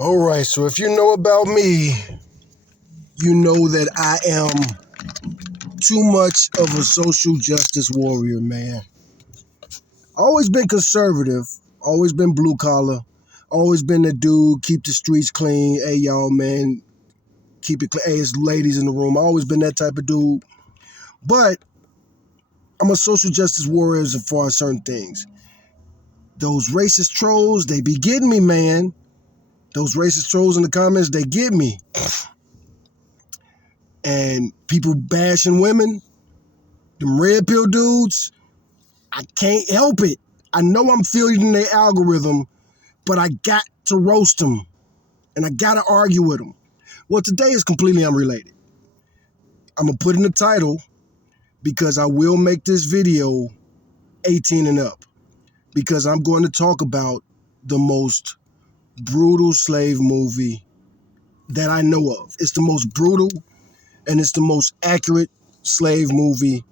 All right, so if you know about me, you know that I am too much of a social justice warrior, man. Always been conservative, always been blue collar, always been the dude, keep the streets clean. Hey, y'all, man, keep it clean. Hey, it's ladies in the room. Always been that type of dude. But I'm a social justice warrior as far as certain things. Those racist trolls, they be getting me, man. Those racist trolls in the comments, they get me. And people bashing women, them red pill dudes, I can't help it. I know I'm feeding their algorithm, but I got to roast them. And I got to argue with them. Well, today is completely unrelated. I'm going to put in the title because I will make this video 18 and up. Because I'm going to talk about the most brutal slave movie that I know of. It's the most brutal and it's the most accurate slave movie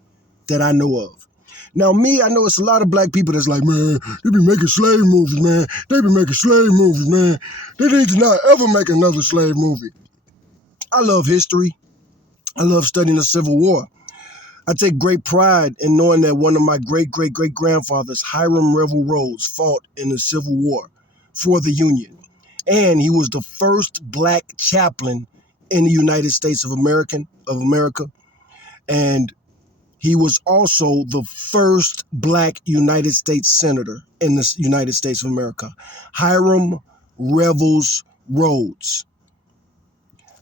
that I know of. Now, me, I know it's a lot of black people that's like, man, they be making slave movies, man. They be making slave movies, man. They need to not ever make another slave movie. I love history. I love studying the Civil War. I take great pride in knowing that one of my great-great-great-grandfathers, Hiram Revel Rhodes, fought in the Civil War for the Union. And he was the first black chaplain in the United States of America. And he was also the first black United States senator in the United States of America. Hiram Revels Rhodes.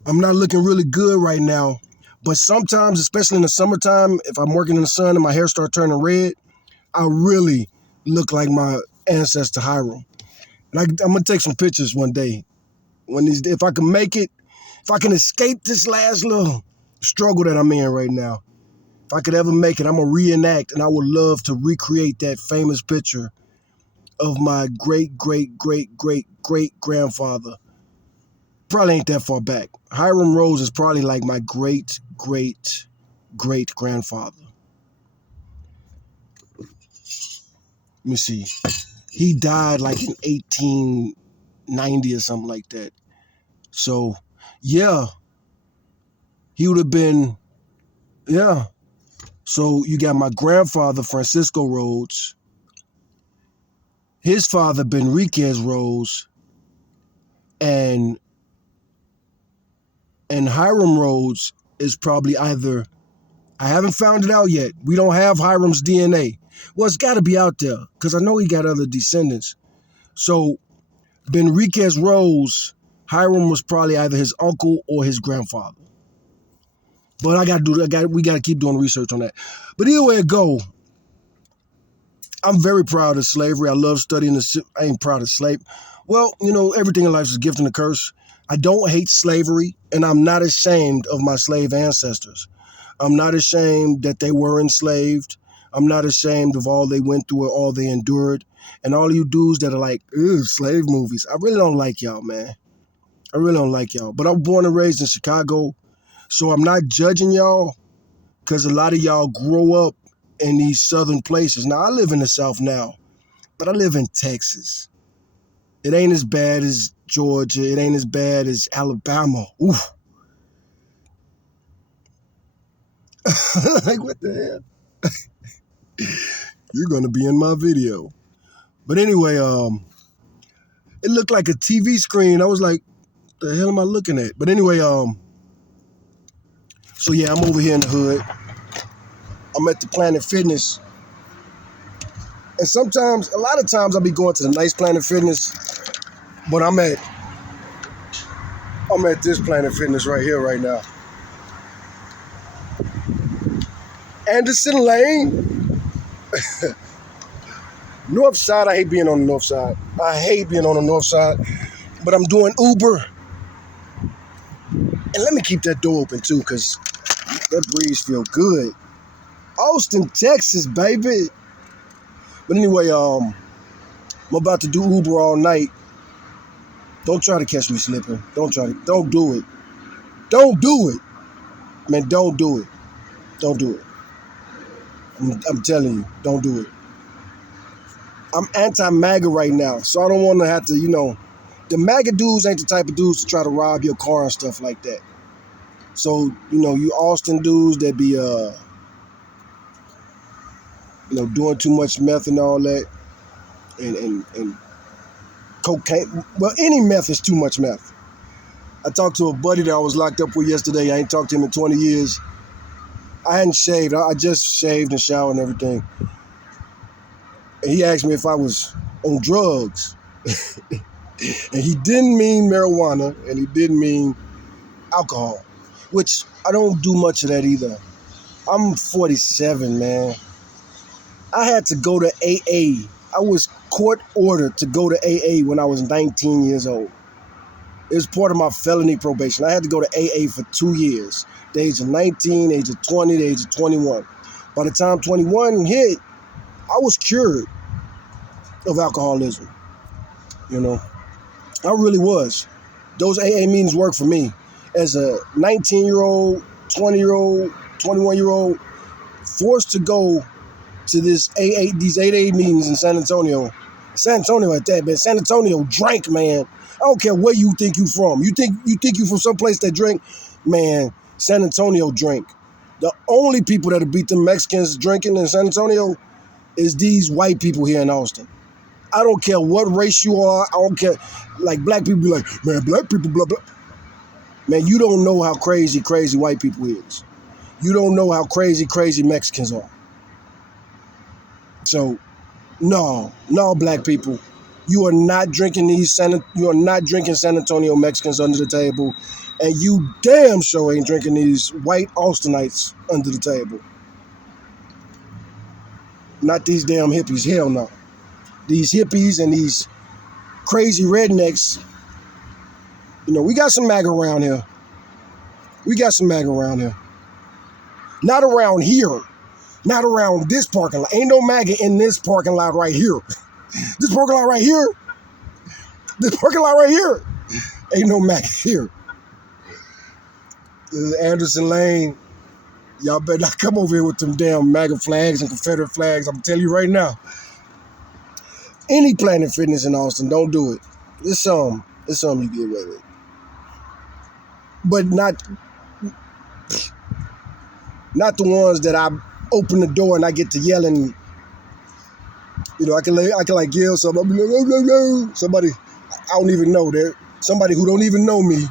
I'm not looking really good right now, but sometimes, especially in the summertime, if I'm working in the sun and my hair starts turning red, I really look like my ancestor Hiram. And I'm going to take some pictures one day. If I can make it, if I can escape this last little struggle that I'm in right now, if I could ever make it, I'm going to reenact, and I would love to recreate that famous picture of my great-great-great-great-great-grandfather. Probably ain't that far back. Hiram Rhodes is probably like my great-great-great-grandfather. Let me see. He died like in 1890 or something like that. So, yeah. He would have been, yeah. So you got my grandfather, Francisco Rhodes, his father, Benriquez Rhodes, and Hiram Rhodes is probably either, I haven't found it out yet. We don't have Hiram's DNA. Well, it's got to be out there because I know he got other descendants. So Benriquez Rhodes, Hiram was probably either his uncle or his grandfather. But we got to keep doing research on that. But either way it go, I'm very proud of slavery. I love studying I ain't proud of slave. Well, everything in life is a gift and a curse. I don't hate slavery, and I'm not ashamed of my slave ancestors. I'm not ashamed that they were enslaved. I'm not ashamed of all they went through or all they endured. And all you dudes that are like, slave movies. I really don't like y'all, man. I really don't like y'all. But I'm born and raised in Chicago, so I'm not judging y'all because a lot of y'all grow up in these southern places. Now, I live in the South now, but I live in Texas. It ain't as bad as Georgia. It ain't as bad as Alabama. Oof. Like, what the hell? You're going to be in my video. But anyway, it looked like a TV screen. I was like, the hell am I looking at? But anyway, so yeah, I'm over here in the hood. I'm at the Planet Fitness. And a lot of times I'll be going to the nice Planet Fitness, but I'm at this Planet Fitness right here right now. Anderson Lane. North side, I hate being on the north side. But I'm doing Uber. And let me keep that door open too, because that breeze feels good. Austin, Texas, baby. But anyway, I'm about to do Uber all night. Don't try to catch me slipping. Don't do it. Don't do it. Man, don't do it. Don't do it. I'm telling you, don't do it. I'm anti-MAGA right now, so I don't want to have to, The MAGA dudes ain't the type of dudes to try to rob your car and stuff like that. So, you Austin dudes that be, doing too much meth and all that, and cocaine. Well, any meth is too much meth. I talked to a buddy that I was locked up with yesterday. I ain't talked to him in 20 years. I hadn't shaved. I just shaved and showered and everything. And he asked me if I was on drugs. And he didn't mean marijuana, and he didn't mean alcohol, which I don't do much of that either. I'm 47, man. I had to go to AA. I was court ordered to go to AA when I was 19 years old. It was part of my felony probation. I had to go to AA for 2 years. The age of 19, the age of 20, the age of 21. By the time 21 hit, I was cured of alcoholism. I really was. Those AA meetings worked for me. As a 19-year-old, 20-year-old, 21-year-old, forced to go to these AA meetings in San Antonio. San Antonio at that, man. San Antonio drank, man. I don't care where you think you from. You think you from someplace that drink? Man, San Antonio drink. The only people that have beat the Mexicans drinking in San Antonio is these white people here in Austin. I don't care what race you are. I don't care. Like, black people be like, man, black people, blah, blah. Man, you don't know how crazy white people is. You don't know how crazy Mexicans are. So, no, black people. You are not drinking San Antonio Mexicans under the table. And you damn sure ain't drinking these white Austinites under the table. Not these damn hippies. Hell no. These hippies and these crazy rednecks. We got some MAGA around here. Not around here. Not around this parking lot. Ain't no MAGA in this parking lot right here. This parking lot right here. Ain't no MAGA here. This is Anderson Lane. Y'all better not come over here with them damn MAGA flags and Confederate flags. I'm telling you right now. Any Planet Fitness in Austin, don't do it. It's something you get away with. But not the ones that I open the door and I get to yelling. I can like yell something. I'll be like, no, no, no. Somebody I don't even know. Somebody who don't even know me,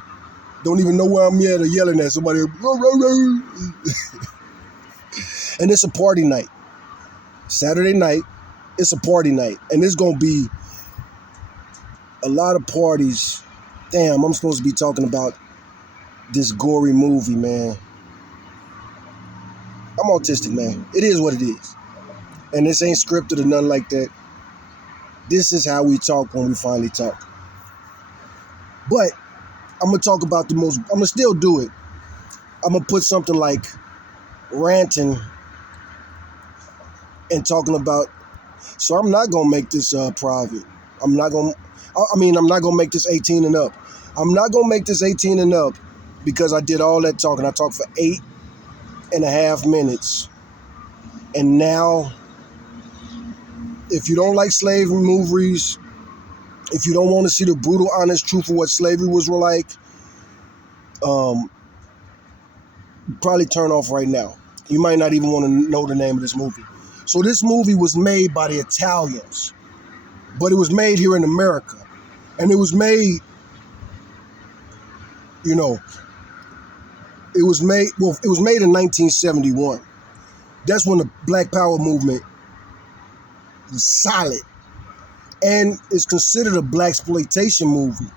don't even know where I'm at or yelling at somebody. Row, row, row. And it's a party night. Saturday night, it's a party night. And it's going to be a lot of parties. Damn, I'm supposed to be talking about this gory movie, man. I'm autistic, man. It is what it is. And this ain't scripted or nothing like that. This is how we talk when we finally talk. But I'm going to talk about I'm going to still do it. I'm going to put something like ranting and talking about, so I'm not going to make this private. I'm not going to make this 18 and up. I'm not going to make this 18 and up because I did all that talking. I talked for 8.5 minutes. And now, if you don't like slavery movies, if you don't want to see the brutal, honest truth of what slavery was like, probably turn off right now. You might not even want to know the name of this movie. So this movie was made by the Italians, but it was made here in America. And it was made, it was made in 1971. That's when the Black Power movement was solid. And it's considered a blaxploitation movie.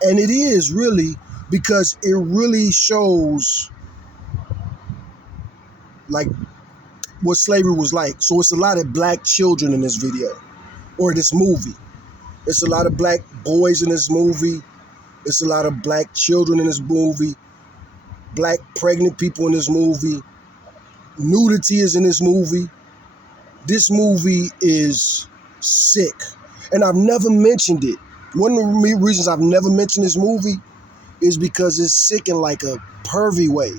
And it is really, because it really shows like what slavery was like. So it's a lot of black children in this video, or this movie. It's a lot of black boys in this movie. It's a lot of black children in this movie. Black pregnant people in this movie. Nudity is in this movie. This movie is sick. And I've never mentioned it. One of the reasons I've never mentioned this movie is because it's sick in like a pervy way.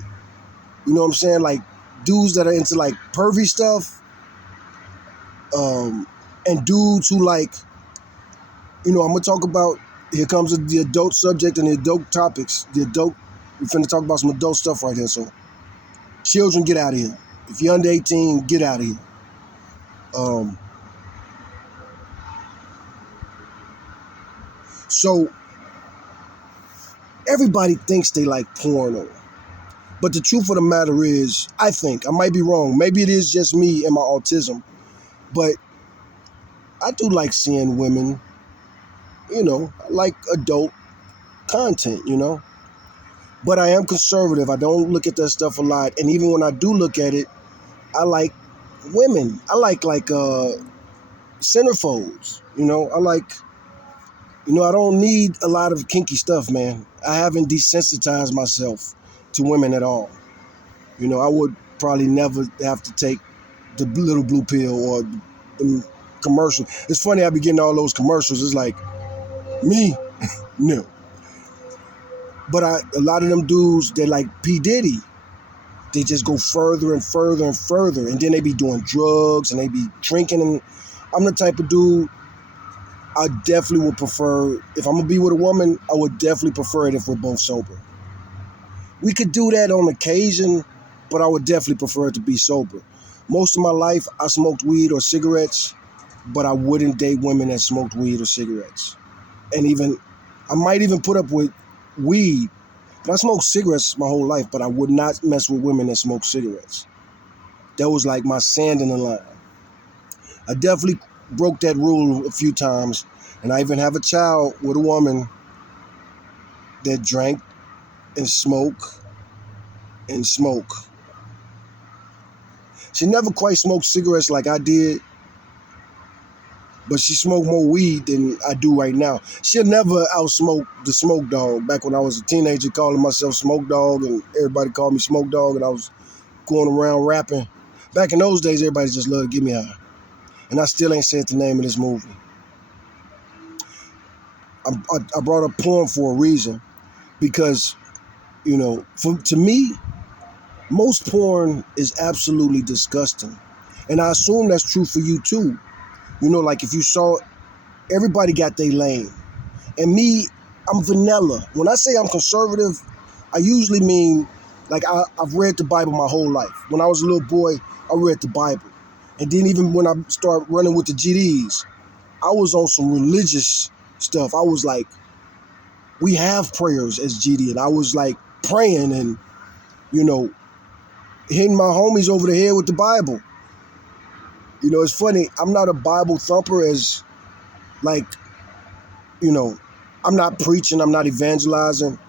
You know what I'm saying? Like dudes that are into like pervy stuff. And dudes who like, I'm going to talk about Here comes the adult subject and the adult topics. We're finna talk about some adult stuff right here. So, children, get out of here. If you're under 18, get out of here. So, everybody thinks they like porno. But the truth of the matter is, I think, I might be wrong. Maybe it is just me and my autism. But I do like seeing women, I like adult content, But I am conservative. I don't look at that stuff a lot. And even when I do look at it, I like women. I like centerfolds, I don't need a lot of kinky stuff, man. I haven't desensitized myself to women at all. I would probably never have to take the little blue pill or the commercial. It's funny, I be getting all those commercials. It's like, me? No. But a lot of them dudes, they're like P. Diddy. They just go further and further and further. And then they be doing drugs and they be drinking. And I'm the type of dude, I definitely would prefer, if I'm going to be with a woman, I would definitely prefer it if we're both sober. We could do that on occasion, but I would definitely prefer it to be sober. Most of my life, I smoked weed or cigarettes, but I wouldn't date women that smoked weed or cigarettes. And I might even put up with weed, but I smoked cigarettes my whole life, but I would not mess with women that smoke cigarettes. That was like my sand in the line. I definitely broke that rule a few times, and I even have a child with a woman that drank and smoke. She never quite smoked cigarettes like I did, but she smoked more weed than I do right now. She'll never outsmoke the Smoke Dog. Back when I was a teenager, calling myself Smoke Dog, and everybody called me Smoke Dog, and I was going around rapping. Back in those days, everybody just loved to get me high. And I still ain't said the name of this movie. I brought up porn for a reason, because, to me, most porn is absolutely disgusting. And I assume that's true for you too. Like if you saw, everybody got their lane. And me, I'm vanilla. When I say I'm conservative, I usually mean, like I've read the Bible my whole life. When I was a little boy, I read the Bible. And then even when I started running with the GDs, I was on some religious stuff. I was like, we have prayers as GD. And I was like praying and, hitting my homies over the head with the Bible. It's funny. I'm not a Bible thumper as, like, I'm not preaching. I'm not evangelizing.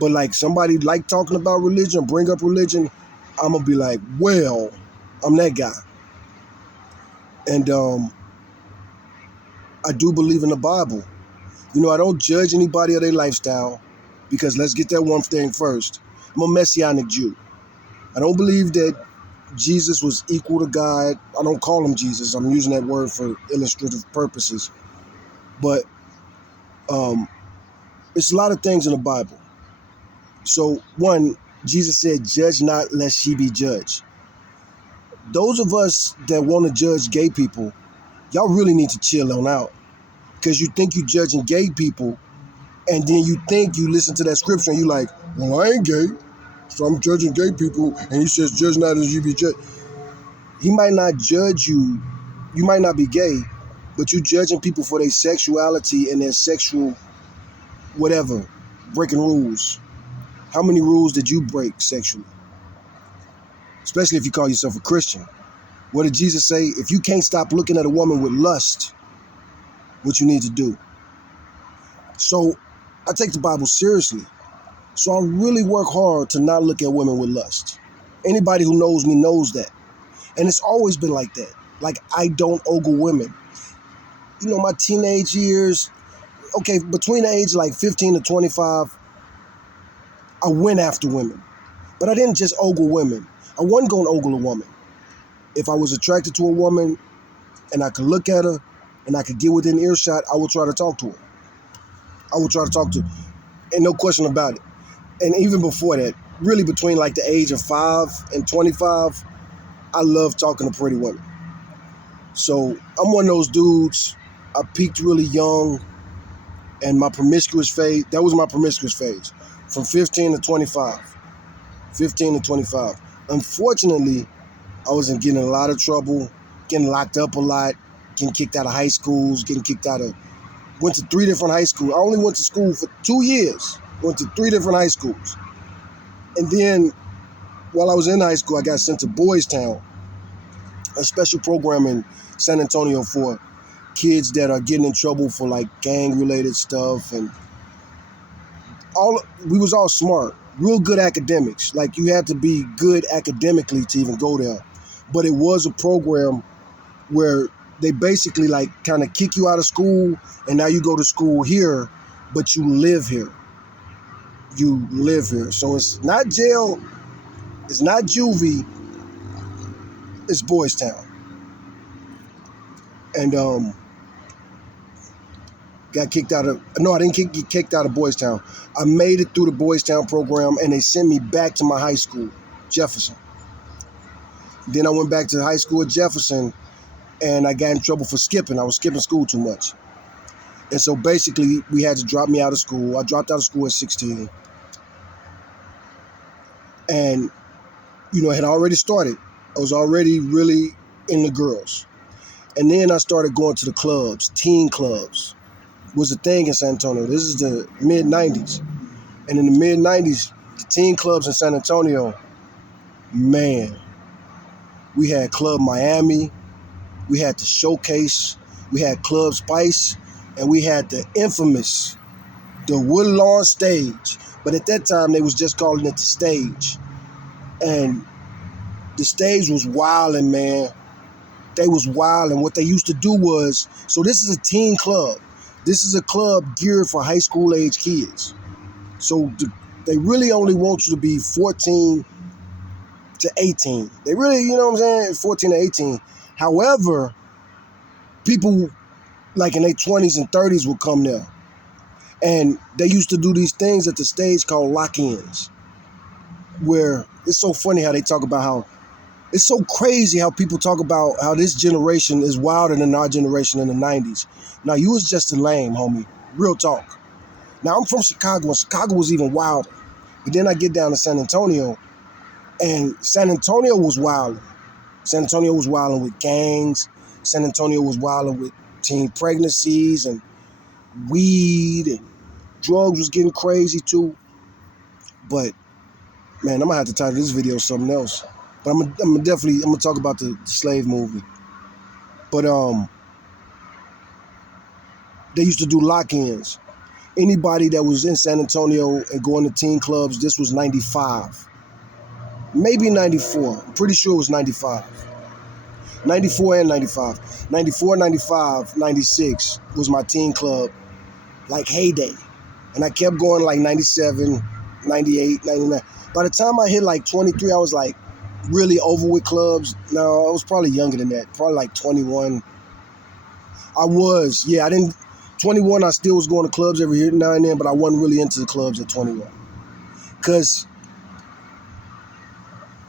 But, like, somebody like talking about religion, bring up religion, I'm going to be like, well, I'm that guy. And I do believe in the Bible. I don't judge anybody or their lifestyle, because let's get that one thing first. I'm a Messianic Jew. I don't believe that Jesus was equal to God. I don't call him Jesus. I'm using that word for illustrative purposes. But it's a lot of things in the Bible. So, one, Jesus said, judge not lest ye be judged. Those of us that want to judge gay people, y'all really need to chill on out. Because you think you're judging gay people, and then you think you listen to that scripture and you're like, well, I ain't gay, so I'm judging gay people, and he says, judge not as you be judged. He might not judge you. You might not be gay, but you're judging people for their sexuality and their sexual whatever, breaking rules. How many rules did you break sexually? Especially if you call yourself a Christian. What did Jesus say? If you can't stop looking at a woman with lust, what you need to do. So I take the Bible seriously. So I really work hard to not look at women with lust. Anybody who knows me knows that. And it's always been like that. Like, I don't ogle women. My teenage years, okay, between the age of like 15 to 25, I went after women. But I didn't just ogle women. I wasn't going to ogle a woman. If I was attracted to a woman and I could look at her and I could get within earshot, I would try to talk to her. And no question about it. And even before that, really between like the age of 5 and 25, I love talking to pretty women. So I'm one of those dudes. I peaked really young. And my promiscuous phase, that was my promiscuous phase, from 15 to 25. 15 to 25. Unfortunately, I was getting in a lot of trouble, getting locked up a lot, getting kicked out of high schools, went to 3 different high schools. I only went to school for 2 years. Went to 3 different high schools. And then while I was in high school, I got sent to Boys Town, a special program in San Antonio for kids that are getting in trouble for like gang-related stuff. And we was all smart, real good academics. Like you had to be good academically to even go there. But it was a program where they basically like kind of kick you out of school and now you go to school here, but you live here. You live here. So it's not jail, it's not juvie, it's Boys Town. And got kicked out of, no, I didn't get kicked out of Boys Town. I made it through the Boys Town program and they sent me back to my high school, Jefferson. Then I went back to high school at Jefferson and I got in trouble for skipping. I was skipping school too much. And so basically we had to drop me out of school. I dropped out of school at 16. And, you know, it had already started. I was already really into girls. And then I started going to the clubs, teen clubs. Was a thing in San Antonio. This is the mid-90s. And in the mid-90s, the teen clubs in San Antonio, man, we had Club Miami, we had the Showcase, we had Club Spice, and we had the infamous, the Woodlawn Stage. But at that time, they was just calling it the Stage. And the Stage was wilding, man. They was wilding. What they used to do was, so this is a teen club. This is a club geared for high school age kids. So they really only want you to be 14 to 18. They really, you know what I'm saying, 14 to 18. However, people like in their 20s and 30s would come there. And they used to do these things at the Stage called lock-ins, where it's so funny how they talk about how, it's so crazy how people talk about how this generation is wilder than our generation in the 90s. Now, you was just a lame, homie. Real talk. Now, I'm from Chicago, and Chicago was even wilder. But then I get down to San Antonio, and San Antonio was wilding. San Antonio was wilding with gangs. San Antonio was wilding with teen pregnancies and weed, and drugs was getting crazy too. But, man, I'm going to have to title this video something else. But I'm gonna talk about the slave movie. But they used to do lock-ins. Anybody that was in San Antonio and going to teen clubs, this was 95. Maybe 94. I'm pretty sure it was 95. 94 and 95. 94, 95, 96 was my teen club, like heyday. And I kept going like 97, 98, 99. By the time I hit like 23, I was like, really over with clubs. No, I was probably younger than that. Probably like 21. I 21, I still was going to clubs every year now and then, but I wasn't really into the clubs at 21. Because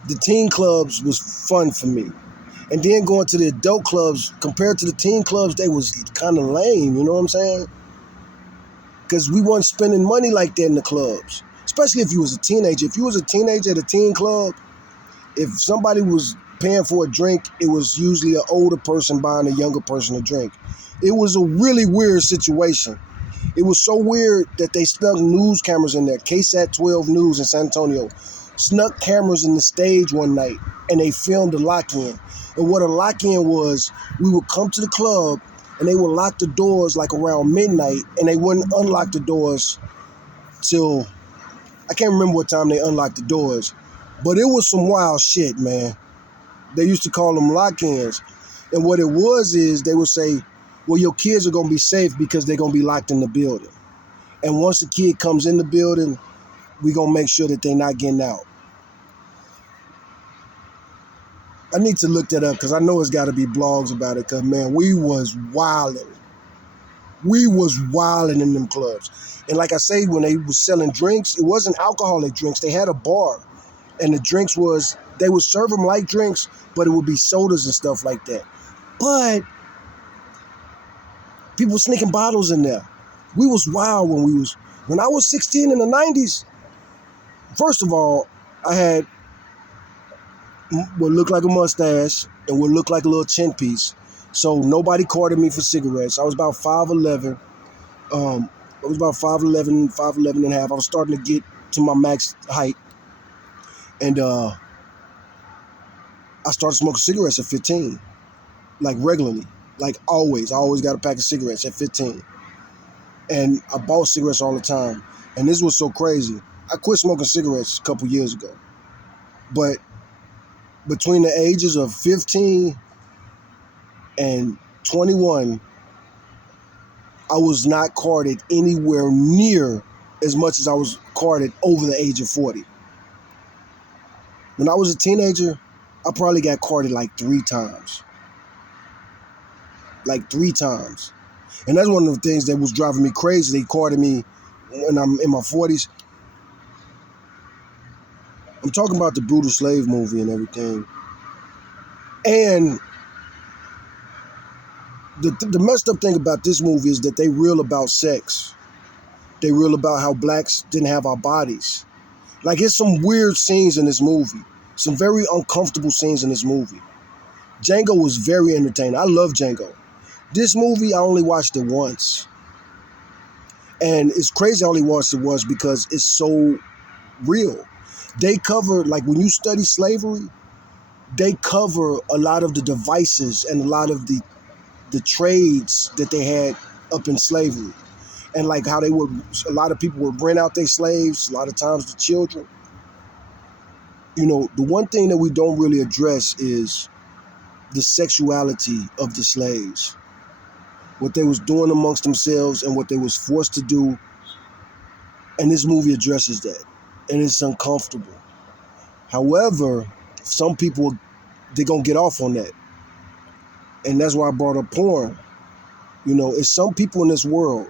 the teen clubs was fun for me. And then going to the adult clubs, compared to the teen clubs, they was kind of lame, you know what I'm saying? Because we weren't spending money like that in the clubs. Especially if you was a teenager. If you was a teenager at a teen club, if somebody was paying for a drink, it was usually an older person buying a younger person a drink. It was a really weird situation. It was so weird that they snuck news cameras in there. KSAT 12 News in San Antonio snuck cameras in the Stage one night, and they filmed a lock-in. And what a lock-in was, we would come to the club, and they would lock the doors like around midnight, and they wouldn't unlock the doors till, I can't remember what time they unlocked the doors. But it was some wild shit, man. They used to call them lock-ins. And what it was is they would say, well, your kids are going to be safe because they're going to be locked in the building. And once the kid comes in the building, we're going to make sure that they're not getting out. I need to look that up because I know it's got to be blogs about it because, man, we was wilding. We was wilding in them clubs. And like I say, when they was selling drinks, it wasn't alcoholic drinks. They had a bar. And the drinks they would serve them like drinks, but it would be sodas and stuff like that. But people sneaking bottles in there. We was wild when I was 16 in the 90s. First of all, I had what looked like a mustache and what looked like a little chin piece. So nobody carded me for cigarettes. I was about 5'11". I was about 5'11", 5'11 and a half. I was starting to get to my max height. And I started smoking cigarettes at 15, like regularly, like always. I always got a pack of cigarettes at 15. And I bought cigarettes all the time. And this was so crazy. I quit smoking cigarettes a couple years ago. But between the ages of 15 and 21, I was not carded anywhere near as much as I was carded over the age of 40. When I was a teenager, I probably got carded like 3 times. Like 3 times. And that's one of the things that was driving me crazy. They carded me when I'm in my 40s. I'm talking about the Brutal Slave movie and everything. And the messed up thing about this movie is that they real about sex. They real about how blacks didn't have our bodies. Like, there's some weird scenes in this movie. Some very uncomfortable scenes in this movie. Django was very entertaining. I love Django. This movie, I only watched it once. And it's crazy I only watched it once because it's so real. They cover, like when you study slavery, they cover a lot of the devices and a lot of the trades that they had up in slavery. And like how a lot of people would rent out their slaves, a lot of times the children. You know, the one thing that we don't really address is the sexuality of the slaves. What they was doing amongst themselves and what they was forced to do. And this movie addresses that. And it's uncomfortable. However, some people, they're going to get off on that. And that's why I brought up porn. You know, it's some people in this world,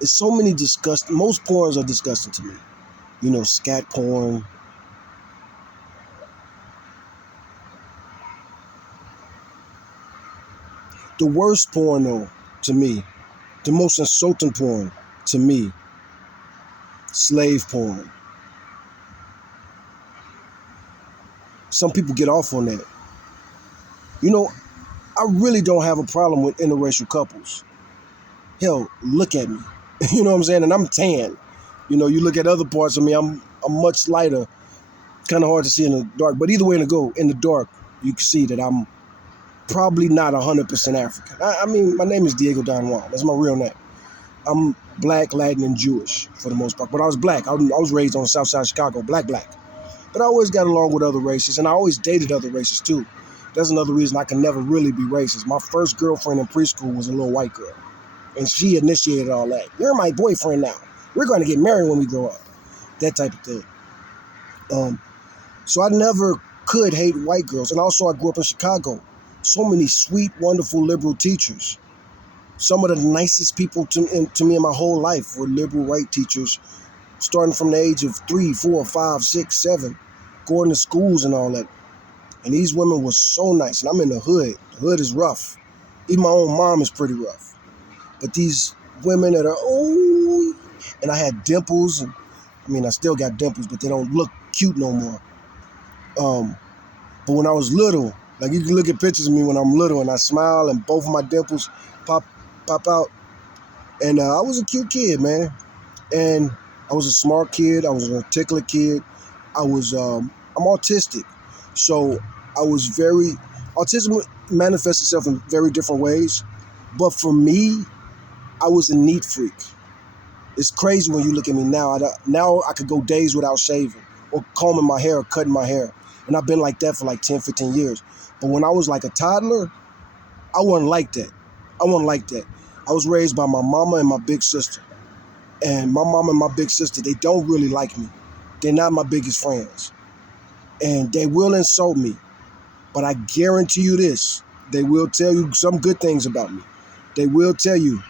it's so many most porns are disgusting to me. You know, scat porn. The worst porn, though, to me, the most insulting porn, to me, slave porn. Some people get off on that. You know, I really don't have a problem with interracial couples. Hell, look at me. You know what I'm saying? And I'm tan. You know, you look at other parts of me, I'm much lighter. Kind of hard to see in the dark. But either way in the dark, you can see that I'm probably not 100% African. I mean, my name is DonJuan. That's my real name. I'm black, Latin, and Jewish for the most part. But I was black. I was raised on the south side of Chicago, black. But I always got along with other races, and I always dated other races too. That's another reason I can never really be racist. My first girlfriend in preschool was a little white girl, and she initiated all that. You're my boyfriend now. We're going to get married when we grow up. That type of thing. So I never could hate white girls. And also I grew up in Chicago. So many sweet, wonderful, liberal teachers. Some of the nicest people to me in my whole life were liberal white teachers, starting from the age of 3, 4, 5, 6, 7, going to schools and all that. And these women were so nice. And I'm in the hood. The hood is rough. Even my own mom is pretty rough. But these women that are, and I had dimples. And, I mean, I still got dimples, but they don't look cute no more. But when I was little, like you can look at pictures of me when I'm little and I smile and both of my dimples pop out. And I was a cute kid, man. And I was a smart kid. I was an articulate kid. I'm autistic. So autism manifests itself in very different ways. But for me, I was a neat freak. It's crazy when you look at me now. Now I could go days without shaving or combing my hair or cutting my hair. And I've been like that for like 10, 15 years. But when I was like a toddler, I wasn't like that. I was raised by my mama and my big sister. And my mama and my big sister, they don't really like me. They're not my biggest friends. And they will insult me. But I guarantee you this, they will tell you some good things about me. They will tell you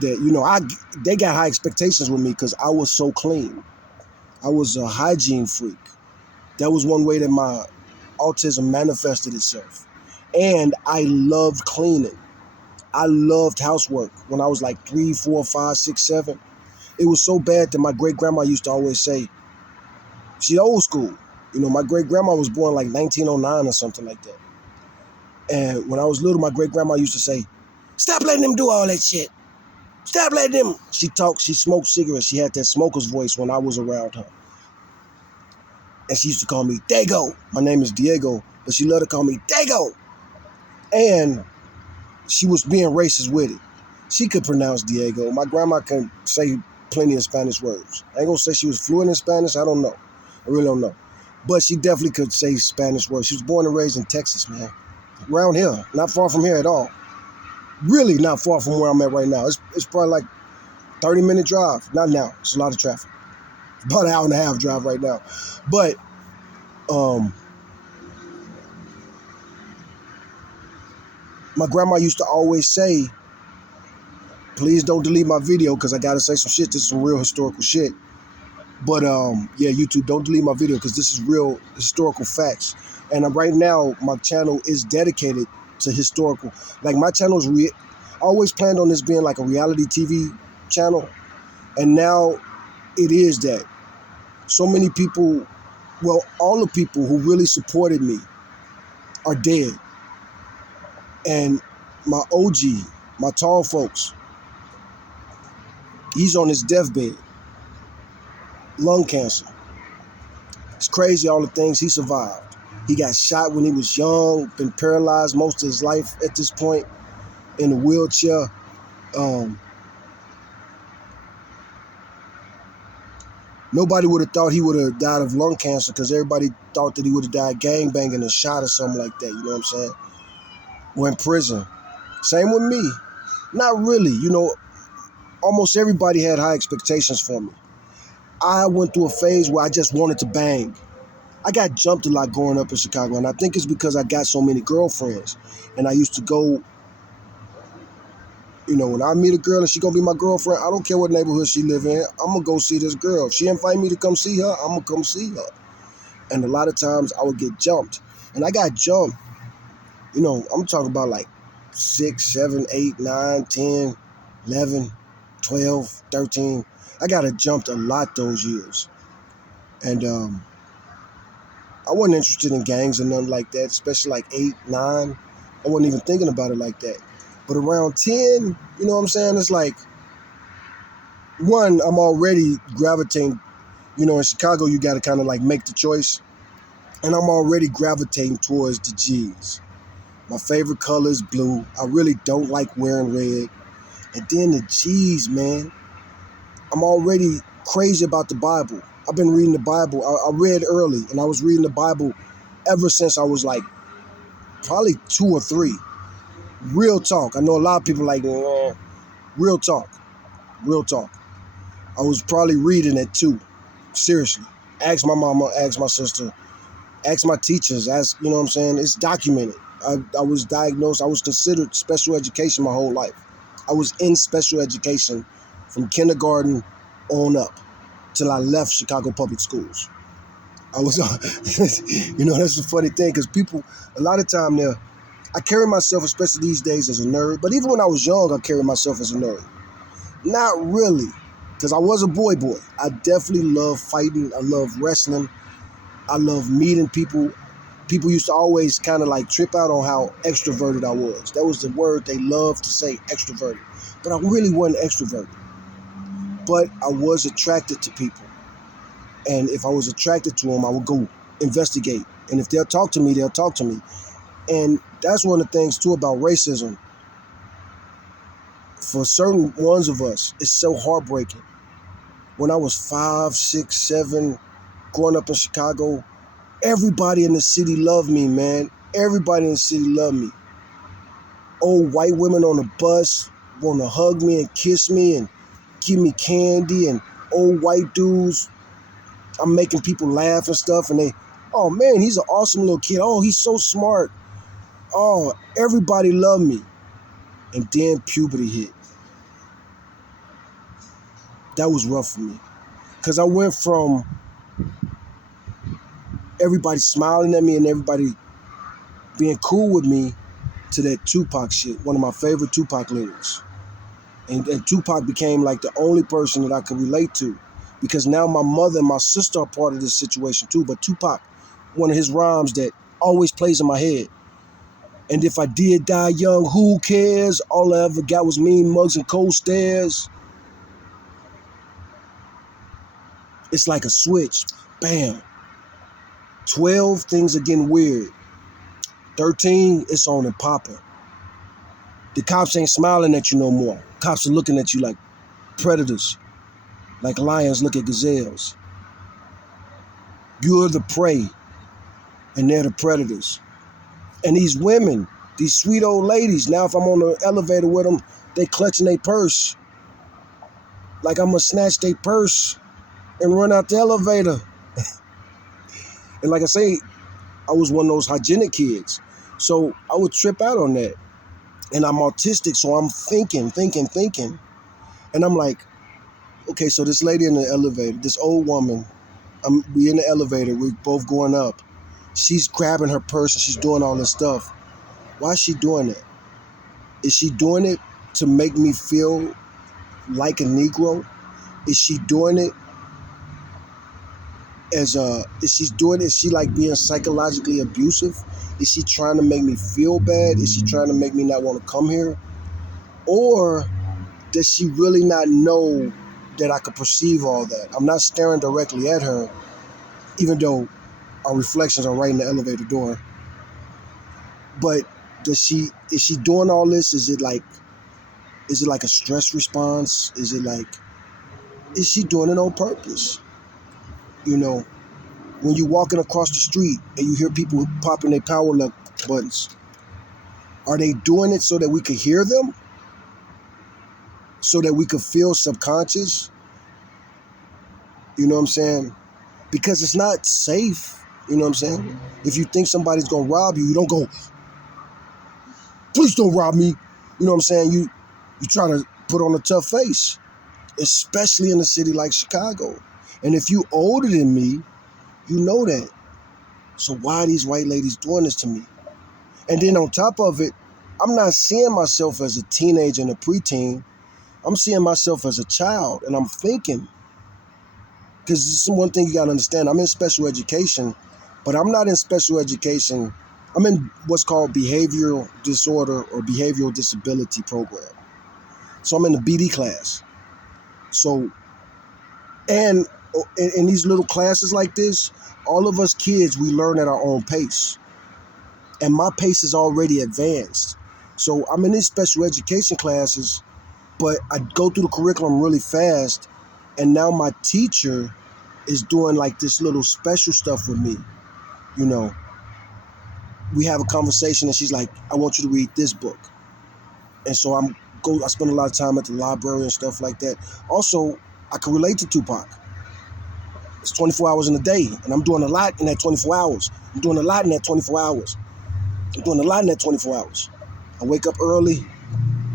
that, you know, they got high expectations with me because I was so clean. I was a hygiene freak. That was one way that my autism manifested itself. And I loved cleaning. I loved housework when I was like 3, 4, 5, 6, 7. It was so bad that my great grandma used to always say, she old school. You know, my great grandma was born like 1909 or something like that. And when I was little, my great grandma used to say, "Stop letting them do all that shit. Stop letting them." She smoked cigarettes. She had that smoker's voice when I was around her. And she used to call me Dago. My name is Diego, but she loved to call me Dago. And she was being racist with it. She could pronounce Diego. My grandma can say plenty of Spanish words. I ain't gonna say she was fluent in Spanish. I don't know. I really don't know. But she definitely could say Spanish words. She was born and raised in Texas, man. Around here. Not far from here at all. Really not far from where I'm at right now. It's probably like 30-minute drive. Not now. It's a lot of traffic. About an hour and a half drive right now. But my grandma used to always say, please don't delete my video because I got to say some shit. This is some real historical shit. But yeah, YouTube, don't delete my video because this is real historical facts. And right now, my channel is dedicated to historical. Like my channel is I always planned on this being like a reality TV channel. And now it is that. So many people, well, all the people who really supported me are dead. And my OG, my tall folks, he's on his deathbed. Lung cancer. It's crazy all the things he survived. He got shot when he was young, been paralyzed most of his life at this point, in a wheelchair. Nobody would have thought he would have died of lung cancer because everybody thought that he would have died gangbanging or shot or something like that, you know what I'm saying? Or in prison. Same with me. Not really, you know, almost everybody had high expectations for me. I went through a phase where I just wanted to bang. I got jumped a lot growing up in Chicago, and I think it's because I got so many girlfriends. And I used to go, you know, when I meet a girl and she gonna be my girlfriend, I don't care what neighborhood she live in, I'm gonna go see this girl. If she invite me to come see her, I'm gonna come see her. And a lot of times I would get jumped. And I got jumped, you know, I'm talking about like 6, 7, 8, 9, 10, 11, 12, 13. I got jumped a lot those years. And I wasn't interested in gangs or nothing like that, especially like 8, 9. I wasn't even thinking about it like that. But around 10, you know what I'm saying? It's like, one, I'm already gravitating, you know, in Chicago, you got to kind of like make the choice. And I'm already gravitating towards the G's. My favorite color is blue. I really don't like wearing red. And then the G's, man. I'm already crazy about the Bible. I've been reading the Bible. I read early, and I was reading the Bible ever since I was like probably 2 or 3. Real talk. I know a lot of people like, real talk. Real talk. I was probably reading it too. Seriously. Ask my mama, ask my sister, ask my teachers, ask, you know what I'm saying? It's documented. I was diagnosed. I was considered special education my whole life. I was in special education from kindergarten on up till I left Chicago Public Schools. I was, you know, that's the funny thing because people, a lot of time there, I carry myself, especially these days, as a nerd. But even when I was young, I carried myself as a nerd. Not really, because I was a boy. I definitely love fighting. I love wrestling. I love meeting people. People used to always kind of like trip out on how extroverted I was. That was the word they loved to say, extroverted. But I really wasn't extroverted. But I was attracted to people. And if I was attracted to them, I would go investigate. And if they'll talk to me, they'll talk to me. And that's one of the things, too, about racism. For certain ones of us, it's so heartbreaking. When I was 5, 6, 7, growing up in Chicago, everybody in the city loved me, man. Everybody in the city loved me. Old white women on the bus want to hug me and kiss me and give me candy, and old white dudes, I'm making people laugh and stuff, and they, oh man, he's an awesome little kid. Oh, he's so smart. Oh, everybody loved me. And then puberty hit. That was rough for me. Because I went from everybody smiling at me and everybody being cool with me to that Tupac shit, one of my favorite Tupac lyrics. And Tupac became like the only person that I could relate to, because now my mother and my sister are part of this situation too. But Tupac, one of his rhymes that always plays in my head. And if I did die young, who cares? All I ever got was mean mugs and cold stares. It's like a switch. Bam. 12, things are getting weird. 13, it's on and popping. The cops ain't smiling at you no more. Cops are looking at you like predators, like lions look at gazelles. You're the prey, and they're the predators. And these women, these sweet old ladies, now if I'm on the elevator with them, they clutching their purse. Like I'm gonna snatch their purse and run out the elevator. And like I say, I was one of those hygienic kids. So I would trip out on that. And I'm autistic, so I'm thinking. And I'm like, okay, so this lady in the elevator, this old woman, we in the elevator, we both going up. She's grabbing her purse and she's doing all this stuff. Why is she doing it? Is she doing it to make me feel like a Negro? Is she doing it is she like being psychologically abusive? Is she trying to make me feel bad? Is she trying to make me not want to come here? Or does she really not know that I could perceive all that? I'm not staring directly at her, even though our reflections are right in the elevator door. But is she doing all this? Is it like a stress response? Is she doing it on purpose? You know, when you're walking across the street and you hear people popping their power lock buttons, are they doing it so that we could hear them? So that we could feel subconscious? You know what I'm saying? Because it's not safe. You know what I'm saying? If you think somebody's gonna rob you, you don't go, please don't rob me. You know what I'm saying? You try to put on a tough face, especially in a city like Chicago. And if you older than me, you know that. So why are these white ladies doing this to me? And then on top of it, I'm not seeing myself as a teenager and a preteen. I'm seeing myself as a child, and I'm thinking. Because this is one thing you got to understand. I'm in special education, but I'm not in special education. I'm in what's called behavioral disorder or behavioral disability program. So I'm in the BD class. So, and in these little classes like this, all of us kids, we learn at our own pace. And my pace is already advanced. So I'm in these special education classes, but I go through the curriculum really fast. And now my teacher is doing like this little special stuff with me. You know, we have a conversation and she's like, I want you to read this book. And so I spend a lot of time at the library and stuff like that. Also, I can relate to Tupac. It's 24 hours in a day, and I'm doing a lot in that 24 hours. I wake up early,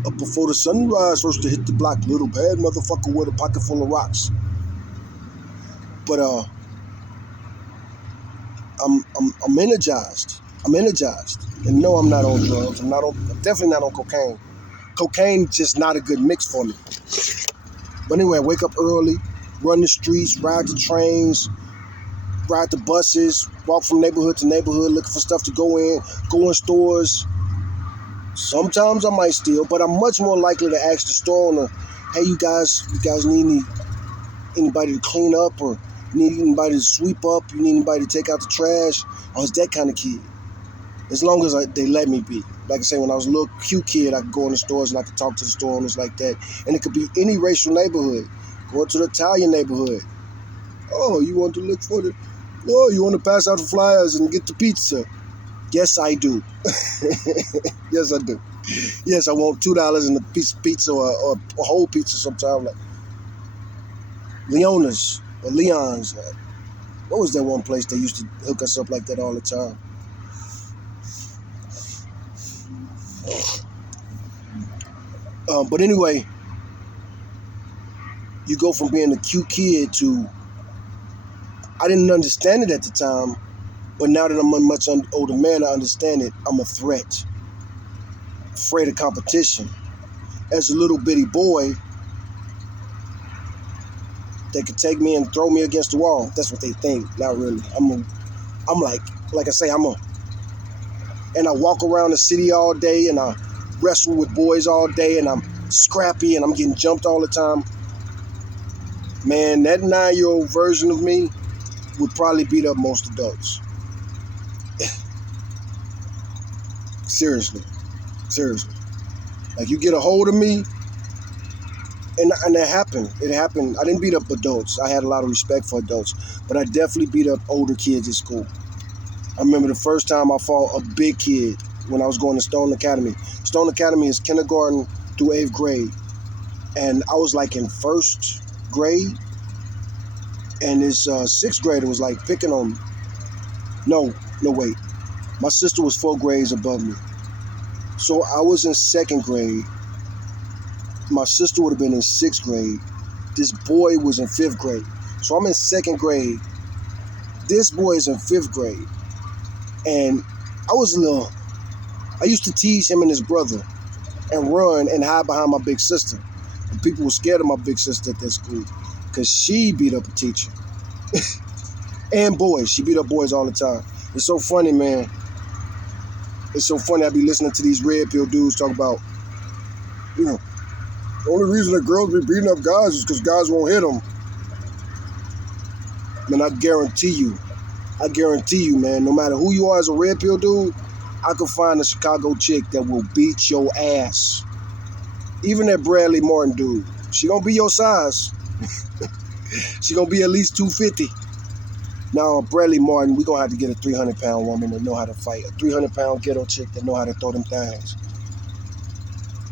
up before the sunrise, first to hit the block. Little bad motherfucker with a pocket full of rocks. But I'm energized. And no, I'm not on drugs. I'm definitely not on cocaine. Cocaine's just not a good mix for me. But anyway, I wake up early, run the streets, ride the trains, ride the buses, walk from neighborhood to neighborhood, looking for stuff to go in stores. Sometimes I might steal, but I'm much more likely to ask the store owner, hey, you guys need anybody to clean up, or need anybody to sweep up, you need anybody to take out the trash? I was that kind of kid. As long as they let me be. Like I say, when I was a little cute kid, I could go in the stores and I could talk to the store owners like that. And it could be any racial neighborhood. Go to the Italian neighborhood. Oh, you want to look for you want to pass out the flyers and get the pizza? Yes, I do. Yes, I do. Yes, I want $2 in a piece of pizza or a whole pizza sometime. Like Leona's or Leon's. What was that one place they used to hook us up like that all the time? But anyway, you go from being a cute kid to, I didn't understand it at the time, but now that I'm a much older man, I understand it. I'm a threat. afraid of competition. As a little bitty boy, they could take me and throw me against the wall. That's what they think. Not really. I'm like I say, and I walk around the city all day and I wrestle with boys all day and I'm scrappy and I'm getting jumped all the time. Man, that 9-year-old version of me would probably beat up most adults. Seriously. Like, you get a hold of me, and it happened. It happened. I didn't beat up adults. I had a lot of respect for adults, but I definitely beat up older kids at school. I remember the first time I fought a big kid when I was going to Stone Academy. Stone Academy is kindergarten through 8th grade, and I was like in 1st grade, and this 6th grader was like picking on me. No, wait. My sister was 4 grades above me. So I was in 2nd grade. My sister would have been in 6th grade. This boy was in 5th grade. So I'm in 2nd grade. This boy is in 5th grade. And I used to tease him and his brother and run and hide behind my big sister. And people were scared of my big sister at that school because she beat up a teacher. And boys. She beat up boys all the time. It's so funny, man. It's so funny. I be listening to these red pill dudes talk about, the only reason that girls be beating up guys is because guys won't hit them. Man, I guarantee you, man, no matter who you are as a red pill dude, I could find a Chicago chick that will beat your ass. Even that Bradley Martin dude. She gonna be your size. She gonna be at least 250. Now, Bradley Martin, we gonna have to get a 300-pound woman that know how to fight. A 300-pound ghetto chick that know how to throw them things.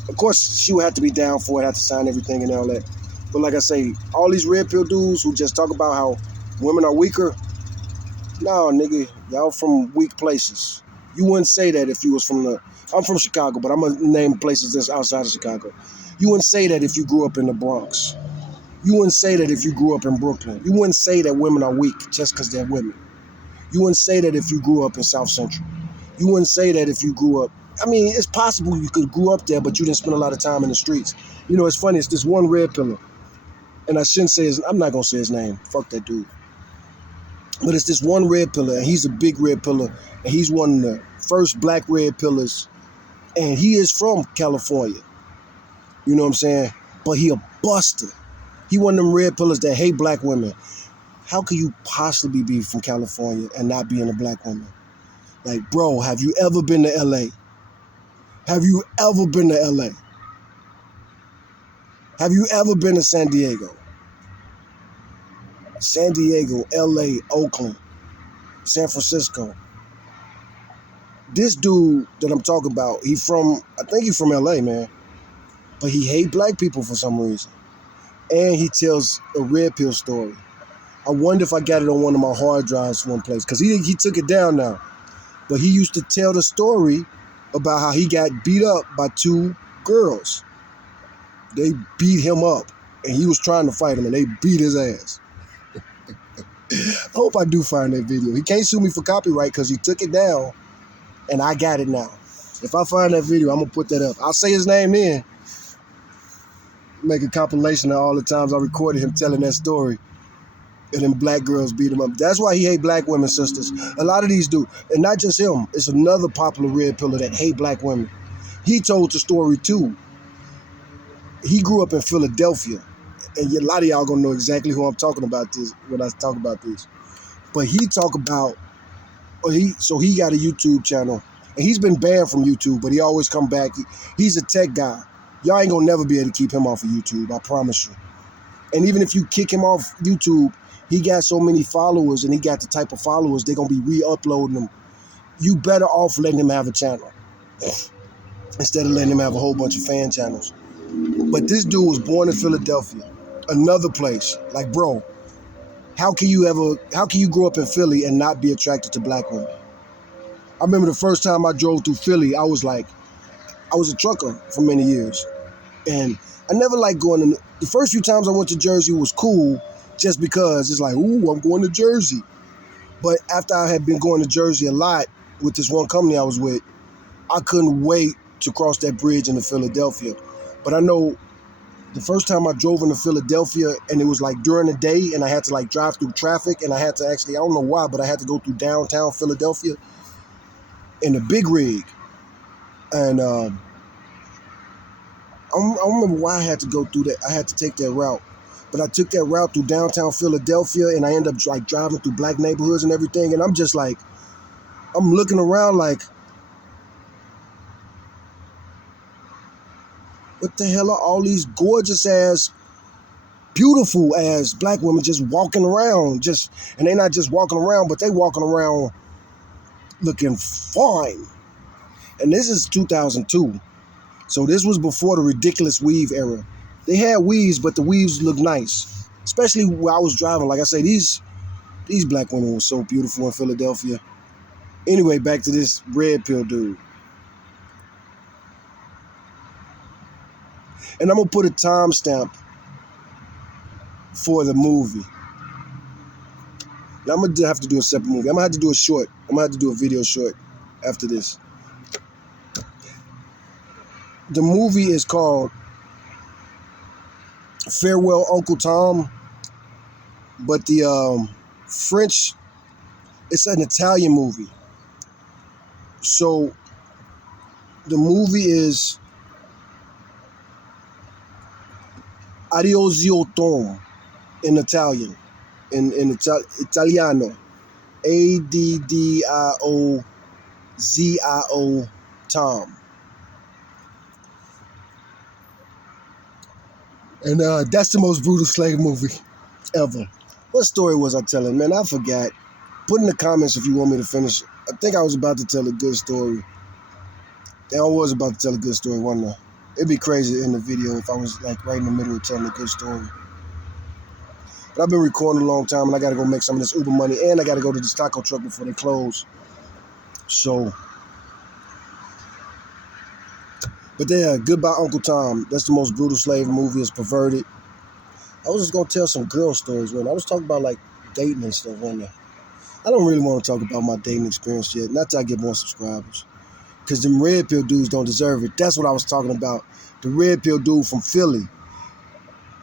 Of course, she would have to be down for it, have to sign everything and all that. But like I say, all these red pill dudes who just talk about how women are weaker, no, nigga, y'all from weak places. You wouldn't say that if you was I'm from Chicago, but I'm going to name places that's outside of Chicago. You wouldn't say that if you grew up in the Bronx. You wouldn't say that if you grew up in Brooklyn. You wouldn't say that women are weak just because they're women. You wouldn't say that if you grew up in South Central. You wouldn't say that if you grew up. I mean, it's possible you could grew up there, but you didn't spend a lot of time in the streets. It's funny. It's this one red pillar. And I shouldn't say I'm not going to say his name. Fuck that dude. But it's this one red pillar, and he's a big red pillar, and he's one of the first black red pillars, and he is from California. You know what I'm saying? But he a buster. He one of them red pillars that hate black women. How could you possibly be from California and not being a black woman? Like, bro, have you ever been to LA? Have you ever been to LA? Have you ever been to San Diego? San Diego, LA, Oakland, San Francisco. This dude that I'm talking about, I think he's from LA, man. But he hate black people for some reason. And he tells a red pill story. I wonder if I got it on one of my hard drives one place, because he took it down now. But he used to tell the story about how he got beat up by 2 girls. They beat him up, and he was trying to fight them, and they beat his ass. I hope I do find that video. He can't sue me for copyright because he took it down, and I got it now. If I find that video, I'm going to put that up. I'll say his name then. Make a compilation of all the times I recorded him telling that story. And then black girls beat him up. That's why he hate black women, sisters. A lot of these do. And not just him. It's another popular red pillar that hate black women. He told the story too. He grew up in Philadelphia. And a lot of y'all gonna know exactly who I'm talking about this when I talk about this. But he talk about, he got a YouTube channel. And he's been banned from YouTube, but he always come back. He's a tech guy. Y'all ain't gonna never be able to keep him off of YouTube, I promise you. And even if you kick him off YouTube, he got so many followers, and he got the type of followers, they're gonna be re-uploading them. You better off letting him have a channel instead of letting him have a whole bunch of fan channels. But this dude was born in Philadelphia, another place. Like, bro, how can you grow up in Philly and not be attracted to black women? I remember the first time I drove through Philly, I was a trucker for many years. And I never liked going to, the first few times I went to Jersey was cool just because it's like, ooh, I'm going to Jersey. But after I had been going to Jersey a lot with this one company I was with, I couldn't wait to cross that bridge into Philadelphia. But I know the first time I drove into Philadelphia, and it was like during the day, and I had to like drive through traffic, and I had to actually, I don't know why, but I had to go through downtown Philadelphia in a big rig. And I don't remember why I had to go through that. I had to take that route. But I took that route through downtown Philadelphia, and I ended up like driving through black neighborhoods and everything. And I'm just like, I'm looking around like, what the hell are all these gorgeous ass, beautiful ass black women just walking around? And they not just walking around, but they walking around looking fine. And this is 2002. So this was before the ridiculous weave era. They had weaves, but the weaves looked nice. Especially while I was driving. Like I say, these black women were so beautiful in Philadelphia. Anyway, back to this red pill dude. And I'm going to put a timestamp for the movie. Now I'm going to have to do a separate movie. I'm going to have to do a short. I'm going to have to do a video short after this. The movie is called Farewell Uncle Tom. But the French, it's an Italian movie. So the movie is Addio Tom in Italian, in Italiano, AddioZio Tom. And that's the most brutal slave movie ever. What story was I telling, man? I forgot. Put in the comments if you want me to finish. I think I was about to tell a good story. I was about to tell a good story, wasn't I? It'd be crazy in the video if I was like right in the middle of telling a good story. But I've been recording a long time, and I got to go make some of this Uber money, and I got to go to this taco truck before they close. So, but yeah, Goodbye Uncle Tom. That's the most brutal slave movie. It's perverted. I was just going to tell some girl stories, man. I was talking about like dating and stuff, wasn't I? I don't really want to talk about my dating experience yet. Not till I get more subscribers. Because them red pill dudes don't deserve it. That's what I was talking about. The red pill dude from Philly.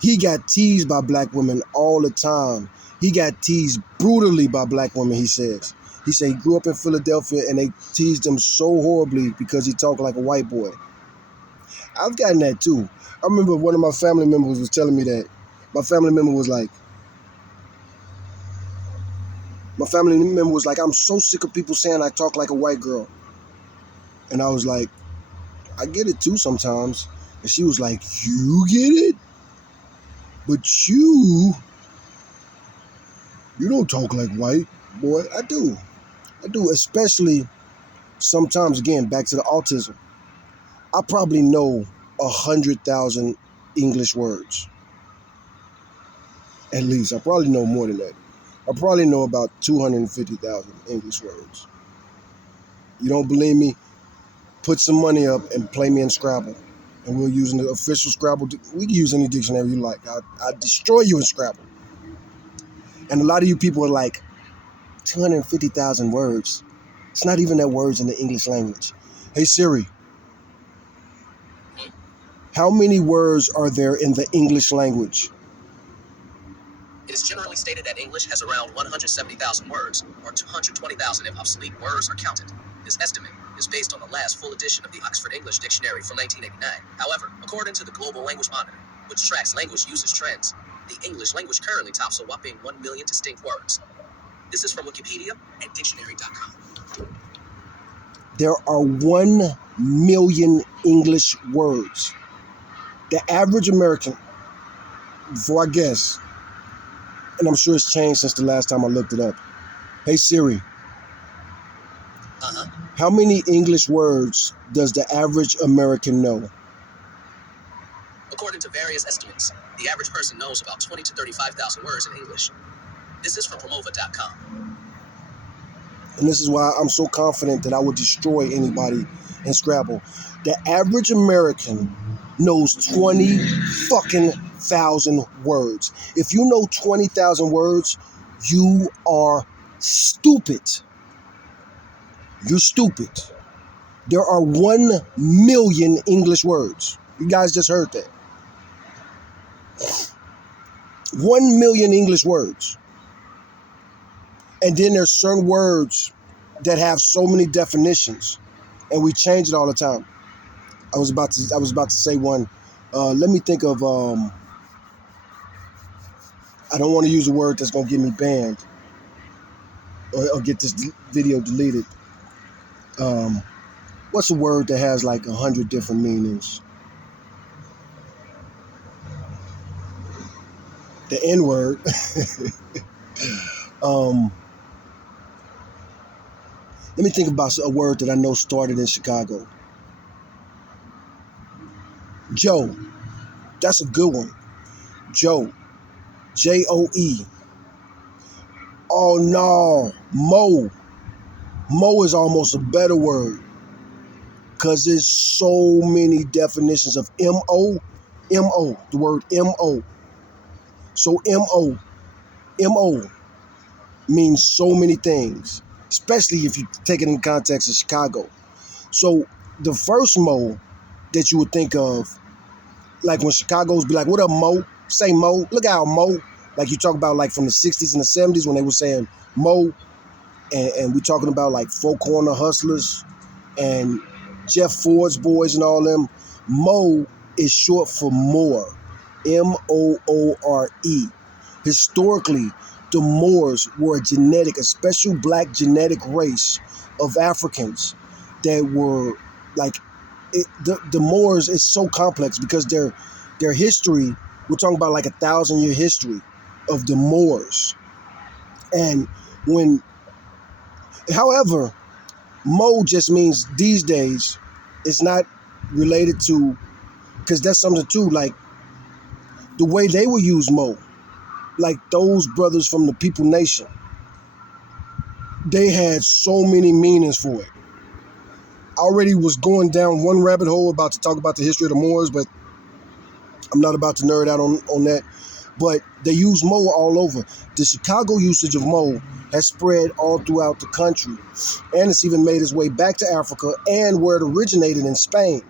He got teased by black women all the time. He got teased brutally by black women, he says. He said he grew up in Philadelphia and they teased him so horribly because he talked like a white boy. I've gotten that too. I remember one of my family members was telling me that. My family member was like, I'm so sick of people saying I talk like a white girl. And I was like, I get it too sometimes. And she was like, you get it? But you don't talk like white. Boy, I do. Especially sometimes, again, back to the autism. I probably know 100,000 English words. At least. I probably know more than that. I probably know about 250,000 English words. You don't believe me? Put some money up and play me in Scrabble. And we'll use the official Scrabble. We can use any dictionary you like. I'll destroy you in Scrabble. And a lot of you people are like, 250,000 words. It's not even that words in the English language. Hey Siri, how many words are there in the English language? It is generally stated that English has around 170,000 words, or 220,000 if obsolete words are counted. This estimate is based on the last full edition of the Oxford English Dictionary from 1989. However, according to the Global Language Monitor, which tracks language usage trends, the English language currently tops a whopping 1 million distinct words. This is from Wikipedia and dictionary.com. There are 1 million English words. The average American, before I guess, and I'm sure it's changed since the last time I looked it up. Hey Siri, how many English words does the average American know? According to various estimates, the average person knows about 20 to 35,000 words in English. This is from Promova.com. And this is why I'm so confident that I would destroy anybody in Scrabble. The average American knows 20,000 words. If you know 20,000 words, you are stupid. You're stupid. There are 1 million English words. You guys just heard that. 1 million English words. And then there's certain words that have so many definitions, and we change it all the time. I was about to say one. Let me think of. I don't want to use a word that's gonna get me banned or get this video deleted. What's a word that has like 100 different meanings? The N word. Let me think about a word that I know started in Chicago. Joe. That's a good one. Joe. Joe. Oh no. Mo. Mo is almost a better word because there's so many definitions of M-O. M-O. The word M-O. So M-O. M-O means so many things, especially if you take it in context of Chicago. So the first Mo that you would think of, like when Chicago's be like, what up, Mo? Say Mo. Look out, Mo. Like you talk about like from the 60s and the 70s when they were saying Mo, and we talking about like Four Corner Hustlers and Jeff Ford's boys and all them. Mo is short for more. M-O-O-R-E. Historically, the Moors were a special black genetic race of Africans that were like, the Moors is so complex because their history, we're talking about like 1,000-year history of the Moors. And however, Mo just means these days, it's not related to, because that's something too, like the way they would use Mo, like those brothers from the People Nation, they had so many meanings for it. I already was going down one rabbit hole about to talk about the history of the Moors, but I'm not about to nerd out on that. But they use Mo all over. The Chicago usage of Mo has spread all throughout the country, and it's even made its way back to Africa and where it originated in Spain.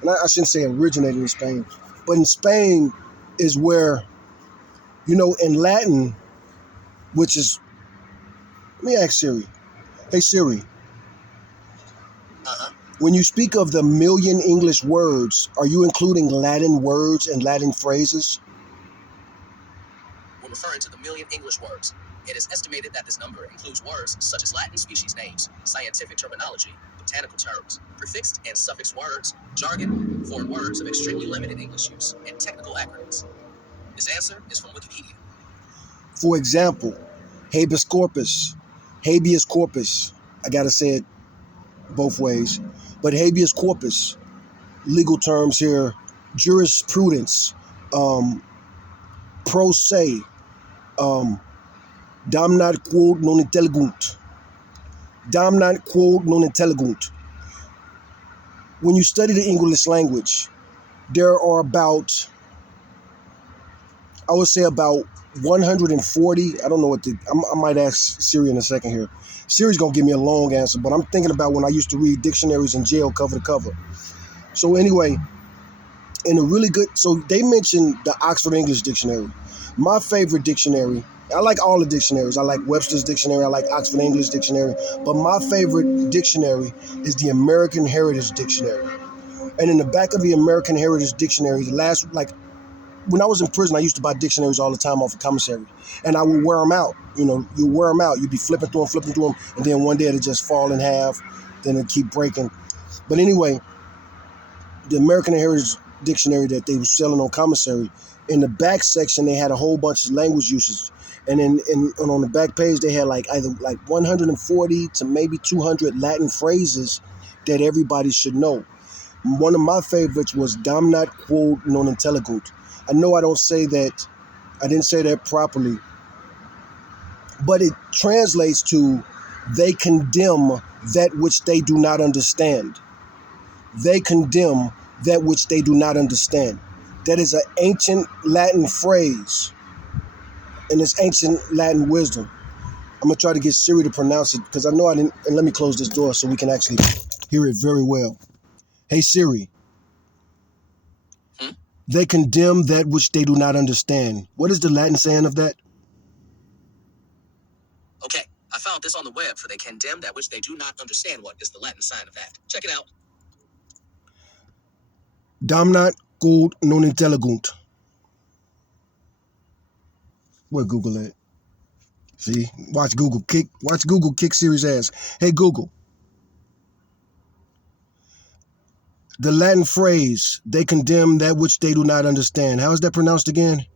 And I shouldn't say originated in Spain, but in Spain is where, in Latin, which is, let me ask Siri. Hey Siri, when you speak of the million English words, are you including Latin words and Latin phrases? When referring to the million English words, it is estimated that this number includes words such as Latin species names, scientific terminology, botanical terms, prefixed and suffix words, jargon, foreign words of extremely limited English use, and technical acronyms. This answer is from Wikipedia. For example, habeas corpus. Habeas corpus. I gotta say it both ways. But habeas corpus, legal terms here, jurisprudence, pro se, damnat quod non intellegunt. Damnat quod non intellegunt. When you study the English language, there are about 140, I don't know I might ask Siri in a second here. Siri's gonna give me a long answer, but I'm thinking about when I used to read dictionaries in jail cover to cover. So anyway, so they mentioned the Oxford English Dictionary. My favorite dictionary, I like all the dictionaries. I like Webster's Dictionary, I like Oxford English Dictionary, but my favorite dictionary is the American Heritage Dictionary. And in the back of the American Heritage Dictionary, when I was in prison, I used to buy dictionaries all the time off of commissary, and I would wear them out. You wear them out. You'd be flipping through them, and then one day it'd just fall in half, then it'd keep breaking. But anyway, the American Heritage Dictionary that they were selling on commissary, in the back section, they had a whole bunch of language uses. And on the back page, they had either 140 to maybe 200 Latin phrases that everybody should know. One of my favorites was damnat quod non intellegunt. I know I didn't say that properly, but it translates to they condemn that which they do not understand. They condemn that which they do not understand. That is an ancient Latin phrase, and it's ancient Latin wisdom. I'm going to try to get Siri to pronounce it because I know I didn't, and let me close this door so we can actually hear it very well. Hey Siri, Hmm? they condemn that which they do not understand. What is the Latin saying of that? Okay, I found this on the web, for they condemn that which they do not understand. What is the Latin sign of that? Check it out. Damnat quod non intellegunt. Where Google at? See, watch Google kick Siri's ass. Hey Google, the Latin phrase, they condemn that which they do not understand. How is that pronounced again?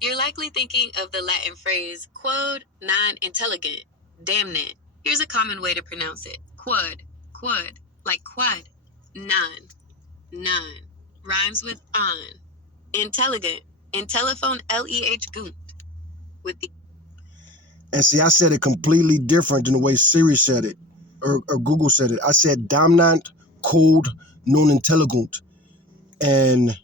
You're likely thinking of the Latin phrase quod non intelligent, damnant. Here's a common way to pronounce it. Quod, like quad. Non, rhymes with on. Intelligent, in telephone gunt. With the And see, I said it completely different than the way Siri said it, or Google said it. I said damnant quod non intellegunt. And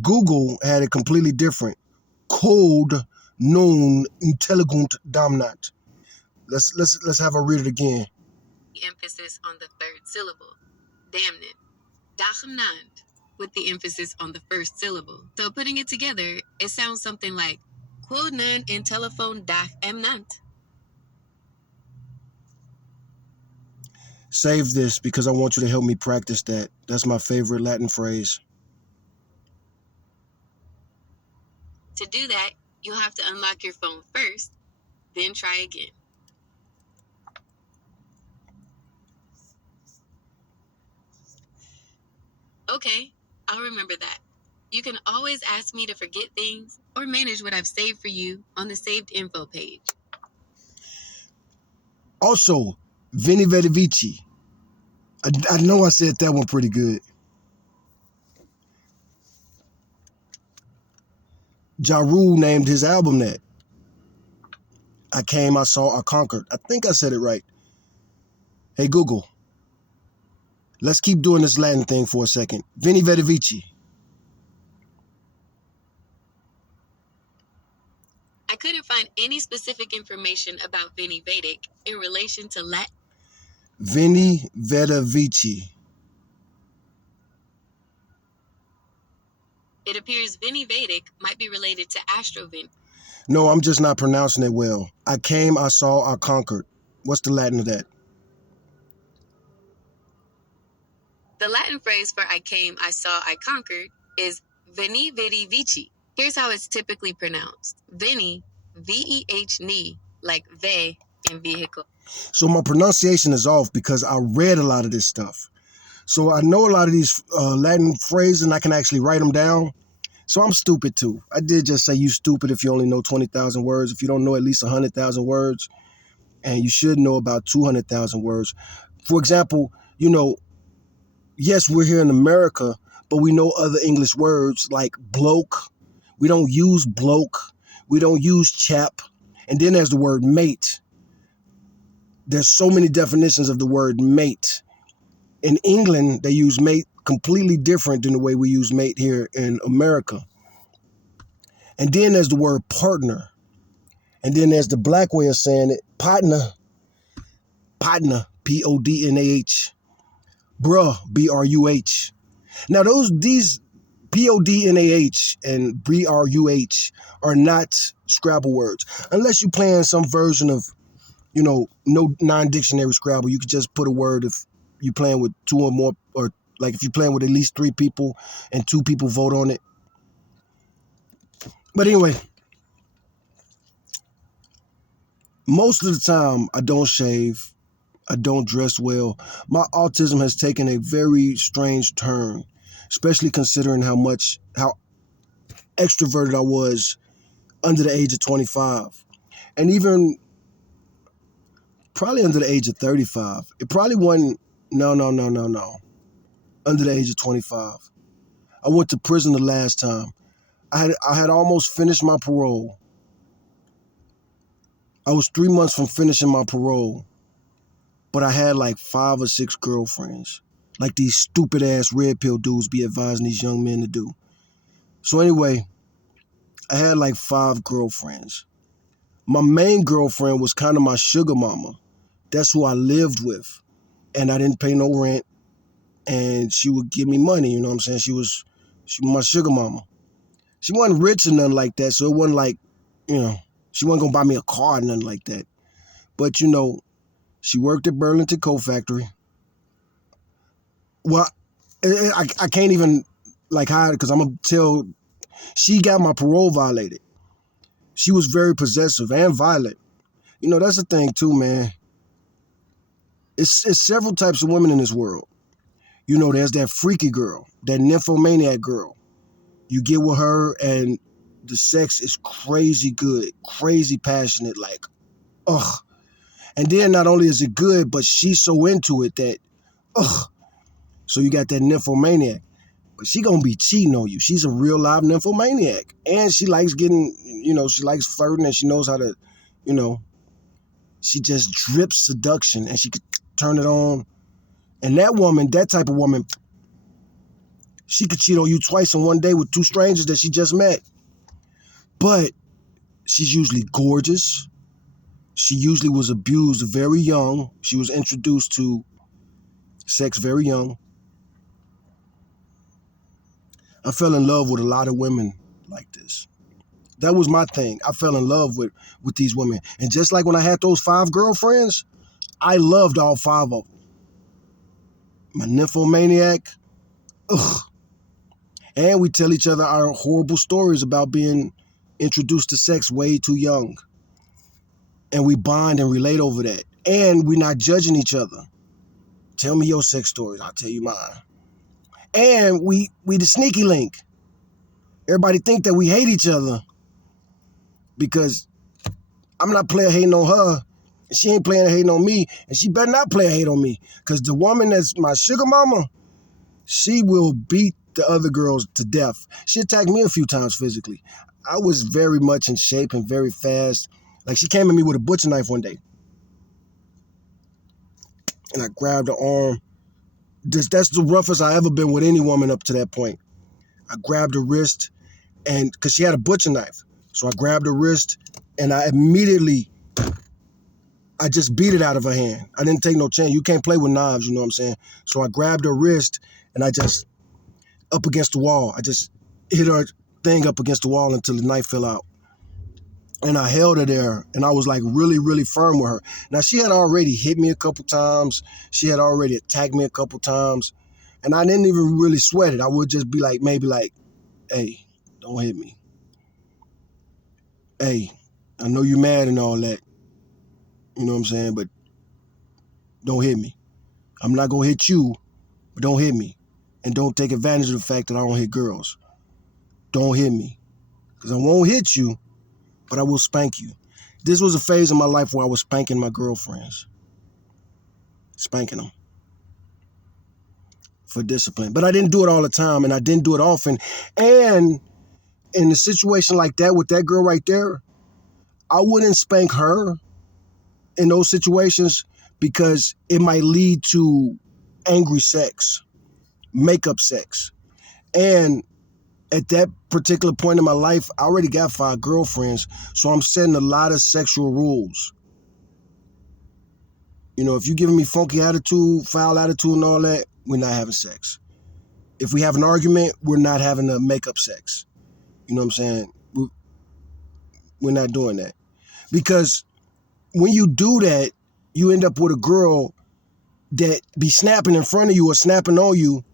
Google had it completely different. Quod non intellegunt damnat. Let's have her read it again. emphasis on the third syllable. Damnant. Dachnant, with the emphasis on the first syllable. So putting it together, it sounds something like quod non in telephone dach emnant. Save this because I want you to help me practice that. That's my favorite Latin phrase. To do that, you'll have to unlock your phone first, then try again. Okay, I'll remember that. You can always ask me to forget things or manage what I've saved for you on the saved info page. Also, Veni Vidi Vici. I know I said that one pretty good. Ja Rule named his album that. I came, I saw, I conquered. I think I said it right. Hey Google, let's keep doing this Latin thing for a second. Veni Vidi Vici. I couldn't find any specific information about Veni Vedic in relation to Latin. Veni Vidi Vici. It appears Veni Vedic might be related to Astroveni. No, I'm just not pronouncing it well. I came, I saw, I conquered. What's the Latin of that? The Latin phrase for I came, I saw, I conquered is Veni Vidi Vici. Here's how it's typically pronounced. Veni, V-E-H-Ni, like ve in vehicle. So my pronunciation is off because I read a lot of this stuff. So I know a lot of these Latin phrases and I can actually write them down. So I'm stupid too. I did just say you stupid if you only know 20,000 words. If you don't know at least 100,000 words, and you should know about 200,000 words. For example, yes, we're here in America, but we know other English words like bloke. We don't use bloke. We don't use chap. And then there's the word mate. There's so many definitions of the word mate. In England, they use mate completely different than the way we use mate here in America. And then there's the word partner. And then there's the black way of saying it, partner. Partner, P-O-D-N-A-H. Bruh, B-R-U-H. Now these P-O-D-N-A-H and B-R-U-H are not Scrabble words. Unless you're playing some version of, no non-dictionary Scrabble, you could just put a word if you're playing with two or more, or like if you're playing with at least 3 people and 2 people vote on it. But anyway, most of the time I don't shave. I don't dress well. My autism has taken a very strange turn, especially considering how extroverted I was under the age of 25. And even probably under the age of 35. It probably wasn't, no. Under the age of 25. I went to prison the last time. I had almost finished my parole. I was 3 months from finishing my parole. But I had like 5 or 6 girlfriends. Like these stupid ass red pill dudes be advising these young men to do. So anyway, I had like 5 girlfriends. My main girlfriend was kind of my sugar mama. That's who I lived with. And I didn't pay no rent. And she would give me money, you know what I'm saying? She was my sugar mama. She wasn't rich or nothing like that, so it wasn't like, she wasn't gonna buy me a car or nothing like that. But she worked at Burlington Coat Factory. Well, I can't even hide it because I'm gonna tell. She got my parole violated. She was very possessive and violent. That's the thing too, man. It's several types of women in this world. There's that freaky girl, that nymphomaniac girl. You get with her and the sex is crazy good, crazy passionate, like, ugh. And then not only is it good, but she's so into it that, ugh. So you got that nymphomaniac. But she gonna be cheating on you. She's a real live nymphomaniac. And she likes getting, she likes flirting and she knows how to, she just drips seduction and she could turn it on. And that type of woman, she could cheat on you twice in one day with two strangers that she just met. But she's usually gorgeous. She usually was abused very young. She was introduced to sex very young. I fell in love with a lot of women like this. That was my thing. I fell in love with these women. And just like when I had those 5 girlfriends, I loved all 5 of them. My nymphomaniac, ugh. And we tell each other our horrible stories about being introduced to sex way too young. And we bond and relate over that. And we're not judging each other. Tell me your sex stories, I'll tell you mine. And we the sneaky link. Everybody think that we hate each other because I'm not playing hating on her, and she ain't playing hating on me, and she better not play hate on me. Because the woman that's my sugar mama, she will beat the other girls to death. She attacked me a few times physically. I was very much in shape and very fast. Like, she came at me with a butcher knife one day. And I grabbed her arm. That's the roughest I ever been with any woman up to that point. I grabbed her wrist, and because she had a butcher knife. So I grabbed her wrist, and I just beat it out of her hand. I didn't take no chance. You can't play with knives, you know what I'm saying? So I grabbed her wrist, and I just, up against the wall, I just hit her thing up against the wall until the knife fell out. And I held her there, and I was like really, really firm with her. Now, she had already hit me a couple times. She had already attacked me a couple times. And I didn't even really sweat it. I would just be like, maybe like, hey, don't hit me. Hey, I know you're mad and all that. You know what I'm saying? But don't hit me. I'm not going to hit you, but don't hit me. And don't take advantage of the fact that I don't hit girls. Don't hit me. Because I won't hit you, but I will spank you. This was a phase in my life where I was spanking my girlfriends. Spanking them. For discipline. But I didn't do it all the time, and I didn't do it often. And in a situation like that with that girl right there, I wouldn't spank her in those situations because it might lead to angry sex, makeup sex. And at that particular point in my life, I already got 5 girlfriends, so I'm setting a lot of sexual rules. If you're giving me funky attitude, foul attitude and all that, we're not having sex. If we have an argument, we're not having a makeup sex. You know what I'm saying? We're not doing that. Because when you do that, you end up with a girl that be snapping in front of you or snapping on you,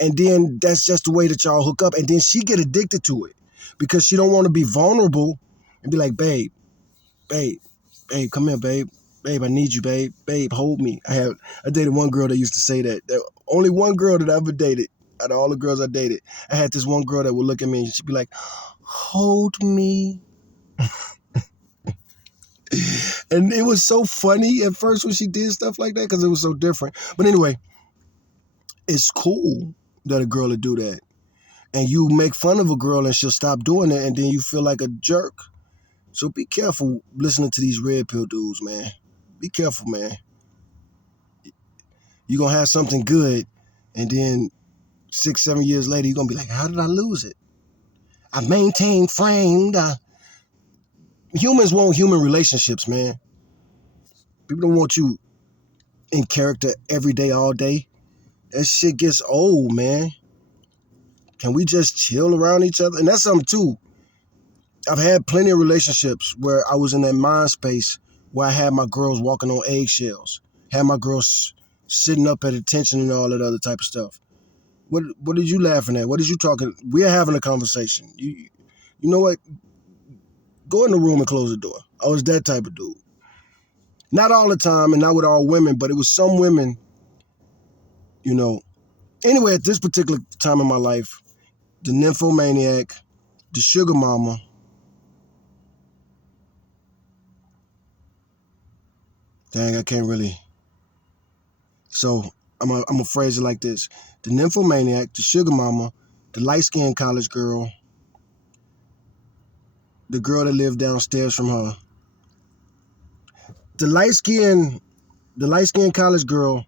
and then that's just the way that y'all hook up, and then she get addicted to it because she don't want to be vulnerable and be like, babe, come here, babe, I need you, babe, hold me. I dated one girl that used to say that. Only one girl that I ever dated out of all the girls I dated. I had this one girl that would look at me and she'd be like, hold me. And it was so funny at first when she did stuff like that because it was so different. But anyway, it's cool that a girl would do that. And you make fun of a girl and she'll stop doing it and then you feel like a jerk. So be careful listening to these red pill dudes, man. Be careful, man. You're going to have something good and then 6-7 years later, you're going to be like, how did I lose it? I maintained framed. humans want human relationships, man. People don't want you in character every day, all day. That shit gets old, man. Can we just chill around each other? And that's something too. I've had plenty of relationships where I was in that mind space where I had my girls walking on eggshells, had my girls sitting up at attention and all that other type of stuff. What are you laughing at? What is you talking? We're having a conversation. You know what? Go in the room and close the door. I was that type of dude. Not all the time and not with all women, but it was some women, you know. Anyway, at this particular time in my life, the nymphomaniac, the sugar mama, dang, I can't really. So I'm gonna phrase it like this: the nymphomaniac, the sugar mama, the light-skinned college girl, the girl that lived downstairs from her, the light-skinned college girl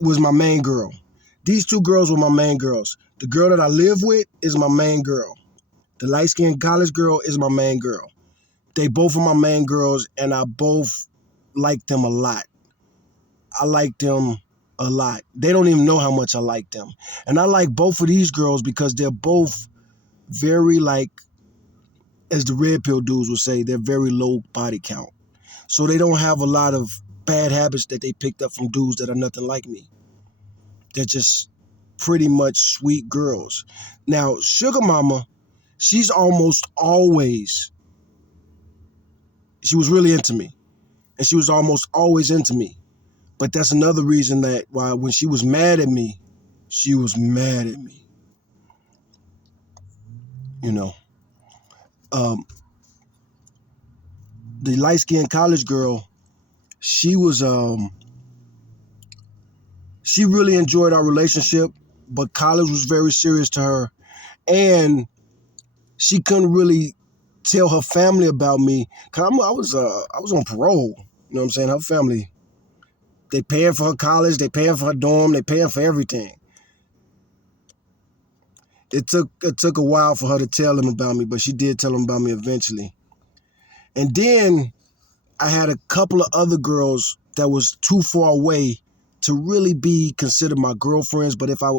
was my main girl. These two girls were my main girls. The girl that I live with is my main girl. The light-skinned college girl is my main girl. They both are my main girls, and I both like them a lot. I like them a lot. They don't even know how much I like them. And I like both of these girls because they're both very, like, as the red pill dudes would say, they're very low body count. So they don't have a lot of bad habits that they picked up from dudes that are nothing like me. They're just pretty much sweet girls. Now, Sugar Mama, she's almost always, she was really into me. And she was almost always into me. But that's another reason that why when she was mad at me, she was mad at me. You know. The light-skinned college girl, she was she really enjoyed our relationship, but college was very serious to her. And she couldn't really tell her family about me. Cause I was on parole. You know what I'm saying? Her family, they paying for her college, they paying for her dorm, they paying for everything. It took a while for her to tell them about me, but she did tell them about me eventually. And then I had a couple of other girls that was too far away to really be considered my girlfriends. But if I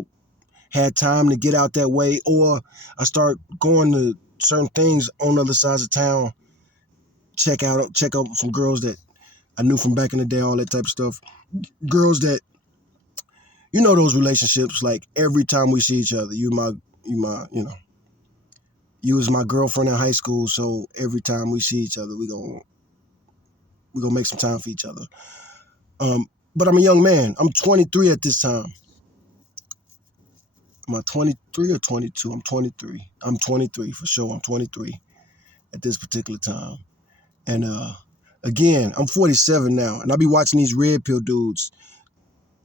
had time to get out that way, or I start going to certain things on other sides of town, check out some girls that I knew from back in the day, all that type of stuff. Girls that, you know, those relationships, like every time we see each other, you was my girlfriend in high school, so every time we see each other, we gonna make some time for each other. But I'm a young man. I'm 23 at this time. Am I 23 or 22? I'm 23. I'm 23 for sure. I'm 23 at this particular time. And again, I'm 47 now, and I be watching these red pill dudes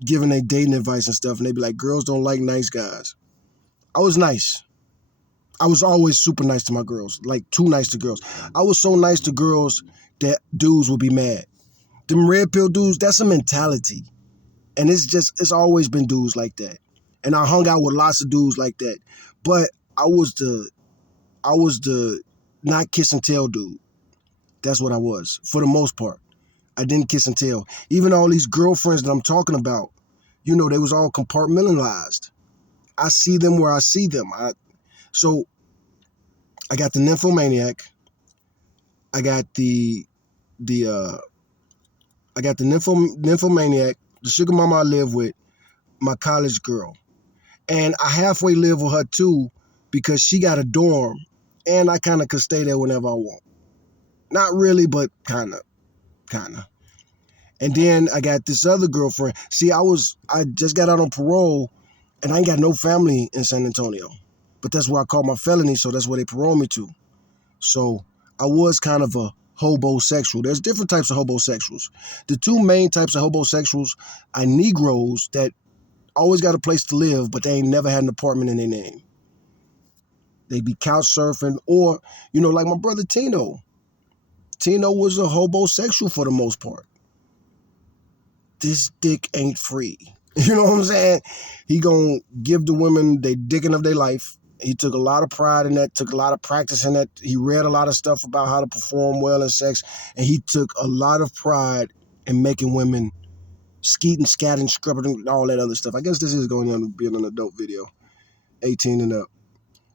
giving their dating advice and stuff, and they be like, girls don't like nice guys. I was nice. I was always super nice to my girls, like too nice to girls. I was so nice to girls that dudes would be mad. Them red pill dudes, that's a mentality. And it's always been dudes like that. And I hung out with lots of dudes like that. But I was the not kiss and tell dude. That's what I was, for the most part. I didn't kiss and tell. Even all these girlfriends that I'm talking about, you know, they was all compartmentalized. I see them where I see them. So I got the nymphomaniac. I got the nymphomaniac, the sugar mama I live with, my college girl. And I halfway live with her too because she got a dorm and I kind of could stay there whenever I want. Not really, but kind of. And then I got this other girlfriend. See, I just got out on parole and I ain't got no family in San Antonio. But that's where I caught my felony, so that's where they paroled me to. So I was kind of a hobosexual. There's different types of hobosexuals. The two main types of hobosexuals are Negroes that always got a place to live, but they ain't never had an apartment in their name. They be couch surfing, or, you know, like my brother Tino. Tino was a hobosexual for the most part. This dick ain't free. You know what I'm saying? He gonna give the women the dicking of their life, He took a lot of pride in that, took a lot of practice in that. He read a lot of stuff about how to perform well in sex, and he took a lot of pride in making women skeeting, scatting, scrubbing, all that other stuff. I guess this is going to be an adult video, 18 and up.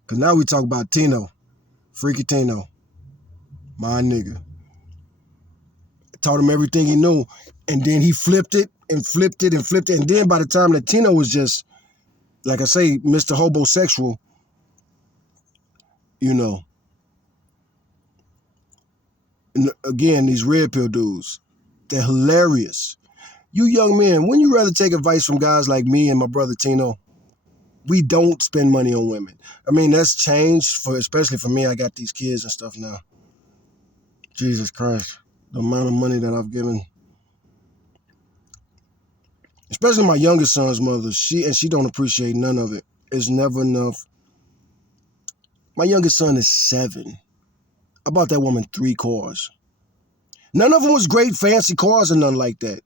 Because now we talk about Tino, Freaky Tino, my nigga. Taught him everything he knew, and then he flipped it and flipped it and flipped it. And then by the time that Tino was just, like I say, Mr. Hobosexual, you know, and again, these red pill dudes, they're hilarious. You young men, wouldn't you rather take advice from guys like me and my brother Tino? We don't spend money on women. I mean, that's changed, especially for me. I got these kids and stuff now. Jesus Christ, the amount of money that I've given. Especially my youngest son's mother, she don't appreciate none of it. It's never enough. My youngest son is 7. I bought that woman 3 cars. None of them was great, fancy cars or nothing like that.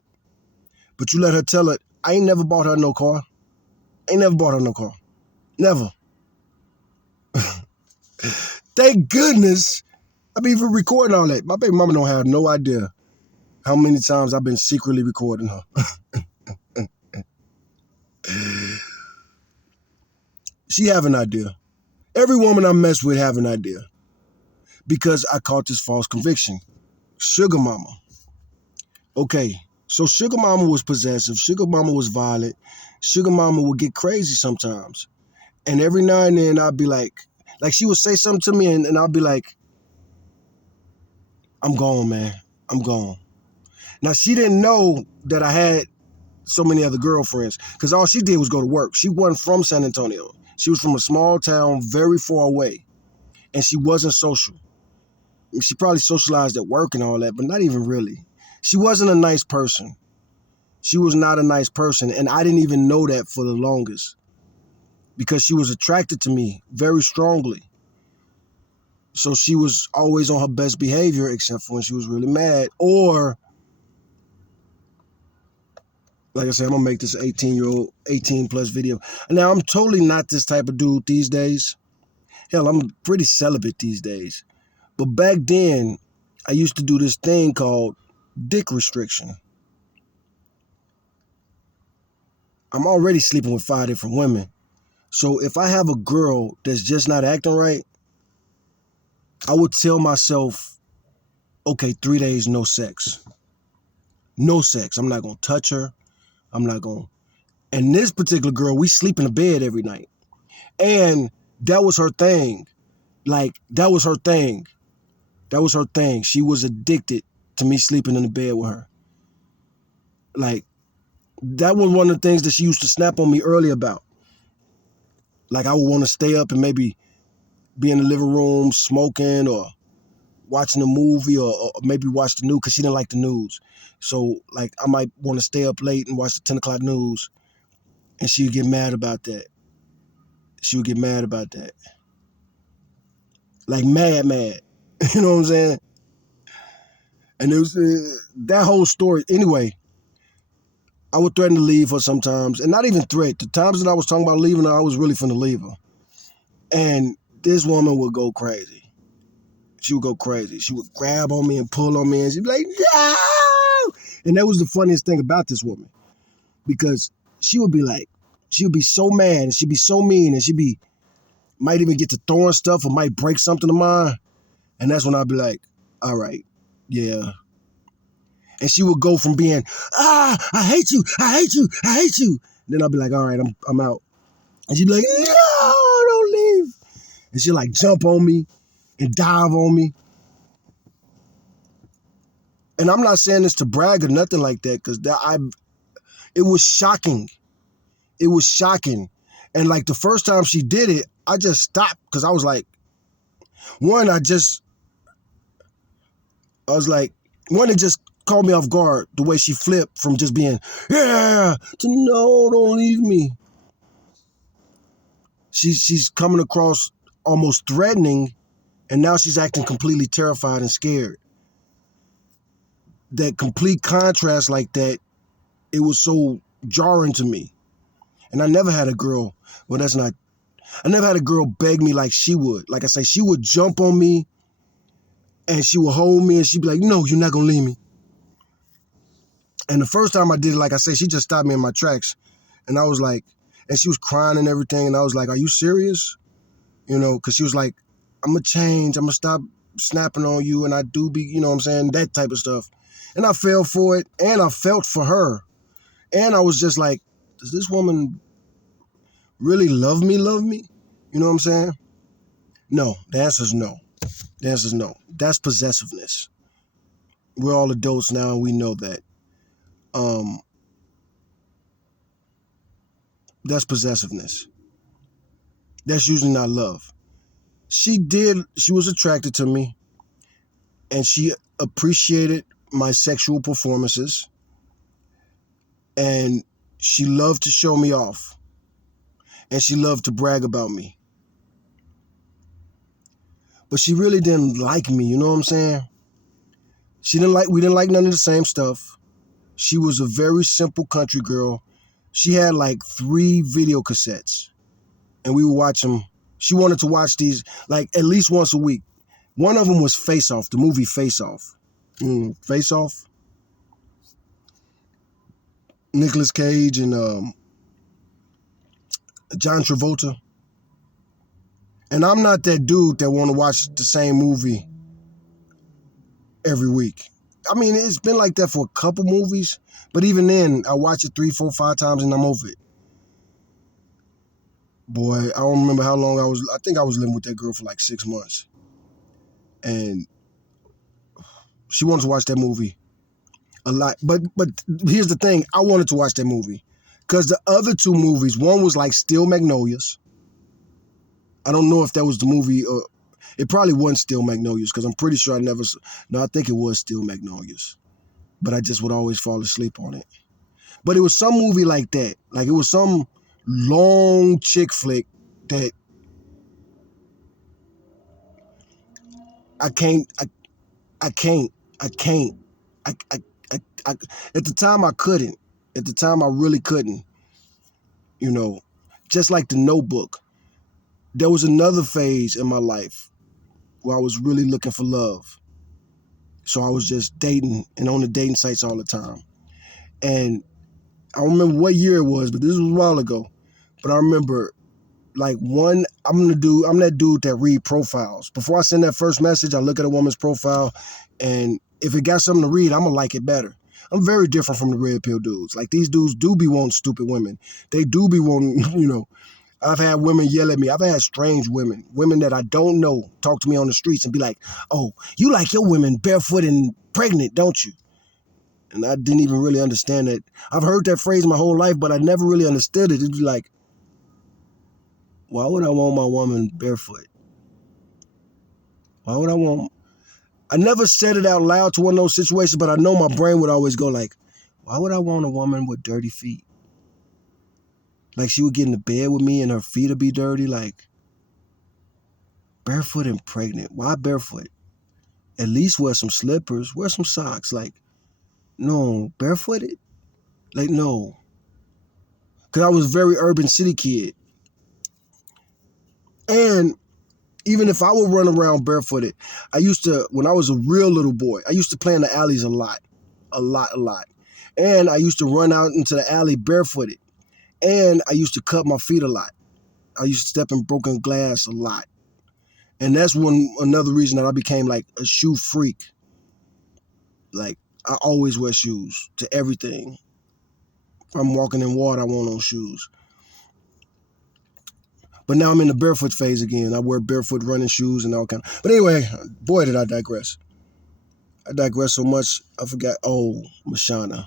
But you let her tell it, I ain't never bought her no car. Ain't never bought her no car. Never. Thank goodness. I be even recording all that. My baby mama don't have no idea how many times I've been secretly recording her. She have an idea. Every woman I mess with have an idea. Because I caught this false conviction. Sugar mama. Okay, so sugar mama was possessive. Sugar mama was violent. Sugar mama would get crazy sometimes. And every now and then I'd be like she would say something to me and I'd be like, I'm gone, man. I'm gone. Now, she didn't know that I had so many other girlfriends because all she did was go to work. She wasn't from San Antonio. She was from a small town very far away, and she wasn't social. She probably socialized at work and all that, but not even really. She wasn't a nice person. She was not a nice person, and I didn't even know that for the longest because she was attracted to me very strongly. So she was always on her best behavior except for when she was really mad. Or, like I said, I'm going to make this 18 plus video. Now, I'm totally not this type of dude these days. Hell, I'm pretty celibate these days. But back then, I used to do this thing called dick restriction. I'm already sleeping with 5 different women. So if I have a girl that's just not acting right, I would tell myself, okay, 3 days, no sex. No sex. I'm not going to touch her. I'm not going to. And this particular girl, we sleep in the bed every night. And that was her thing. Like, that was her thing. That was her thing. She was addicted to me sleeping in the bed with her. Like, that was one of the things that she used to snap on me early about. Like, I would want to stay up and maybe be in the living room smoking or watching a movie or maybe watch the news because she didn't like the news. So, like, I might want to stay up late and watch the 10 o'clock news, and she would get mad about that. She would get mad about that. Like, mad. You know what I'm saying? And it was that whole story. Anyway, I would threaten to leave her sometimes, and not even threat. The times that I was talking about leaving her, I was really finna leave her. And this woman would go crazy. She would go crazy. She would grab on me and pull on me, and she'd be like, no! And that was the funniest thing about this woman. Because she would be so mad, and she'd be so mean, and might even get to throwing stuff or might break something of mine. And that's when I'd be like, all right, yeah. And she would go from being, I hate you. And then I'd be like, all right, I'm out. And she'd be like, no, don't leave. And she'd like jump on me and dive on me. And I'm not saying this to brag or nothing like that, because it was shocking. It was shocking. And like the first time she did it, I just stopped because I was like, it just caught me off guard, the way she flipped from just being, yeah, to no, don't leave me. She's coming across almost threatening, and now she's acting completely terrified and scared. That complete contrast like that, it was so jarring to me. And I never had a girl, well, that's not, I never had a girl beg me like she would. Like I say, she would jump on me and she would hold me and she'd be like, no, you're not going to leave me. And the first time I did it, like I say, she just stopped me in my tracks. And I was like, and she was crying and everything. And I was like, are you serious? You know, because she was like, I'm going to change. I'm going to stop snapping on you. And I do be, you know what I'm saying? That type of stuff. And I fell for it. And I felt for her. And I was just like, does this woman really love me? You know what I'm saying? No. The answer is no. The answer is no. That's possessiveness. We're all adults now and we know that. That's possessiveness. That's usually not love. She was attracted to me and she appreciated my sexual performances and she loved to show me off and she loved to brag about me. But she really didn't like me, you know what I'm saying? We didn't like none of the same stuff. She was a very simple country girl. She had like 3 video cassettes and we would watch them. She wanted to watch these like at least once a week. One of them was Face Off, the movie Face Off. Face Off. Nicolas Cage and John Travolta. And I'm not that dude that want to watch the same movie every week. I mean, it's been like that for a couple movies, but even then, I watch it 3, 4, 5 times and I'm over it. Boy, I don't remember how long I think I was living with that girl for like 6 months. And she wanted to watch that movie a lot. But here's the thing, I wanted to watch that movie. Because the other 2 movies, one was like Steel Magnolias. I don't know if that was the movie or it probably wasn't Steel Magnolias because I'm pretty sure I think it was Steel Magnolias. But I just would always fall asleep on it. But it was some movie like that. Like it was some long chick flick that I can't. At the time I couldn't. At the time I really couldn't. You know, just like The Notebook. There was another phase in my life where I was really looking for love. So I was just dating and on the dating sites all the time. And I don't remember what year it was, but this was a while ago. But I remember like I'm that dude that read profiles. Before I send that first message, I look at a woman's profile and if it got something to read, I'm gonna like it better. I'm very different from the red pill dudes. Like these dudes do be wanting stupid women. They do be wanting, you know, I've had women yell at me. I've had strange women that I don't know, talk to me on the streets and be like, oh, you like your women barefoot and pregnant, don't you? And I didn't even really understand that. I've heard that phrase my whole life, but I never really understood it. It'd be like, why would I want my woman barefoot? Why would I never said it out loud to one of those situations, but I know my brain would always go like, why would I want a woman with dirty feet? Like she would get in the bed with me and her feet would be dirty, like barefoot and pregnant. Why barefoot? At least wear some slippers, wear some socks. Like, no, barefooted? Like, no. Because I was a very urban city kid. And even if I would run around barefooted, I used to, when I was a real little boy, I used to play in the alleys a lot. And I used to run out into the alley barefooted. And I used to cut my feet a lot. I used to step in broken glass a lot. And that's another reason that I became like a shoe freak. Like, I always wear shoes to everything. If I'm walking in water, I want on shoes. But now I'm in the barefoot phase again. I wear barefoot running shoes and all kind of. But anyway, boy, did I digress. I digress so much, I forgot. Oh, Mashana.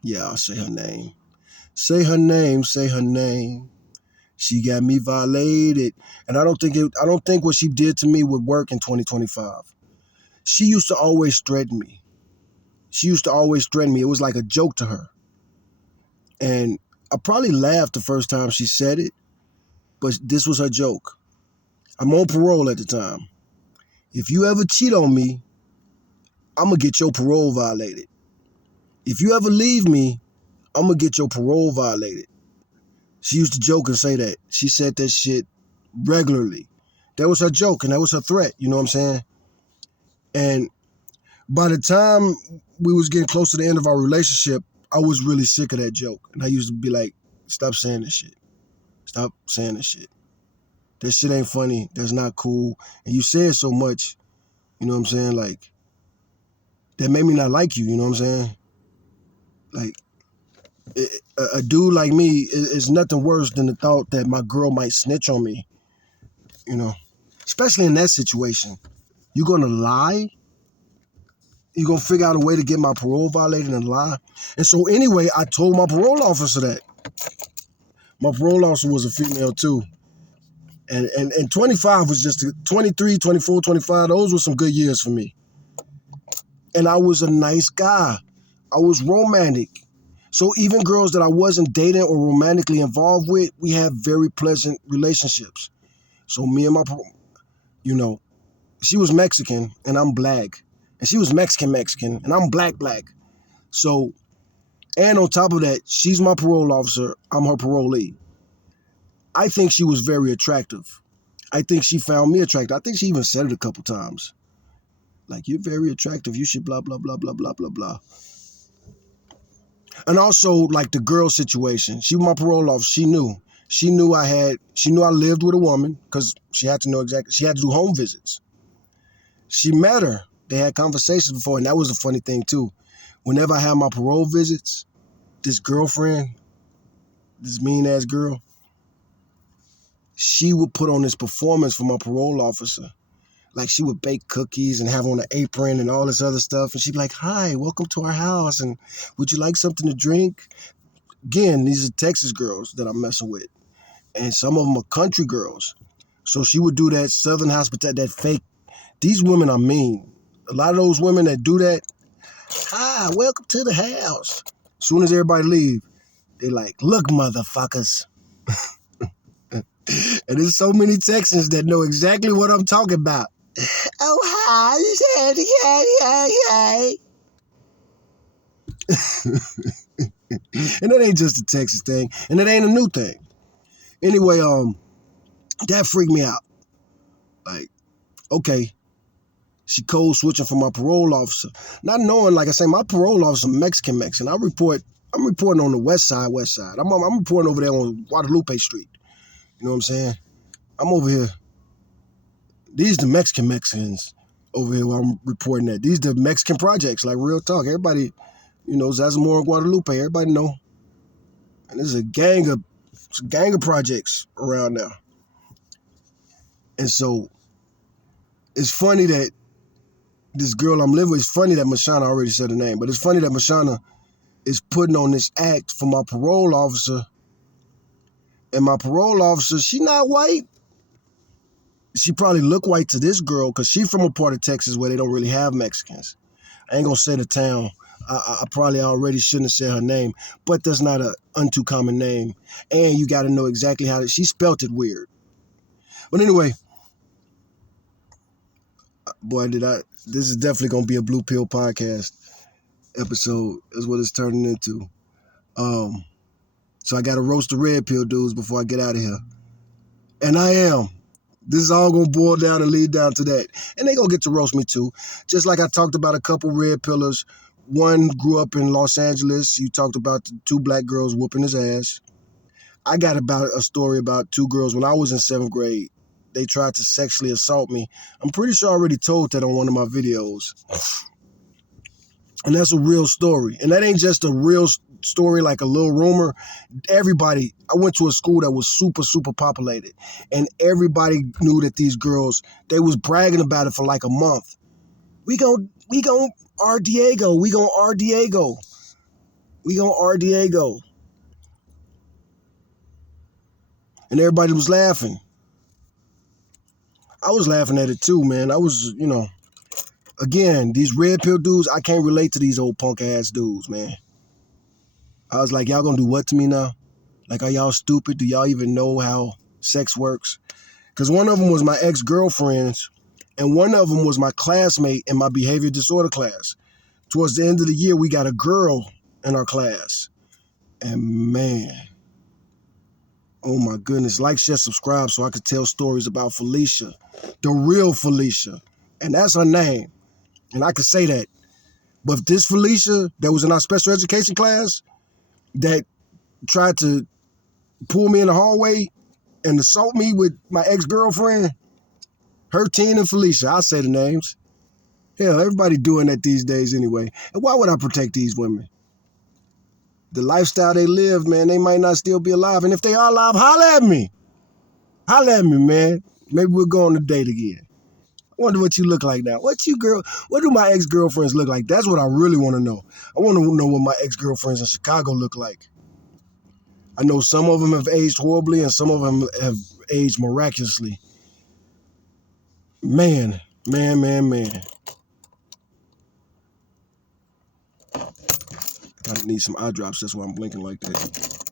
Yeah, I'll say her name. Say her name, say her name. She got me violated. And I don't think what she did to me would work in 2025. She used to always threaten me. It was like a joke to her. And I probably laughed the first time she said it, but this was her joke. I'm on parole at the time. If you ever cheat on me, I'm going to get your parole violated. If you ever leave me, I'm going to get your parole violated. She used to joke and say that. She said that shit regularly. That was her joke and that was her threat, you know what I'm saying? And by the time we was getting close to the end of our relationship, I was really sick of that joke. And I used to be like, stop saying this shit. Stop saying this shit. That shit ain't funny. That's not cool. And you say it so much, you know what I'm saying? Like, that made me not like you, you know what I'm saying? Like, a dude like me is nothing worse than the thought that my girl might snitch on me, you know? Especially in that situation. You gonna lie? You gonna figure out a way to get my parole violated and lie? And so anyway, I told my parole officer that. My parole officer was a female too. And 25 was just 23, 24, 25. Those were some good years for me. And I was a nice guy. I was romantic. So even girls that I wasn't dating or romantically involved with, we had very pleasant relationships. So me and you know, she was Mexican and I'm black. And she was Mexican and I'm black. So, and on top of that, she's my parole officer. I'm her parolee. I think she was very attractive. I think she found me attractive. I think she even said it a couple times. Like, you're very attractive. You should blah, blah, blah, blah, blah, blah, blah. And also, like, the girl situation. She was my parole officer. She knew. She knew I lived with a woman because she had to know exactly. She had to do home visits. She met her. They had conversations before, and that was a funny thing, too. Whenever I had my parole visits, this girlfriend, this mean-ass girl, she would put on this performance for my parole officer. Like, she would bake cookies and have on an apron and all this other stuff. And she'd be like, hi, welcome to our house. And would you like something to drink? Again, these are Texas girls that I'm messing with. And some of them are country girls. So she would do that Southern hospitality, that fake. These women are mean. A lot of those women that do that, hi, welcome to the house. As soon as everybody leave, they like, look, motherfuckers. And there's so many Texans that know exactly what I'm talking about. Oh, hi. And that ain't just a Texas thing. And it ain't a new thing. Anyway, that freaked me out. Like, okay, she code switching for my parole officer. Not knowing, like I say, my parole officer Mexican. I'm reporting on the west side. I'm reporting over there on Guadalupe Street. You know what I'm saying? I'm over here. These the Mexicans over here where I'm reporting at. These the Mexican projects, like real talk. Everybody, you know, Zazamora and Guadalupe, everybody know. And there's a gang of projects around there. And so it's funny that this girl I'm living with, it's funny that Mashana already said her name, but it's funny that Mashana is putting on this act for my parole officer. And my parole officer, she not white. She probably look white to this girl because she from a part of Texas where they don't really have Mexicans. I ain't gonna say the town. I probably already shouldn't have said her name, but that's not an untoo common name. And you got to know exactly how she spelt it weird. But anyway, boy, this is definitely gonna be a Blue Pill podcast episode. Is what it's turning into. So I got to roast the red pill dudes before I get out of here, and I am. This is all gonna boil down and lead down to that, and they gonna get to roast me too. Just like I talked about a couple red pillars. One grew up in Los Angeles. You talked about the two black girls whooping his ass. I got about a story about two girls when I was in 7th grade. They tried to sexually assault me. I'm pretty sure I already told that on one of my videos. And that's a real story. And that ain't just a real story like a little rumor. Everybody, I went to a school that was super, super populated. And everybody knew that these girls, they was bragging about it for like a month. We gon' R Diego. We gon' R Diego. We gon' R Diego. And everybody was laughing. I was laughing at it too, man. I was, you know, again, these red pill dudes, I can't relate to these old punk ass dudes, man. I was like, y'all gonna do what to me now? Like, are y'all stupid? Do y'all even know how sex works? Because one of them was my ex-girlfriend's, and one of them was my classmate in my behavior disorder class. Towards the end of the year, we got a girl in our class. And man, Oh my goodness. Like, share, subscribe so I could tell stories about Felicia. The real Felicia. And that's her name. And I could say that. But this Felicia that was in our special education class that tried to pull me in the hallway and assault me with my ex-girlfriend, her, Teen, and Felicia. I'll say the names. Hell, everybody doing that these days anyway. And why would I protect these women? The lifestyle they live, man, they might not still be alive. And if they are alive, holla at me. Holla at me, man. Maybe we'll go on a date again. I wonder what you look like now. What do my ex-girlfriends look like? That's what I really want to know. I want to know what my ex-girlfriends in Chicago look like. I know some of them have aged horribly and some of them have aged miraculously. Man. I need some eye drops. That's why I'm blinking like that.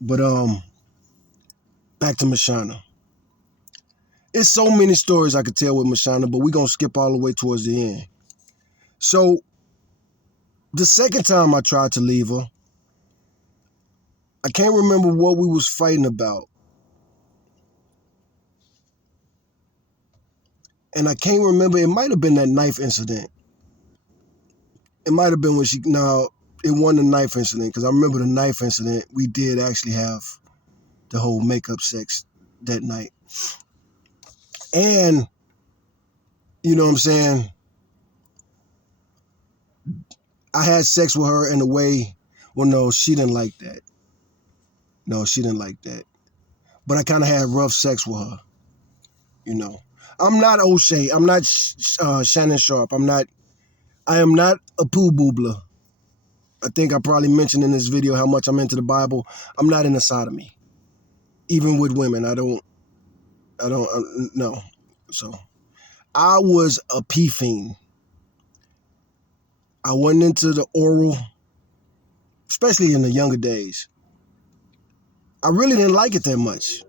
But back to Mashana. It's so many stories I could tell with Mashana, but we're going to skip all the way towards the end. So the second time I tried to leave her, I can't remember what we was fighting about. And I can't remember, it might have been that knife incident. It might have been when it wasn't a knife incident, because I remember the knife incident, we did actually have the whole makeup sex that night. And, you know what I'm saying, I had sex with her in a way, well, no, she didn't like that. No, she didn't like that. But I kind of had rough sex with her, you know. I'm not O'Shea. I'm not Shannon Sharp. I am not a poo boobler. I think I probably mentioned in this video how much I'm into the Bible. I'm not into sodomy. Even with women, I don't, no. So, I was a pee fiend. I wasn't into the oral, especially in the younger days. I really didn't like it that much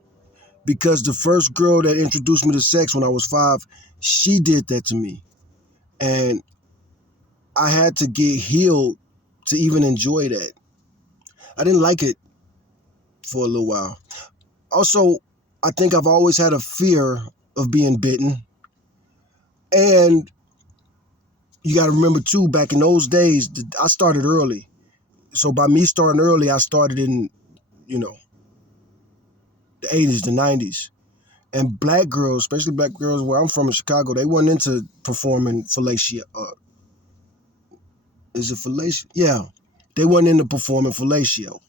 because the first girl that introduced me to sex when I was 5, she did that to me. And I had to get healed to even enjoy that. I didn't like it for a little while. Also, I think I've always had a fear of being bitten. And you got to remember too, back in those days, I started early. So by me starting early, I started in, the 80s, the 90s. And black girls, especially black girls where I'm from in Chicago, they weren't into performing fellatio. Is it fellatio? Yeah. They weren't into performing fellatio.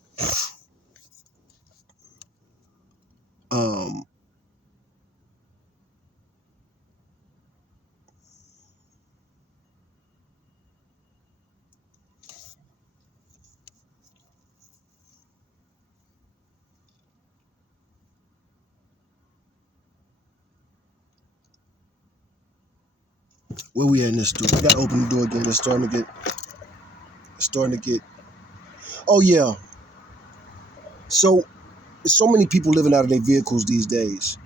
Where we at in this store? I gotta open the door again. It's starting to get. Oh yeah. So, there's so many people living out of their vehicles these days.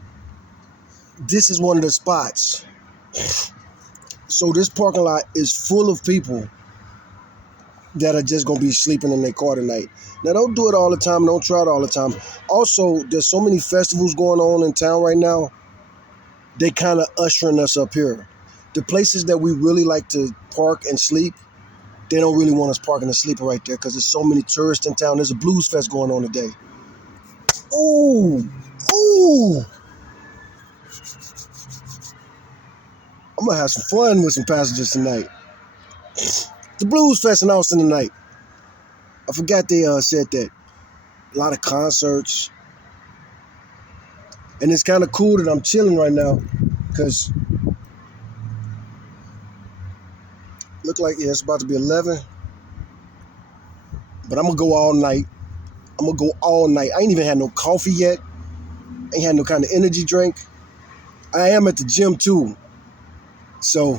This is one of the spots. So this parking lot is full of people that are just gonna be sleeping in their car tonight. Now don't do it all the time. Don't try it all the time. Also, there's so many festivals going on in town right now. They kind of ushering us up here. The places that we really like to park and sleep, they don't really want us parking and sleeping right there because there's so many tourists in town. There's a blues fest going on today. Ooh. I'm gonna have some fun with some passengers tonight. The blues fest in Austin tonight. I forgot they said that. A lot of concerts. And it's kind of cool that I'm chilling right now because look like, it's about to be 11. But I'm going to go all night. I ain't even had no coffee yet. Ain't had no kind of energy drink. I am at the gym too. So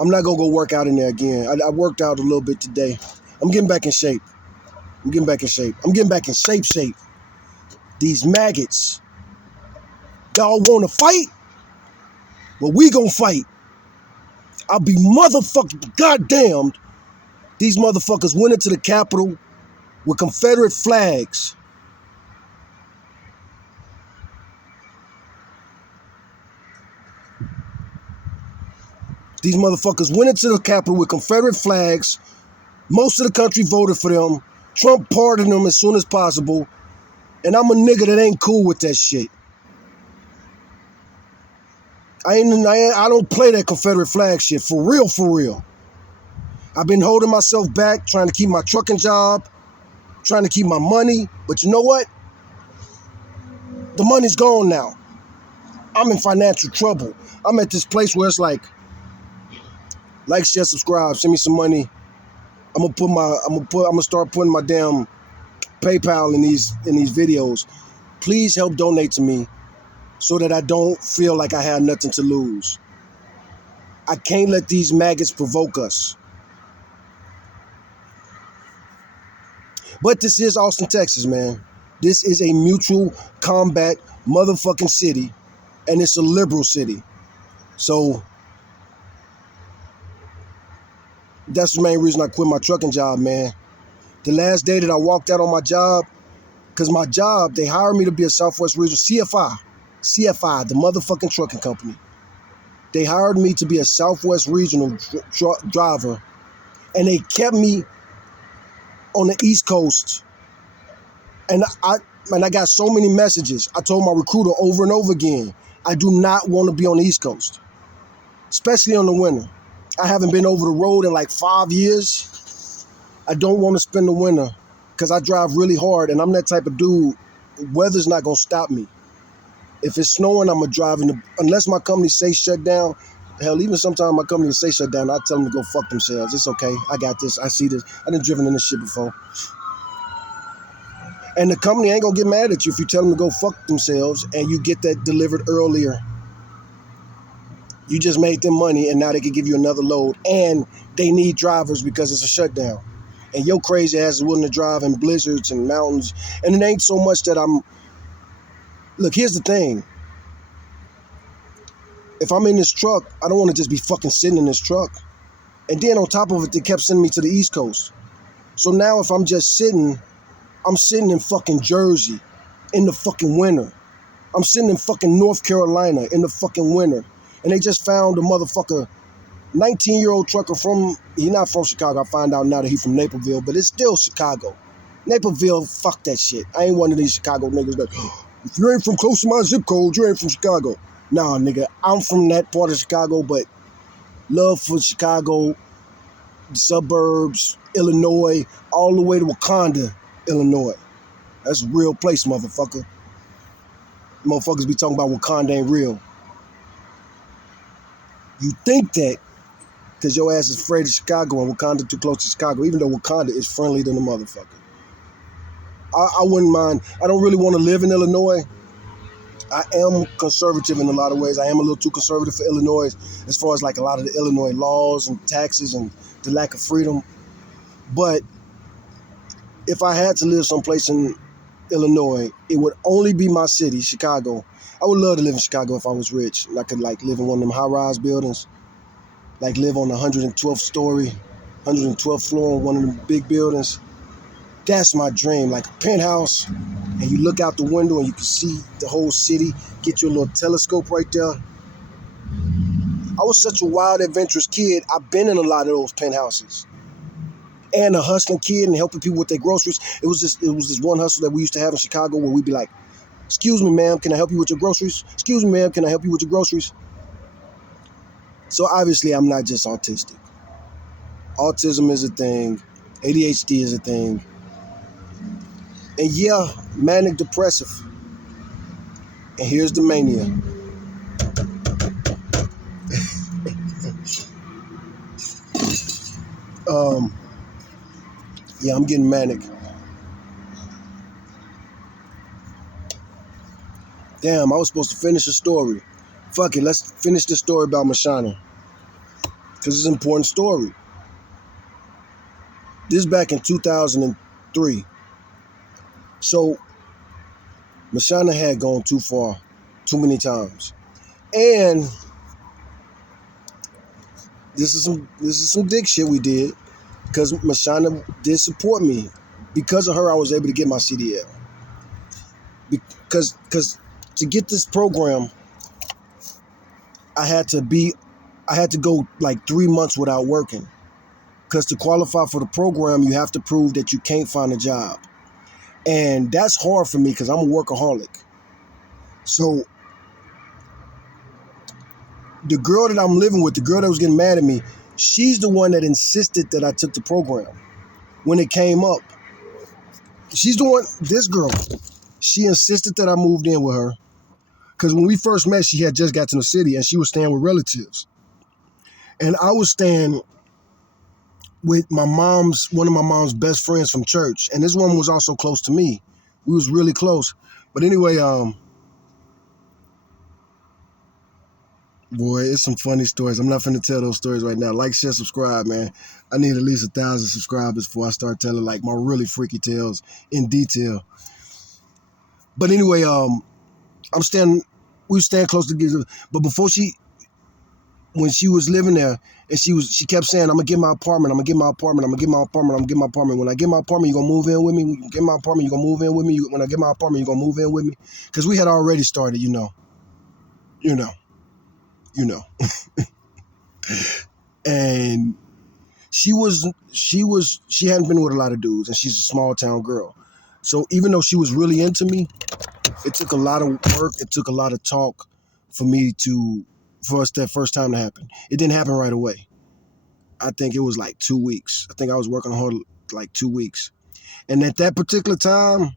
I'm not going to go work out in there again. I worked out a little bit today. I'm getting back in shape. I'm getting back in shape. These maggots. Y'all want to fight? Well, we gonna fight. I'll be motherfucking goddamned. These motherfuckers went into the Capitol with Confederate flags These motherfuckers went into the Capitol with Confederate flags. Most of the country voted for them. Trump pardoned them as soon as possible. And I'm a nigga that ain't cool with that shit. I don't play that Confederate flag shit. For real, for real. I've been holding myself back, trying to keep my trucking job, trying to keep my money. But you know what? The money's gone now. I'm in financial trouble. I'm at this place where it's like share, subscribe, send me some money. I'm gonna start putting my damn PayPal in these videos. Please help donate to me so that I don't feel like I have nothing to lose. I can't let these maggots provoke us. But this is Austin, Texas, man. This is a mutual combat motherfucking city, and it's a liberal city. So that's the main reason I quit my trucking job, man. The last day that I walked out on my job, because my job, they hired me to be a Southwest Regional CFI, the motherfucking trucking company. They hired me to be a Southwest Regional driver, and they kept me on the East Coast. And I got so many messages. I told my recruiter over and over again, I do not want to be on the East Coast, especially on the winter. I haven't been over the road in like 5 years. I don't want to spend the winter because I drive really hard, and I'm that type of dude. Weather's not going to stop me. If it's snowing, I'm going to drive. Unless my company say shut down. Hell, even sometimes my company will say shut down. I tell them to go fuck themselves. It's okay. I got this. I see this. I done driven in this shit before. And the company ain't going to get mad at you if you tell them to go fuck themselves and you get that delivered earlier. You just made them money, and now they can give you another load. And they need drivers because it's a shutdown. And your crazy ass is willing to drive in blizzards and mountains. And it ain't so much that Look, here's the thing. If I'm in this truck, I don't want to just be fucking sitting in this truck. And then on top of it, they kept sending me to the East Coast. So now if I'm just sitting, I'm sitting in fucking Jersey in the fucking winter. I'm sitting in fucking North Carolina in the fucking winter. And they just found a motherfucker, 19-year-old trucker he's not from Chicago. I find out now that he's from Naperville, but it's still Chicago. Naperville, fuck that shit. I ain't one of these Chicago niggas that, if you ain't from close to my zip code, you ain't from Chicago. Nah, nigga, I'm from that part of Chicago, but love for Chicago, the suburbs, Illinois, all the way to Wakanda, Illinois. That's a real place, motherfucker. Motherfuckers be talking about Wakanda ain't real. You think that because your ass is afraid of Chicago and Wakanda too close to Chicago, even though Wakanda is friendly than the motherfucker. I wouldn't mind. I don't really want to live in Illinois. I am conservative in a lot of ways. I am a little too conservative for Illinois as far as like a lot of the Illinois laws and taxes and the lack of freedom. But if I had to live someplace in Illinois, it would only be my city, Chicago. I would love to live in Chicago if I was rich. And I could like live in one of them high-rise buildings, like live on the 112th story, 112th floor on one of them big buildings. That's my dream, like a penthouse, and you look out the window and you can see the whole city, get your little telescope right there. I was such a wild, adventurous kid. I've been in a lot of those penthouses. And a hustling kid and helping people with their groceries. It was this one hustle that we used to have in Chicago where we'd be like, excuse me, ma'am, can I help you with your groceries? Excuse me, ma'am, can I help you with your groceries? So obviously I'm not just autistic. Autism is a thing. ADHD is a thing. And yeah, manic depressive. And here's the mania. Yeah, I'm getting manic. Damn, I was supposed to finish a story. Fuck it, let's finish this story about Mashana. Because it's an important story. This is back in 2003. So, Mashana had gone too far, too many times. And this is some dick shit we did. Because Mashana did support me. Because of her, I was able to get my CDL. Because to get this program, I had to be I had to go like 3 months without working. Because to qualify for the program, you have to prove that you can't find a job. And that's hard for me because I'm a workaholic. So the girl that I'm living with, the girl that was getting mad at me, she's the one that insisted that I took the program. When it came up, she's the one, this girl, she insisted that I moved in with her. Because when we first met, she had just got to the city and she was staying with relatives. And I was staying with one of my mom's best friends from church. And this woman was also close to me. We was really close. But anyway, boy, it's some funny stories. I'm not finna tell those stories right now. Like, share, subscribe, man. I need at least 1,000 subscribers before I start telling like my really freaky tales in detail. But anyway, we were staying close together. But when she was living there, and she kept saying, I'm gonna get my apartment, I'm gonna get my apartment, I'm gonna get my apartment, I'm gonna get my apartment. When I get my apartment, you gonna move in with me? When you get my apartment, you gonna move in with me? When I get my apartment, you gonna move in with me? Because we had already started, you know. And she hadn't been with a lot of dudes, and she's a small town girl. So even though she was really into me, it took a lot of work, it took a lot of talk for us that first time to happen. It didn't happen right away. I think it was like 2 weeks. I think I was working on her like 2 weeks. And at that particular time,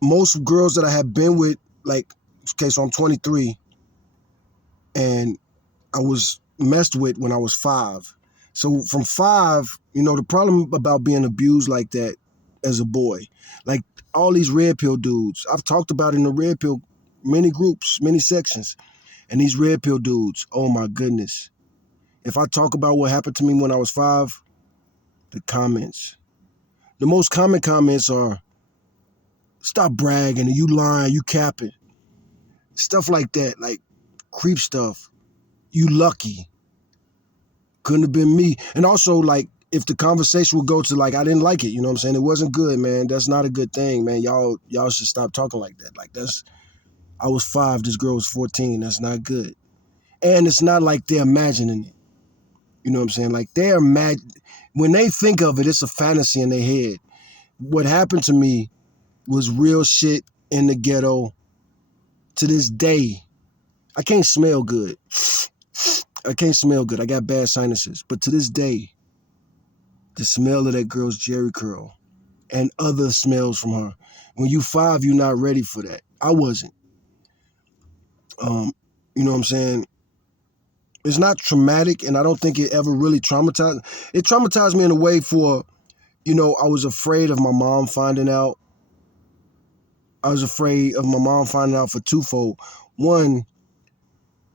most girls that I had been with, like, okay, so I'm 23, and I was messed with when I was 5. So from 5, the problem about being abused like that as a boy, like all these red pill dudes, I've talked about in the red pill, many groups, many sections, and these red pill dudes, oh my goodness. If I talk about what happened to me when I was 5, the most common comments are, stop bragging, you lying, you capping. Stuff like that, like creep stuff. You lucky. Couldn't have been me. And also, like, if the conversation would go to, like, I didn't like it, you know what I'm saying? It wasn't good, man. That's not a good thing, man. Y'all should stop talking like that. Like, I was 5, this girl was 14. That's not good. And it's not like they're imagining it. You know what I'm saying? Like, when they think of it, it's a fantasy in their head. What happened to me was real shit in the ghetto. To this day, I can't smell good. I got bad sinuses. But to this day, the smell of that girl's Jerry curl and other smells from her. When you 5, you're not ready for that. I wasn't. You know what I'm saying? It's not traumatic, and I don't think it ever really traumatized. It traumatized me in a way for, I was afraid of my mom finding out. I was afraid of my mom finding out for twofold. One,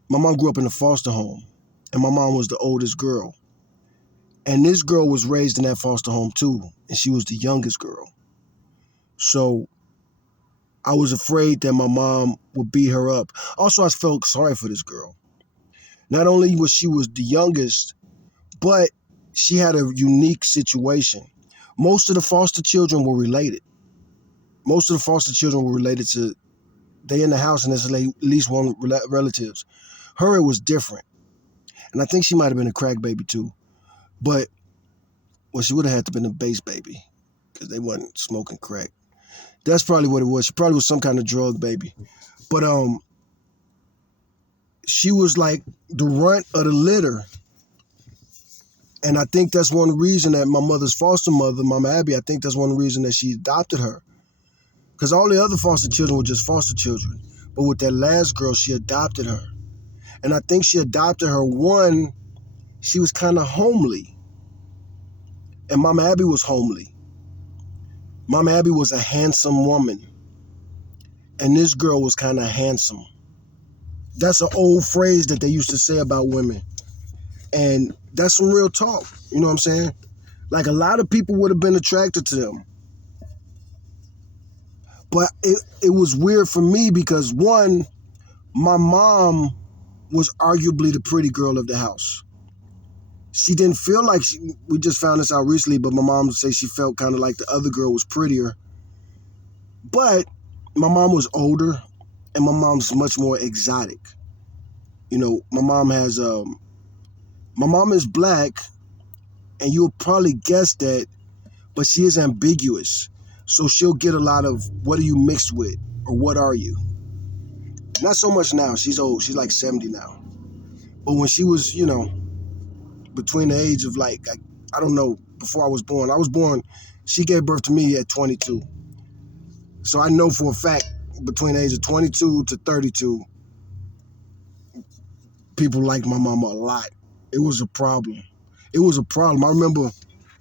my mom grew up in a foster home, and my mom was the oldest girl. And this girl was raised in that foster home too, and she was the youngest girl. So I was afraid that my mom would beat her up. Also, I felt sorry for this girl. Not only was she the youngest, but she had a unique situation. Most of the foster children were related. To, they in the house and there's at least one relatives. Her, it was different. And I think she might have been a crack baby too. But, well, she would have had to have been a base baby because they wasn't smoking crack. That's probably what it was. She probably was some kind of drug baby. But she was like the runt of the litter. And I think that's one reason that my mother's foster mother, Mama Abby, I think that's one reason that she adopted her. Because all the other foster children were just foster children. But with that last girl, she adopted her. And I think she adopted her, one, she was kind of homely. And Mama Abby was homely. Mama Abby was a handsome woman. And this girl was kind of handsome. That's an old phrase that they used to say about women. And that's some real talk. You know what I'm saying? Like, a lot of people would have been attracted to them. But it was weird for me because, one, my mom was arguably the pretty girl of the house. She didn't feel like we just found this out recently, but my mom would say she felt kind of like the other girl was prettier. But my mom was older, and my mom's much more exotic. You know, my mom is black, and you'll probably guess that, but she is ambiguous. So she'll get a lot of, what are you mixed with? Or what are you? Not so much now. She's old. She's like 70 now. But when she was, you know, between the age of like, I don't know, before I was born, she gave birth to me at 22. So I know for a fact, between the age of 22 to 32, people liked my mama a lot. It was a problem. It was a problem. I remember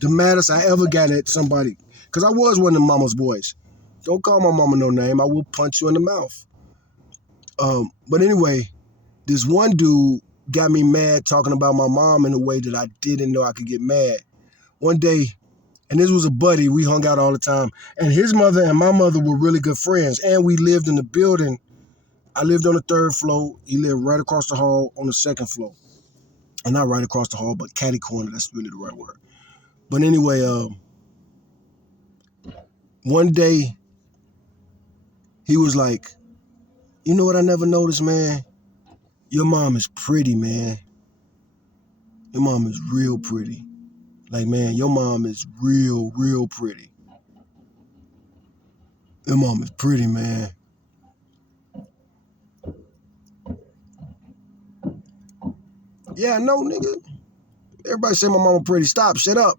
the maddest I ever got at somebody, because I was one of the mama's boys. Don't call my mama no name. I will punch you in the mouth. But anyway, this one dude got me mad talking about my mom in a way that I didn't know I could get mad. One day, and this was a buddy, we hung out all the time, and his mother and my mother were really good friends, and we lived in the building. I lived on the 3rd floor. He lived right across the hall on the 2nd floor. And not right across the hall, but catty corner, that's really the right word. But anyway, one day, he was like, you know what I never noticed, man? Your mom is pretty, man. Your mom is real pretty. Like, man, your mom is real, real pretty. Your mom is pretty, man. Yeah, I know, nigga. Everybody say my mama pretty. Stop, shut up.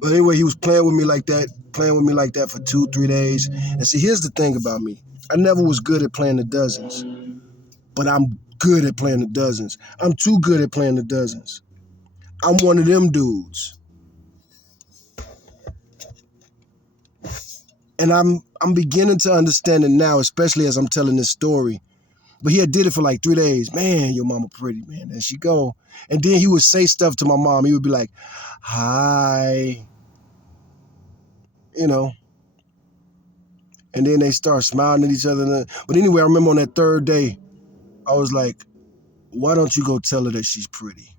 But anyway, he was playing with me like that for 2-3 days. And see, here's the thing about me. I never was good at playing the dozens, but I'm good at playing the dozens. I'm too good at playing the dozens. I'm one of them dudes. And I'm beginning to understand it now, especially as I'm telling this story. But he had did it for like 3 days. Man, your mama pretty, man. There she go. And then he would say stuff to my mom. He would be like, hi. You know. And then they start smiling at each other. But anyway, I remember on that 3rd day, I was like, why don't you go tell her that she's pretty?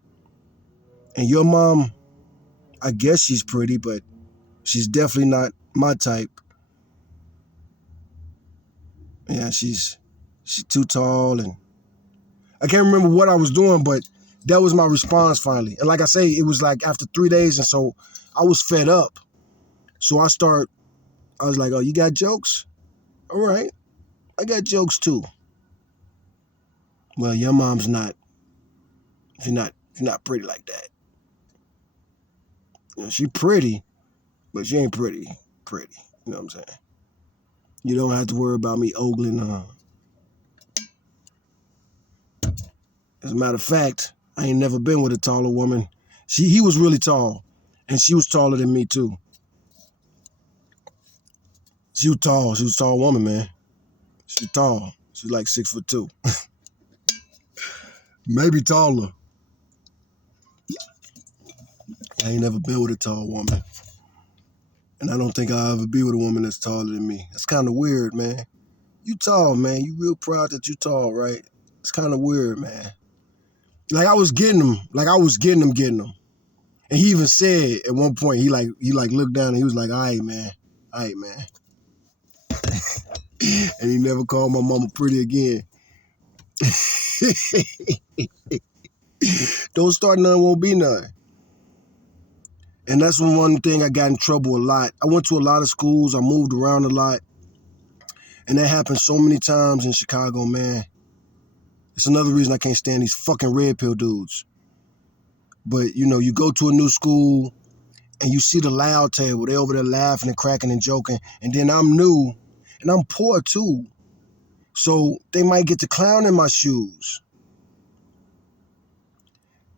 And your mom, I guess she's pretty, but she's definitely not my type. Yeah, she's too tall, and I can't remember what I was doing, but that was my response finally. And like I say, it was like after 3 days, and so I was fed up. So I was like, oh, you got jokes? All right, I got jokes too. Well, your mom's not, she's not pretty like that. You know, she pretty, but she ain't pretty. You know what I'm saying? You don't have to worry about me ogling her. As a matter of fact, I ain't never been with a taller woman. He was really tall, and she was taller than me too. She was tall. She was a tall woman, man. She's tall. She's like 6'2". Maybe taller. I ain't never been with a tall woman. And I don't think I'll ever be with a woman that's taller than me. That's kind of weird, man. You tall, man. You real proud that you tall, right? It's kind of weird, man. Like I was getting him. And he even said at one point, he looked down and he was like, all right, man. And he never called my mama pretty again. Don't start none, won't be none. And that's one thing I got in trouble a lot. I went to a lot of schools. I moved around a lot. And that happened so many times in Chicago, man. It's another reason I can't stand these fucking red pill dudes. But, you know, you go to a new school and you see the loud table. They over there laughing and cracking and joking. And then I'm new and I'm poor too. So they might get the clown in my shoes.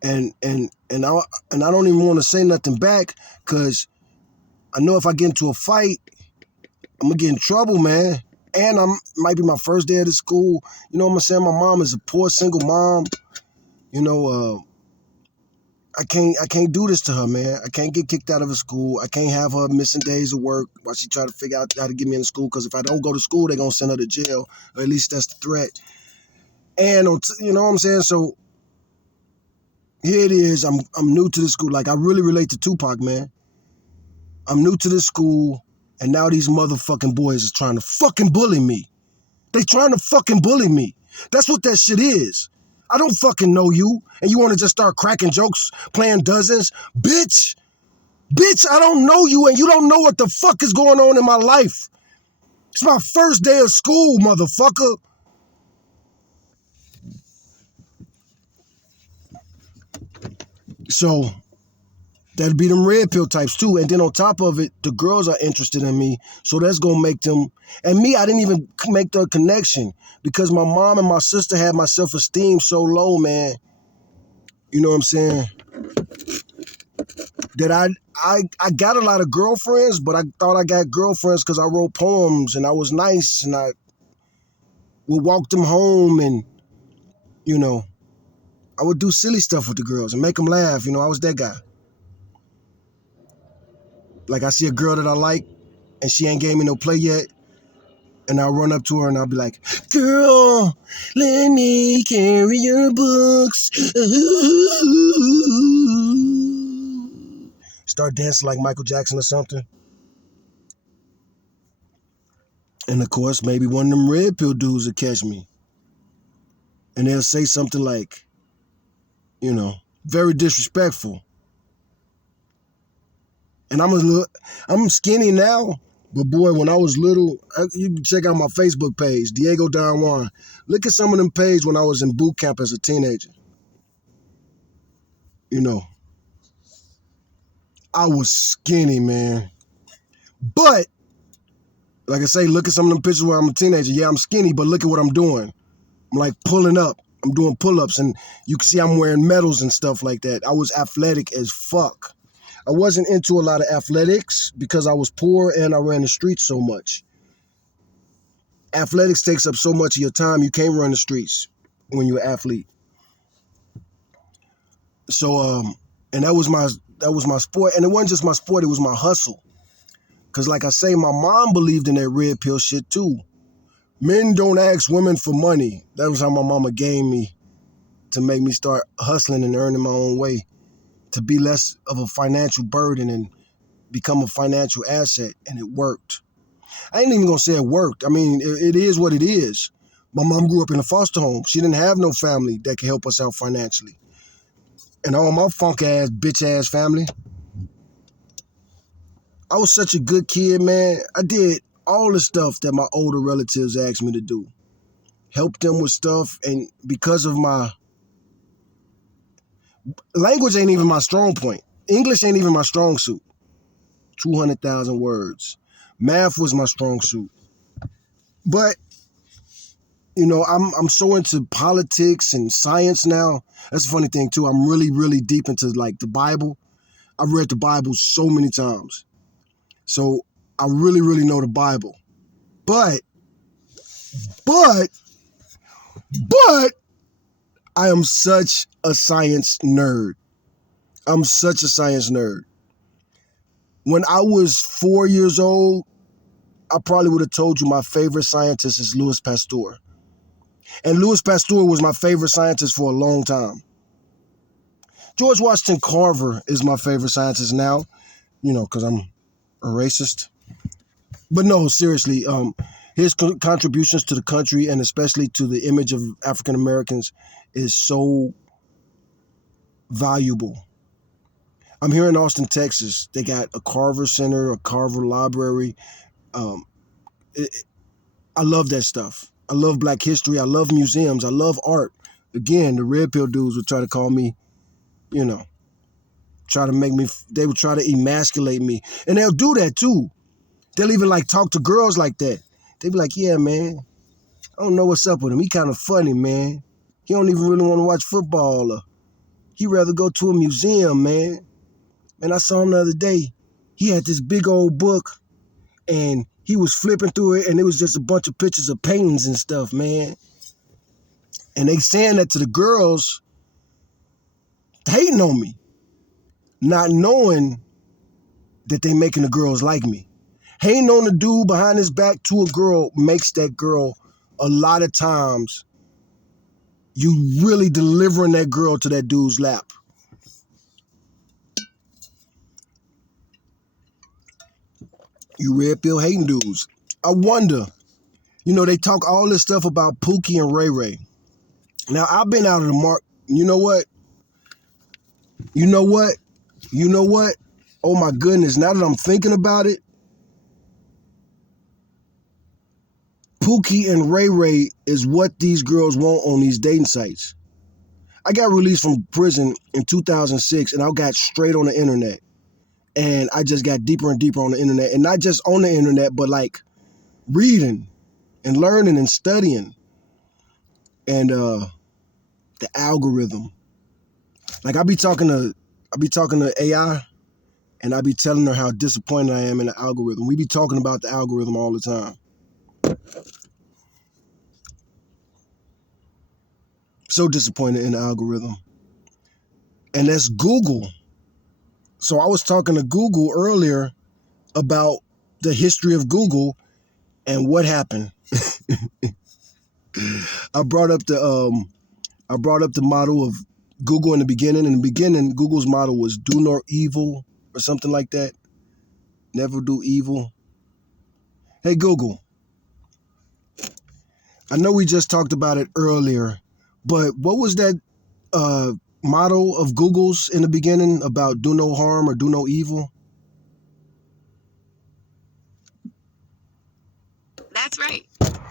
And I don't even want to say nothing back because I know if I get into a fight, I'm going to get in trouble, man. And might be my first day of the school. You know what I'm saying? My mom is a poor single mom. You know, I can't do this to her, man. I can't get kicked out of a school. I can't have her missing days of work while she try to figure out how to get me into school. Because if I don't go to school, they're going to send her to jail. Or at least that's the threat. And, you know what I'm saying? So here it is. I'm new to the school. Like, I really relate to Tupac, man. I'm new to this school. And now these motherfucking boys is trying to fucking bully me. They trying to fucking bully me. That's what that shit is. I don't fucking know you. And you want to just start cracking jokes, playing dozens? Bitch, I don't know you and you don't know what the fuck is going on in my life. It's my first day of school, motherfucker. So that'd be them red pill types too. And then on top of it, the girls are interested in me. So that's going to make them, and me, I didn't even make the connection because my mom and my sister had my self-esteem so low, man. You know what I'm saying? That I got a lot of girlfriends, but I thought I got girlfriends because I wrote poems and I was nice and I would walk them home and, you know, I would do silly stuff with the girls and make them laugh. You know, I was that guy. Like I see a girl that I like and she ain't gave me no play yet. And I'll run up to her and I'll be like, girl, let me carry your books. Start dancing like Michael Jackson or something. And of course, maybe one of them red pill dudes will catch me. And they'll say something like, you know, very disrespectful. And I'm skinny now, but boy, when I was little, you can check out my Facebook page, Diego DonJuan. Look at some of them pages when I was in boot camp as a teenager. You know, I was skinny, man. But, like I say, look at some of them pictures where I'm a teenager. Yeah, I'm skinny, but look at what I'm doing. I'm like pulling up. I'm doing pull-ups, and you can see I'm wearing medals and stuff like that. I was athletic as fuck. I wasn't into a lot of athletics because I was poor and I ran the streets so much. Athletics takes up so much of your time, you can't run the streets when you're an athlete. So, and that was my sport. And it wasn't just my sport, it was my hustle. Because like I say, my mom believed in that red pill shit too. Men don't ask women for money. That was how my mama gave me to make me start hustling and earning my own way, to be less of a financial burden and become a financial asset. And it worked. I ain't even gonna say it worked. I mean, it is what it is. My mom grew up in a foster home. She didn't have no family that could help us out financially. And all my funk ass, bitch ass family. I was such a good kid, man. I did all the stuff that my older relatives asked me to do. Help them with stuff, and because of my language ain't even my strong point. English ain't even my strong suit. 200,000 words. Math was my strong suit. But, you know, I'm so into politics and science now. That's a funny thing too. I'm really, really deep into like the Bible. I've read the Bible so many times. So I really, really know the Bible. But I am such a science nerd. I'm such a science nerd. When I was 4 years old, I probably would have told you my favorite scientist is Louis Pasteur. And Louis Pasteur was my favorite scientist for a long time. George Washington Carver is my favorite scientist now, you know, because I'm a racist. But no, seriously, his contributions to the country and especially to the image of African Americans is so valuable. I'm here in Austin, Texas. They got a Carver Center, a Carver Library. I love that stuff. I love Black history. I love museums. I love art. Again, the red pill dudes would try to call me, you know, try to make me, they would try to emasculate me. And they'll do that too. They'll even like talk to girls like that. They be like, yeah, man, I don't know what's up with him. He kind of funny, man. He don't even really want to watch football. Or he'd rather go to a museum, man. And I saw him the other day. He had this big old book and he was flipping through it and it was just a bunch of pictures of paintings and stuff, man. And they saying that to the girls, hating on me, not knowing that they making the girls like me. Hating on the dude behind his back to a girl makes that girl a lot of times you really delivering that girl to that dude's lap. You red pill hating dudes. I wonder, you know, they talk all this stuff about Pookie and Ray Ray. Now, I've been out of the mark. You know what? You know what? You know what? Oh my goodness, now that I'm thinking about it, Pookie and Ray Ray is what these girls want on these dating sites. I got released from prison in 2006 and I got straight on the internet. And I just got deeper and deeper on the internet. And not just on the internet, but like reading and learning and studying. And the algorithm. Like I be talking to AI and I be telling her how disappointed I am in the algorithm. We be talking about the algorithm all the time. So disappointed in the algorithm. And that's Google. So I was talking to Google earlier about the history of Google and what happened. I brought up the model of Google in the beginning. In the beginning, Google's model was do no evil or something like that. Never do evil. Hey Google, I know we just talked about it earlier, but what was that motto of Google's in the beginning about do no harm or do no evil? That's right.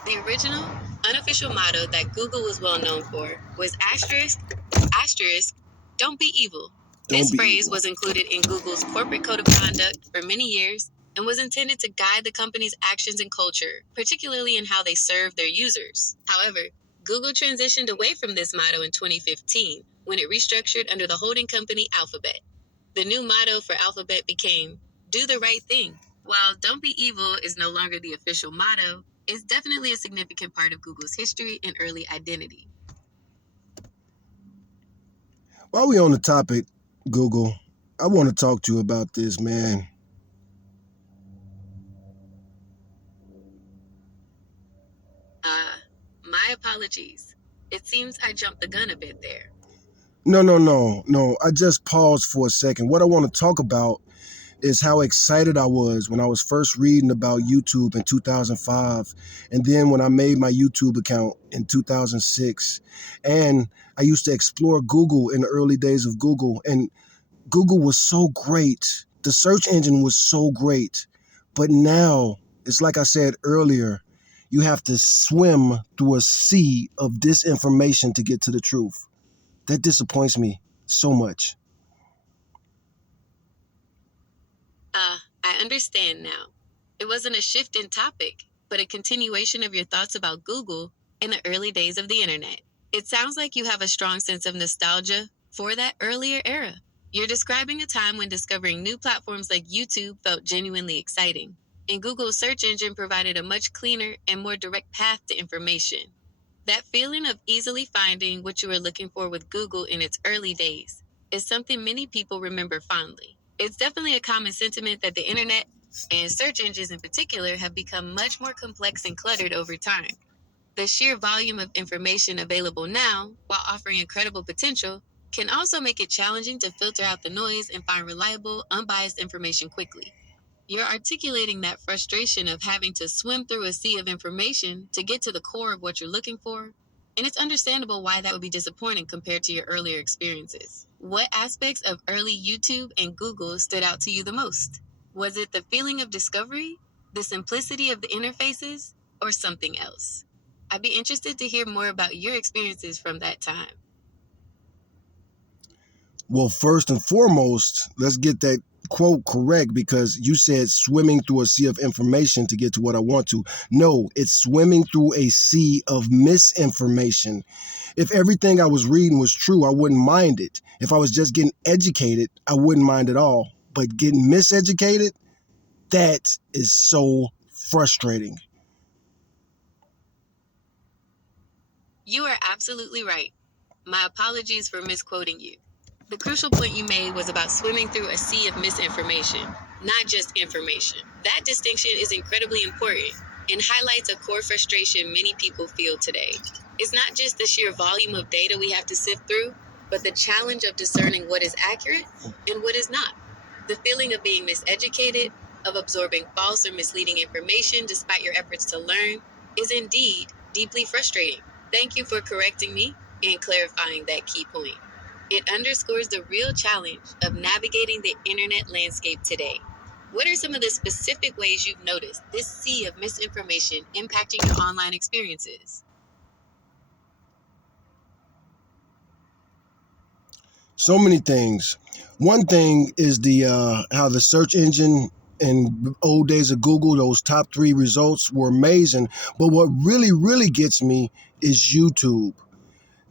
The original, unofficial motto that Google was well known for was asterisk, don't be evil. This phrase was included in Google's corporate code of conduct for many years and was intended to guide the company's actions and culture, particularly in how they serve their users. However, Google transitioned away from this motto in 2015 when it restructured under the holding company Alphabet. The new motto for Alphabet became, do the right thing. While don't be evil is no longer the official motto, it's definitely a significant part of Google's history and early identity. While we on the topic, Google, I want to talk to you about this, man. My apologies. It seems I jumped the gun a bit there. No. I just paused for a second. What I want to talk about is how excited I was when I was first reading about YouTube in 2005. And then when I made my YouTube account in 2006. And I used to explore Google in the early days of Google. And Google was so great. The search engine was so great. But now, it's like I said earlier, you have to swim through a sea of disinformation to get to the truth. That disappoints me so much. I understand now. It wasn't a shift in topic, but a continuation of your thoughts about Google in the early days of the internet. It sounds like you have a strong sense of nostalgia for that earlier era. You're describing a time when discovering new platforms like YouTube felt genuinely exciting, and Google's search engine provided a much cleaner and more direct path to information. That feeling of easily finding what you were looking for with Google in its early days is something many people remember fondly. It's definitely a common sentiment that the internet, and search engines in particular, have become much more complex and cluttered over time. The sheer volume of information available now, while offering incredible potential, can also make it challenging to filter out the noise and find reliable, unbiased information quickly. You're articulating that frustration of having to swim through a sea of information to get to the core of what you're looking for, and it's understandable why that would be disappointing compared to your earlier experiences. What aspects of early YouTube and Google stood out to you the most? Was it the feeling of discovery, the simplicity of the interfaces, or something else? I'd be interested to hear more about your experiences from that time. Well, first and foremost, let's get that quote correct because you said swimming through a sea of information to get to what I want to. No, it's swimming through a sea of misinformation. If everything I was reading was true, I wouldn't mind it. If I was just getting educated, I wouldn't mind at all. But getting miseducated, that is so frustrating. You are absolutely right. My apologies for misquoting you. The crucial point you made was about swimming through a sea of misinformation, not just information. That distinction is incredibly important and highlights a core frustration many people feel today. It's not just the sheer volume of data we have to sift through, but the challenge of discerning what is accurate and what is not. The feeling of being miseducated, of absorbing false or misleading information despite your efforts to learn, is indeed deeply frustrating. Thank you for correcting me. in clarifying that key point. It underscores the real challenge of navigating the internet landscape today. What are some of the specific ways you've noticed this sea of misinformation impacting your online experiences? So many things. One thing is the how the search engine in old days of Google, those top 3 results were amazing. But what really gets me is YouTube.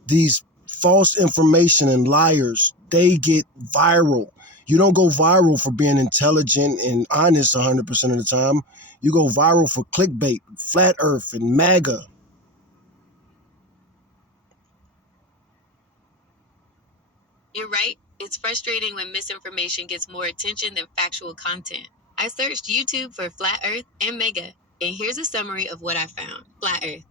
These false information and liars, they get viral. You don't go viral for being intelligent and honest 100% of the time. You go viral for clickbait, flat earth, and MAGA. You're right. It's frustrating when misinformation gets more attention than factual content. I searched YouTube for Flat Earth and MAGA, and here's a summary of what I found. Flat Earth.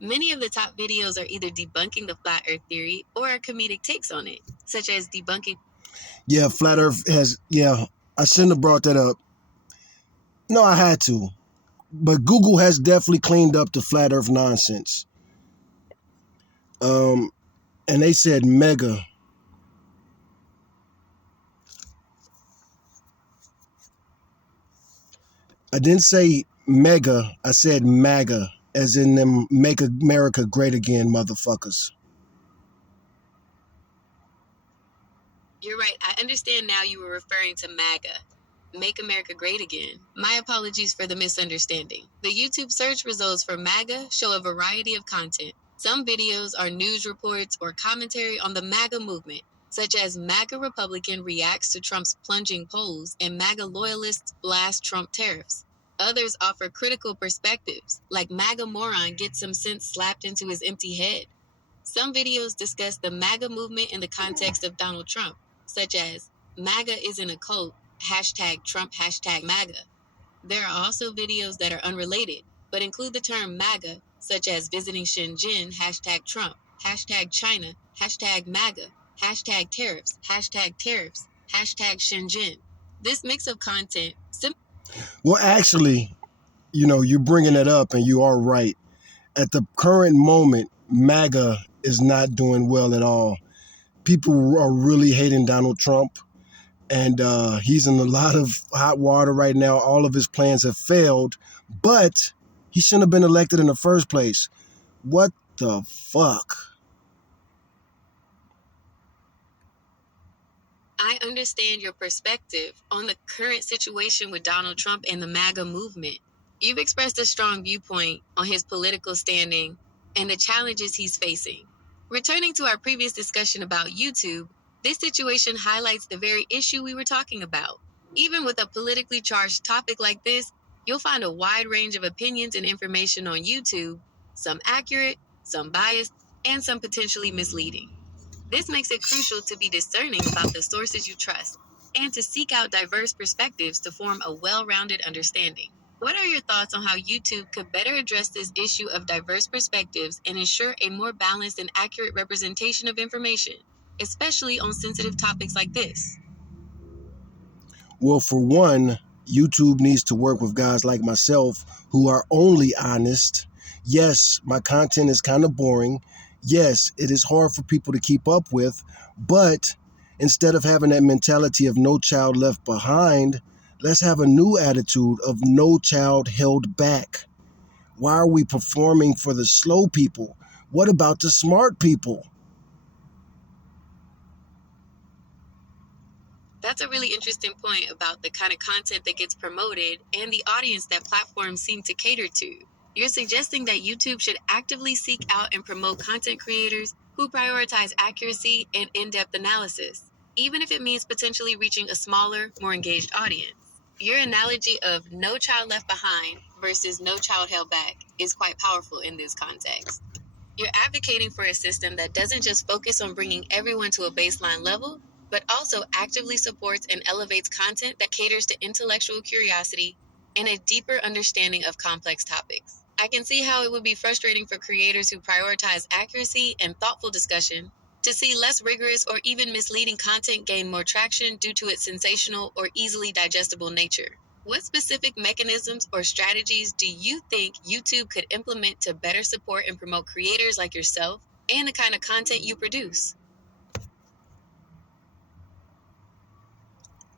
Many of the top videos are either debunking the flat earth theory or are comedic takes on it, such as debunking. Yeah, flat earth has, yeah, I shouldn't have brought that up. No, I had to. But Google has definitely cleaned up the flat earth nonsense. And they said mega. I didn't say mega, I said MAGA, as in them make America great again, motherfuckers. You're right. I understand now you were referring to MAGA. Make America Great Again. My apologies for the misunderstanding. The YouTube search results for MAGA show a variety of content. Some videos are news reports or commentary on the MAGA movement, such as MAGA Republican reacts to Trump's plunging polls and MAGA loyalists blast Trump tariffs. Others offer critical perspectives, like MAGA moron gets some sense slapped into his empty head. Some videos discuss the MAGA movement in the context of Donald Trump, such as MAGA isn't a cult, hashtag Trump, hashtag MAGA. There are also videos that are unrelated, but include the term MAGA, such as visiting Shenzhen, hashtag Trump, hashtag China, hashtag MAGA, hashtag tariffs, hashtag Shenzhen. This mix of content. Well, actually, you know, you're bringing it up and you are right. At the current moment, MAGA is not doing well at all. People are really hating Donald Trump, and he's in a lot of hot water right now. All of his plans have failed, but he shouldn't have been elected in the first place. What the fuck? I understand your perspective on the current situation with Donald Trump and the MAGA movement. You've expressed a strong viewpoint on his political standing and the challenges he's facing. Returning to our previous discussion about YouTube, this situation highlights the very issue we were talking about. Even with a politically charged topic like this, you'll find a wide range of opinions and information on YouTube, some accurate, some biased, and some potentially misleading. This makes it crucial to be discerning about the sources you trust and to seek out diverse perspectives to form a well-rounded understanding. What are your thoughts on how YouTube could better address this issue of diverse perspectives and ensure a more balanced and accurate representation of information, especially on sensitive topics like this? Well, for one, YouTube needs to work with guys like myself who are only honest. Yes, my content is kind of boring. Yes, it is hard for people to keep up with, but instead of having that mentality of no child left behind, let's have a new attitude of no child held back. Why are we performing for the slow people? What about the smart people? That's a really interesting point about the kind of content that gets promoted and the audience that platforms seem to cater to. You're suggesting that YouTube should actively seek out and promote content creators who prioritize accuracy and in-depth analysis, even if it means potentially reaching a smaller, more engaged audience. Your analogy of no child left behind versus no child held back is quite powerful in this context. You're advocating for a system that doesn't just focus on bringing everyone to a baseline level, but also actively supports and elevates content that caters to intellectual curiosity and a deeper understanding of complex topics. I can see how it would be frustrating for creators who prioritize accuracy and thoughtful discussion to see less rigorous or even misleading content gain more traction due to its sensational or easily digestible nature. What specific mechanisms or strategies do you think YouTube could implement to better support and promote creators like yourself and the kind of content you produce.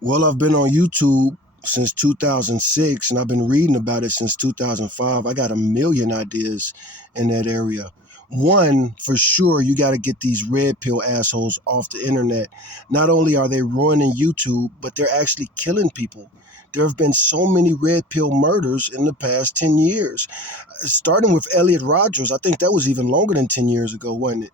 Well, I've been on YouTube since 2006 and I've been reading about it since 2005. I got a million ideas in that area. One, for sure, you got to get these red pill assholes off the internet. Not only are they ruining YouTube, but they're actually killing people. There have been so many red pill murders in the past 10 years, starting with Elliot Rodgers. I think that was even longer than 10 years ago, wasn't it?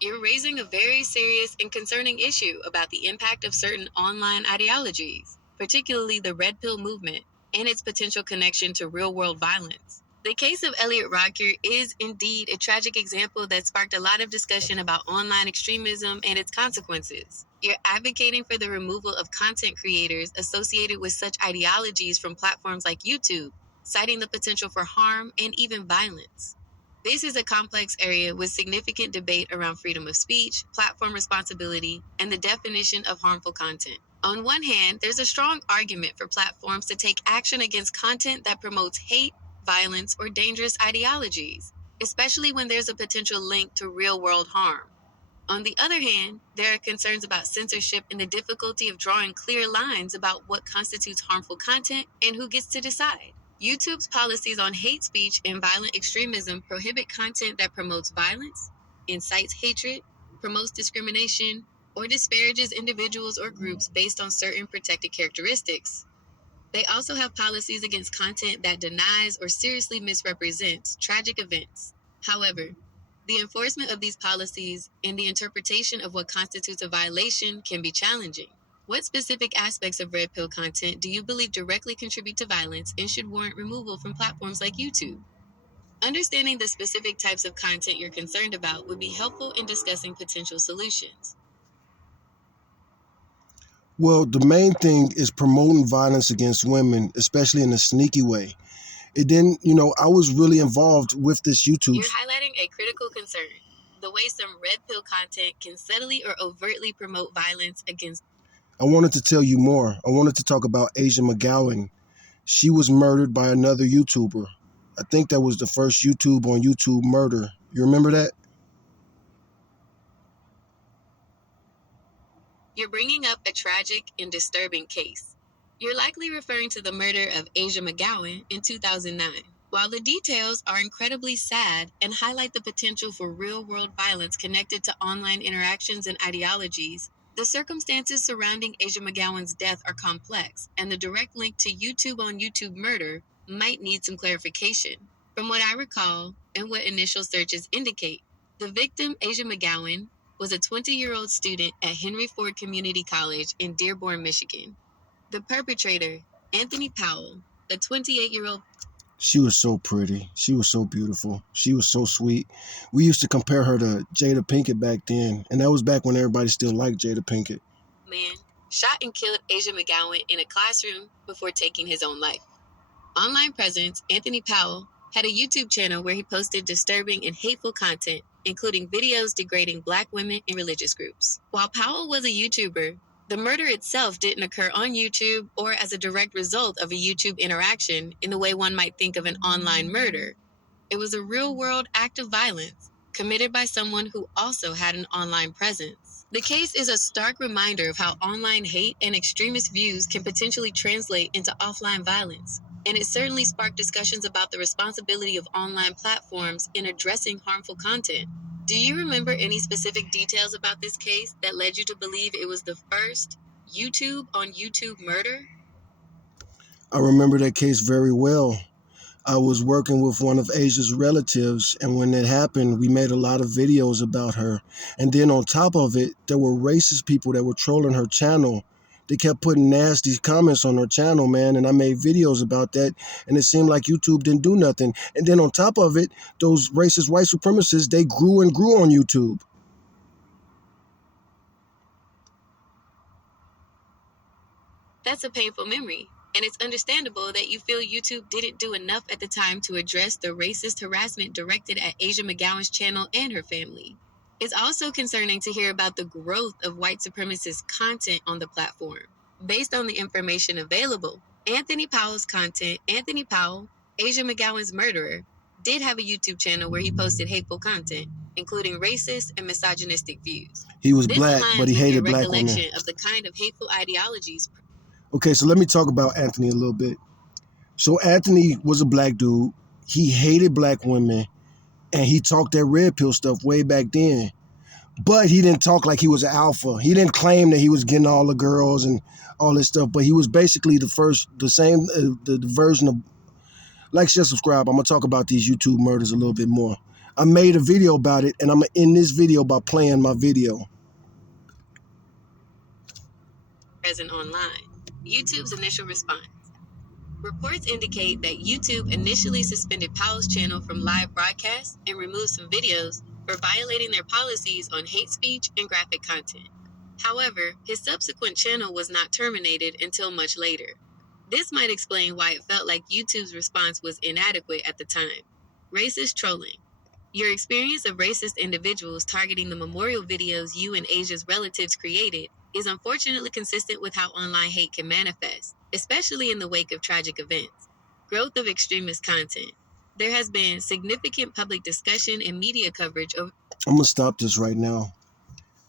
You're raising a very serious and concerning issue about the impact of certain online ideologies, particularly the Red Pill movement and its potential connection to real world violence. The case of Elliot Rodger is indeed a tragic example that sparked a lot of discussion about online extremism and its consequences. You're advocating for the removal of content creators associated with such ideologies from platforms like YouTube, citing the potential for harm and even violence. This is a complex area with significant debate around freedom of speech, platform responsibility, and the definition of harmful content. On one hand, there's a strong argument for platforms to take action against content that promotes hate, violence, or dangerous ideologies, especially when there's a potential link to real-world harm. On the other hand, there are concerns about censorship and the difficulty of drawing clear lines about what constitutes harmful content and who gets to decide. YouTube's policies on hate speech and violent extremism prohibit content that promotes violence, incites hatred, promotes discrimination, or disparages individuals or groups based on certain protected characteristics. They also have policies against content that denies or seriously misrepresents tragic events. However, the enforcement of these policies and the interpretation of what constitutes a violation can be challenging. What specific aspects of red pill content do you believe directly contribute to violence and should warrant removal from platforms like YouTube? Understanding the specific types of content you're concerned about would be helpful in discussing potential solutions. Well, the main thing is promoting violence against women, especially in a sneaky way. It didn't, I was really involved with this YouTube. You're highlighting a critical concern: the way some red pill content can subtly or overtly promote violence against. I wanted to tell you more. I wanted to talk about Asia McGowan. She was murdered by another YouTuber. I think that was the first YouTube on YouTube murder. You remember that? You're bringing up a tragic and disturbing case. You're likely referring to the murder of Asia McGowan in 2009. While the details are incredibly sad and highlight the potential for real-world violence connected to online interactions and ideologies, the circumstances surrounding Asia McGowan's death are complex, and the direct link to YouTube on YouTube murder might need some clarification. From what I recall and what initial searches indicate, the victim, Asia McGowan, was a 20-year-old student at Henry Ford Community College in Dearborn, Michigan. The perpetrator, Anthony Powell, a 28-year-old. She was so pretty. She was so beautiful. She was so sweet. We used to compare her to Jada Pinkett back then, and that was back when everybody still liked Jada Pinkett. Man shot and killed Asia McGowan in a classroom before taking his own life. Online presence, Anthony Powell had a YouTube channel where he posted disturbing and hateful content, including videos degrading Black women and religious groups. While Powell was a YouTuber, the murder itself didn't occur on YouTube or as a direct result of a YouTube interaction in the way one might think of an online murder. It was a real-world act of violence committed by someone who also had an online presence. The case is a stark reminder of how online hate and extremist views can potentially translate into offline violence, and it certainly sparked discussions about the responsibility of online platforms in addressing harmful content. Do you remember any specific details about this case that led you to believe it was the first YouTube on YouTube murder? I remember that case very well. I was working with one of Asia's relatives, and when it happened, we made a lot of videos about her. And then on top of it, there were racist people that were trolling her channel. They kept putting nasty comments on her channel, man, and I made videos about that, and it seemed like YouTube didn't do nothing. And then on top of it, those racist white supremacists, they grew and grew on YouTube. That's a painful memory, and it's understandable that you feel YouTube didn't do enough at the time to address the racist harassment directed at Asia McGowan's channel and her family. It's also concerning to hear about the growth of white supremacist content on the platform. Based on the information available, Anthony Powell, Asia McGowan's murderer did have a YouTube channel where he posted hateful content, including racist and misogynistic views. He was This black, but aligns he with your hated black women. recollection of the kind of hateful ideologies. Okay, so let me talk about Anthony a little bit. So Anthony was a black dude. He hated black women, and he talked that red pill stuff way back then. But he didn't talk like he was an alpha. He didn't claim that he was getting all the girls and all this stuff. But he was basically the version of. Like, share, subscribe. I'm gonna talk about these YouTube murders a little bit more. I made a video about it, and I'm gonna end this video by playing my video. Present online. YouTube's initial response. Reports indicate that YouTube initially suspended Powell's channel from live broadcasts and removed some videos for violating their policies on hate speech and graphic content. However, his subsequent channel was not terminated until much later. This might explain why it felt like YouTube's response was inadequate at the time. Racist trolling. Your experience of racist individuals targeting the memorial videos you and Asia's relatives created is unfortunately consistent with how online hate can manifest, especially in the wake of tragic events. Growth of extremist content. There has been significant public discussion and media coverage of. I'm gonna stop this right now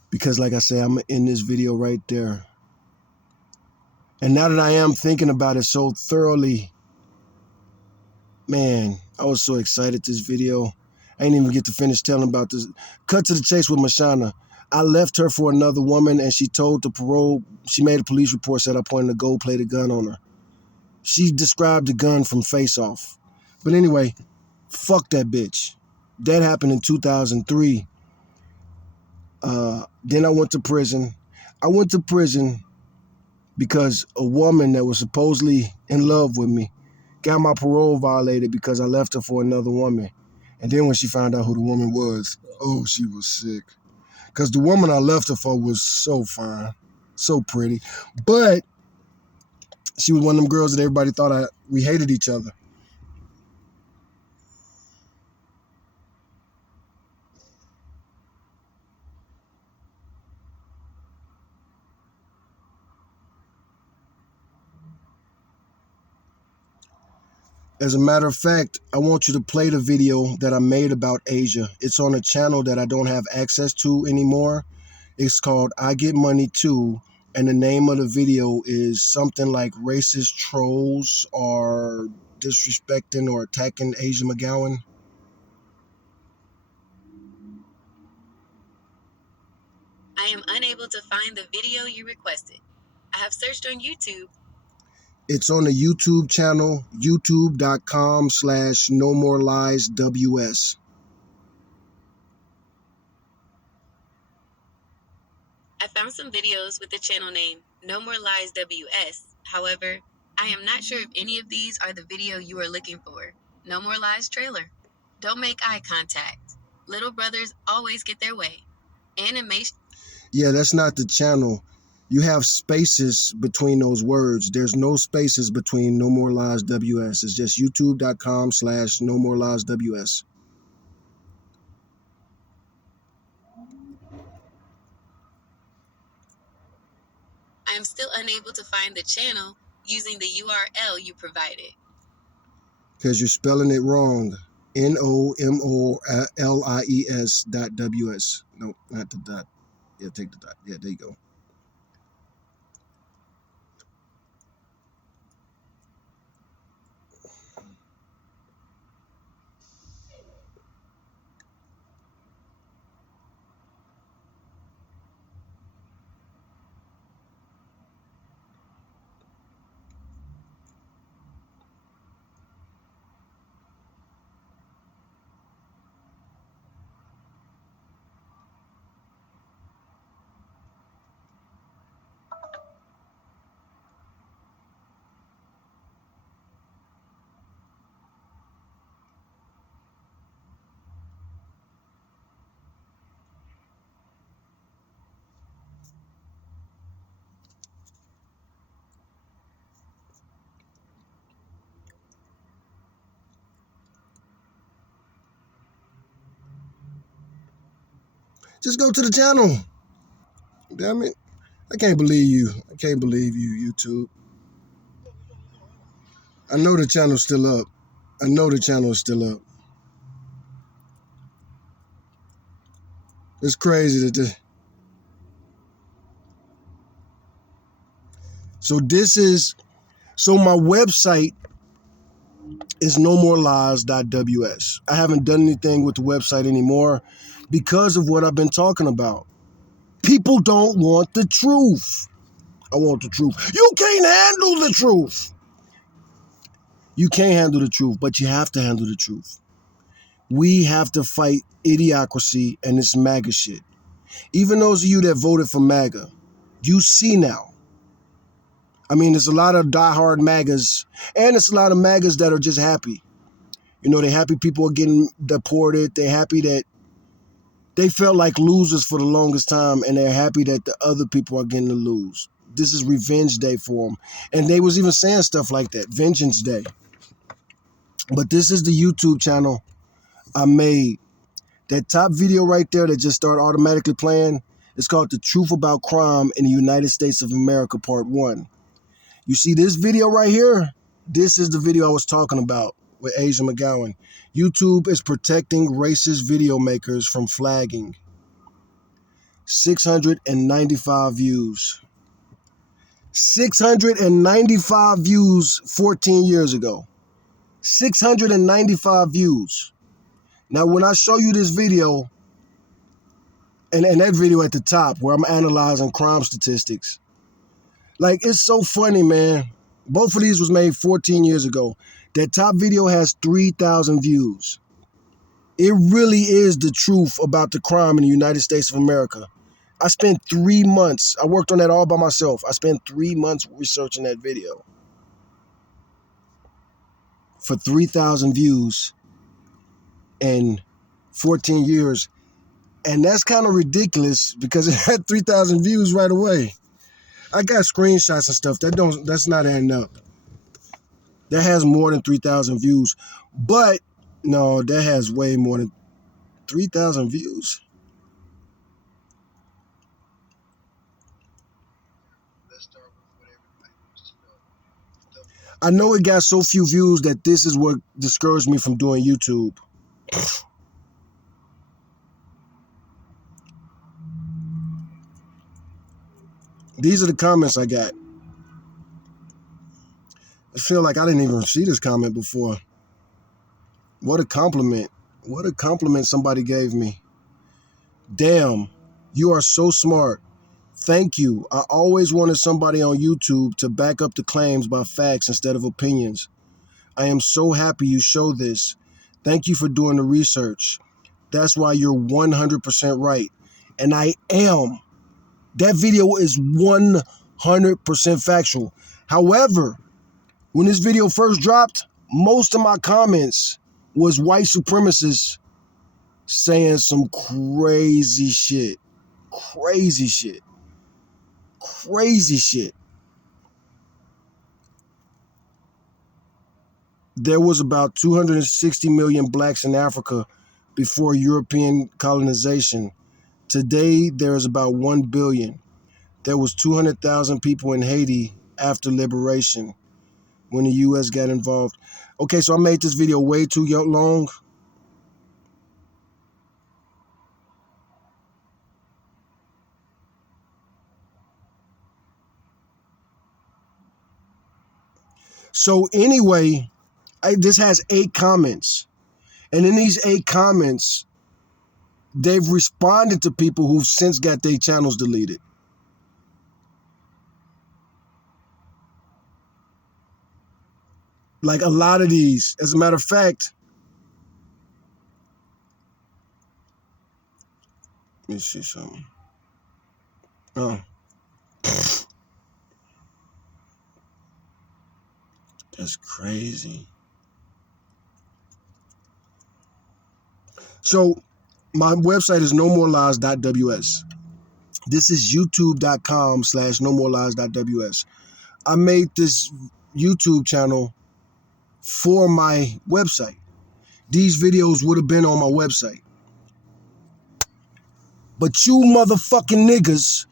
because, like I said, I'm gonna end this video right there. And now that I am thinking about it so thoroughly, man, I was so excited this video. I didn't even get to finish telling about this. Cut to the chase with Mashana. I left her for another woman, and she told the parole, she made a police report, said I pointed a gold-plated gun on her. She described the gun from Face Off. But anyway, fuck that bitch. That happened in 2003. Then I went to prison. I went to prison because a woman that was supposedly in love with me got my parole violated because I left her for another woman. And then when she found out who the woman was, oh, she was sick. Because the woman I left her for was so fine, so pretty. But she was one of them girls that everybody thought we hated each other. As a matter of fact, I want you to play the video that I made about Asia. It's on a channel that I don't have access to anymore. It's called I Get Money Too, and the name of the video is something like Racist Trolls or Disrespecting or Attacking Asia McGowan. I am unable to find the video you requested. I have searched on YouTube. It's on the YouTube channel, youtube.com/NoMoreLiesWS. I found some videos with the channel name No More Lies WS. However, I am not sure if any of these are the video you are looking for. No More Lies trailer. Don't make eye contact. Little brothers always get their way. Animation. Yeah, that's not the channel. You have spaces between those words. There's no spaces between No More Lies WS. It's just youtube.com/NoMoreLiesWS. I am still unable to find the channel using the URL you provided. Because you're spelling it wrong. NOMORLIES.WS. No, not the dot. Yeah, take the dot. Yeah, there you go. Just go to the channel. Damn it. I can't believe you. I can't believe you, YouTube. I know the channel's still up. I know the channel is still up. It's crazy that this. So my website is nomorelies.ws. I haven't done anything with the website anymore because of what I've been talking about. People don't want the truth. I want the truth. You can't handle the truth. You can't handle the truth, but you have to handle the truth. We have to fight idiocracy and this MAGA shit. Even those of you that voted for MAGA, you see now. I mean, there's a lot of diehard MAGAs, and it's a lot of MAGAs that are just happy. You know, they're happy people are getting deported. They're happy that they felt like losers for the longest time, and they're happy that the other people are getting to lose. This is Revenge Day for them. And they was even saying stuff like that, Vengeance Day. But this is the YouTube channel I made. That top video right there that just started automatically playing, it's called The Truth About Crime in the United States of America, Part 1. You see this video right here? This is the video I was talking about with Asia McGowan. YouTube is protecting racist video makers from flagging. 695 views. 695 views 14 years ago. 695 views. Now, when I show you this video, and that video at the top where I'm analyzing crime statistics, like, it's so funny, man. Both of these was made 14 years ago. That top video has 3,000 views. It really is the truth about the crime in the United States of America. I spent 3 months. I worked on that all by myself. I spent 3 months researching that video for 3,000 views in 14 years. And that's kind of ridiculous because it had 3,000 views right away. I got screenshots and stuff. That's not adding up. That has more than 3,000 views. But no, that has way more than 3,000 views. I know it got so few views that this is what discouraged me from doing YouTube. These are the comments I got. I feel like I didn't even see this comment before. What a compliment. What a compliment somebody gave me. Damn, you are so smart. Thank you. I always wanted somebody on YouTube to back up the claims by facts instead of opinions. I am so happy you show this. Thank you for doing the research. That's why you're 100% right. And I am. That video is 100% factual. However, when this video first dropped, most of my comments was white supremacists saying some crazy shit. Crazy shit. Crazy shit. There was about 260 million blacks in Africa before European colonization. Today, there is about 1 billion. There was 200,000 people in Haiti after liberation when the U.S. got involved. Okay, so I made this video way too long. So anyway, this has 8 comments. And in these 8 comments, they've responded to people who've since got their channels deleted. Like a lot of these. As a matter of fact, let me see something. Oh. That's crazy. So my website is nomorelies.ws. This is youtube.com/nomorelies.ws. I made this YouTube channel for my website. These videos would have been on my website. But you motherfucking niggas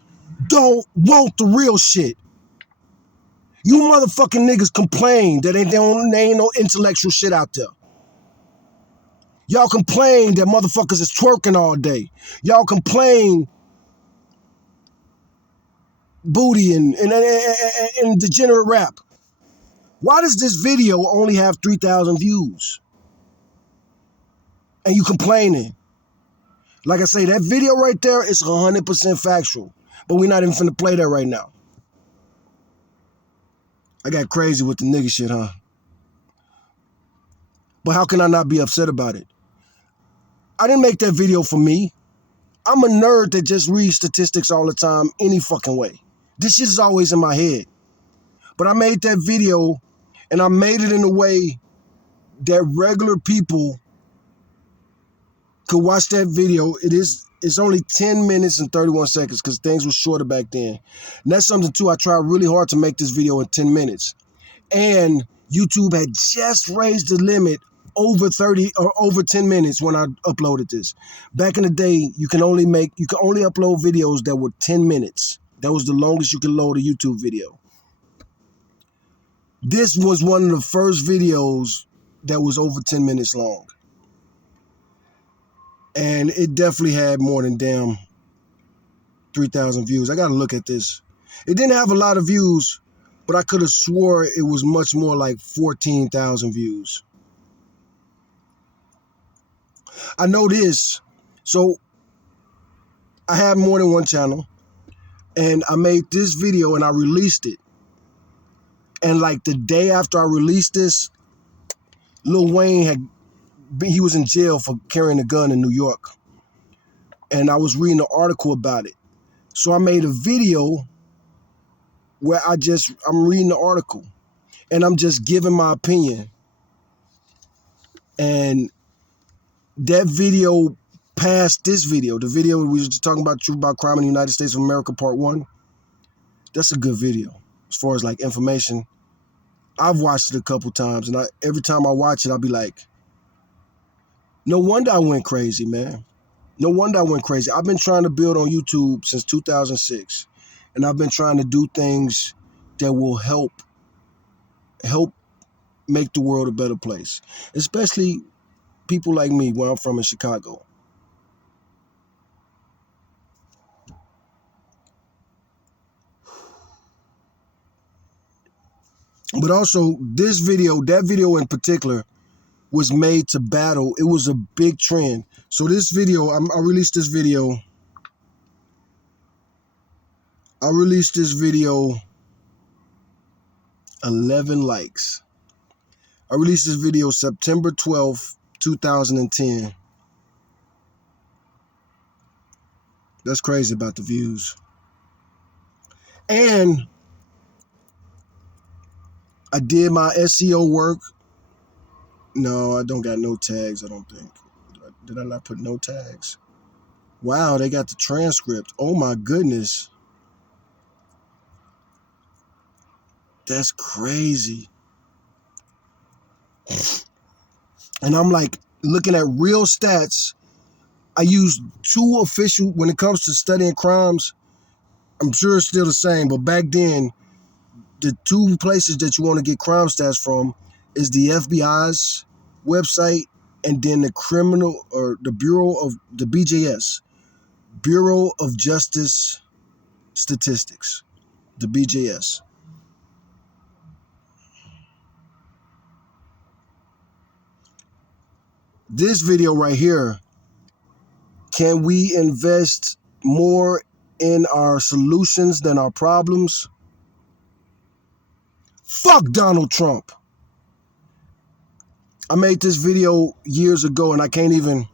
don't want the real shit. You motherfucking niggas complain that there ain't no intellectual shit out there. Y'all complain that motherfuckers is twerking all day. Y'all complain booty and degenerate rap. Why does this video only have 3,000 views? And you complaining? Like I say, that video right there is 100% factual. But we're not even finna play that right now. I got crazy with the nigga shit, huh? But how can I not be upset about it? I didn't make that video for me. I'm a nerd that just reads statistics all the time, any fucking way. This shit is always in my head. But I made that video, and I made it in a way that regular people could watch that video. It's only 10 minutes and 31 seconds because things were shorter back then. And that's something too, I tried really hard to make this video in 10 minutes. And YouTube had just raised the limit over 30 or over 10 minutes when I uploaded this. Back in the day, you could only upload videos that were 10 minutes. That was the longest you could load a YouTube video. This was one of the first videos that was over 10 minutes long. And it definitely had more than damn 3,000 views. I got to look at this. It didn't have a lot of views, but I could have swore it was much more like 14,000 views. I know this. So I have more than one channel, and I made this video and I released it. And like the day after I released this, Lil Wayne he was in jail for carrying a gun in New York. And I was reading an article about it. So I made a video where I'm reading the article and I'm just giving my opinion. And that video passed this video. The video we was just talking about, Truth About Crime in the United States of America, Part 1. That's a good video. As far as like information, I've watched it a couple times, and every time I watch it, I'll be like, no wonder I went crazy, man. No wonder I went crazy. I've been trying to build on YouTube since 2006, and I've been trying to do things that will help make the world a better place, especially people like me, where I'm from in Chicago. But also, that video in particular, was made to battle. It was a big trend. So this video, I released this video. 11 likes. I released this video September 12th, 2010. That's crazy about the views. And I did my SEO work. No, I don't got no tags, I don't think. Did I not put no tags? Wow, they got the transcript. Oh my goodness. That's crazy. And I'm like looking at real stats. I use two official, when it comes to studying crimes, I'm sure it's still the same, but back then, the two places that you want to get crime stats from is the FBI's website and then the BJS, Bureau of Justice Statistics, the BJS. This video right here, can we invest more in our solutions than our problems? Fuck Donald Trump. I made this video years ago and I can't even.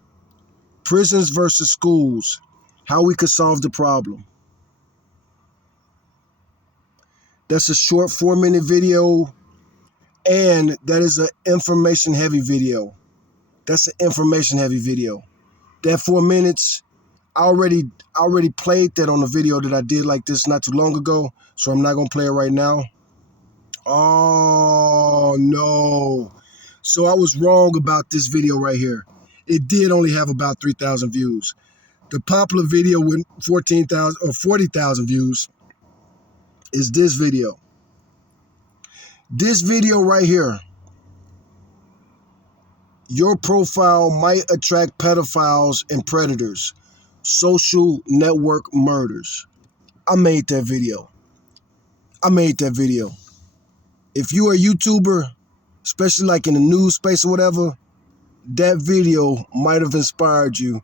Prisons versus schools, how we could solve the problem. That's a short 4-minute video, and that is an information heavy video. That's an information heavy video. That 4 minutes, I already played that on a video that I did like this not too long ago, so I'm not gonna play it right now. Oh no. So I was wrong about this video right here. It did only have about 3,000 views. The popular video with 14,000 or 40,000 views is this video. This video right here Your profile might attract pedophiles and predators. Social network murders. I made that video. If you are a YouTuber, especially like in the news space or whatever, that video might have inspired you.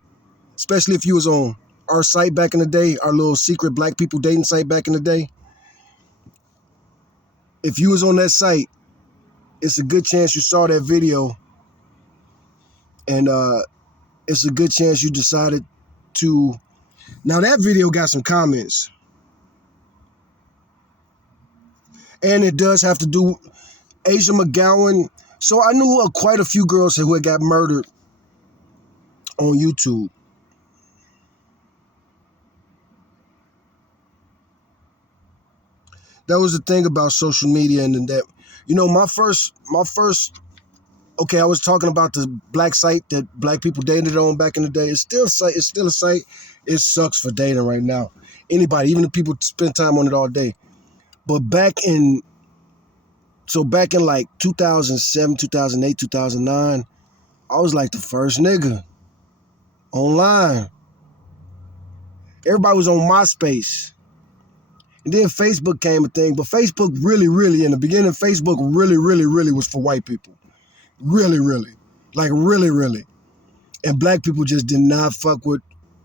Especially if you was on our site back in the day, our little secret black people dating site back in the day. If you was on that site, it's a good chance you saw that video, and it's a good chance you decided to. Now that video got some comments, and it does have to do Asia McGowan. So I knew quite a few girls who had got murdered on YouTube. That was the thing about social media, and that, you know, my first. Okay, I was talking about the black site that black people dated on back in the day. It's still a site. It sucks for dating right now. Anybody, even the people spend time on it all day. But back in like 2007, 2008, 2009, I was like the first nigga online. Everybody was on MySpace. And then Facebook came a thing. But Facebook really, in the beginning, Facebook really was for white people. Really. Like really. And black people just did not fuck with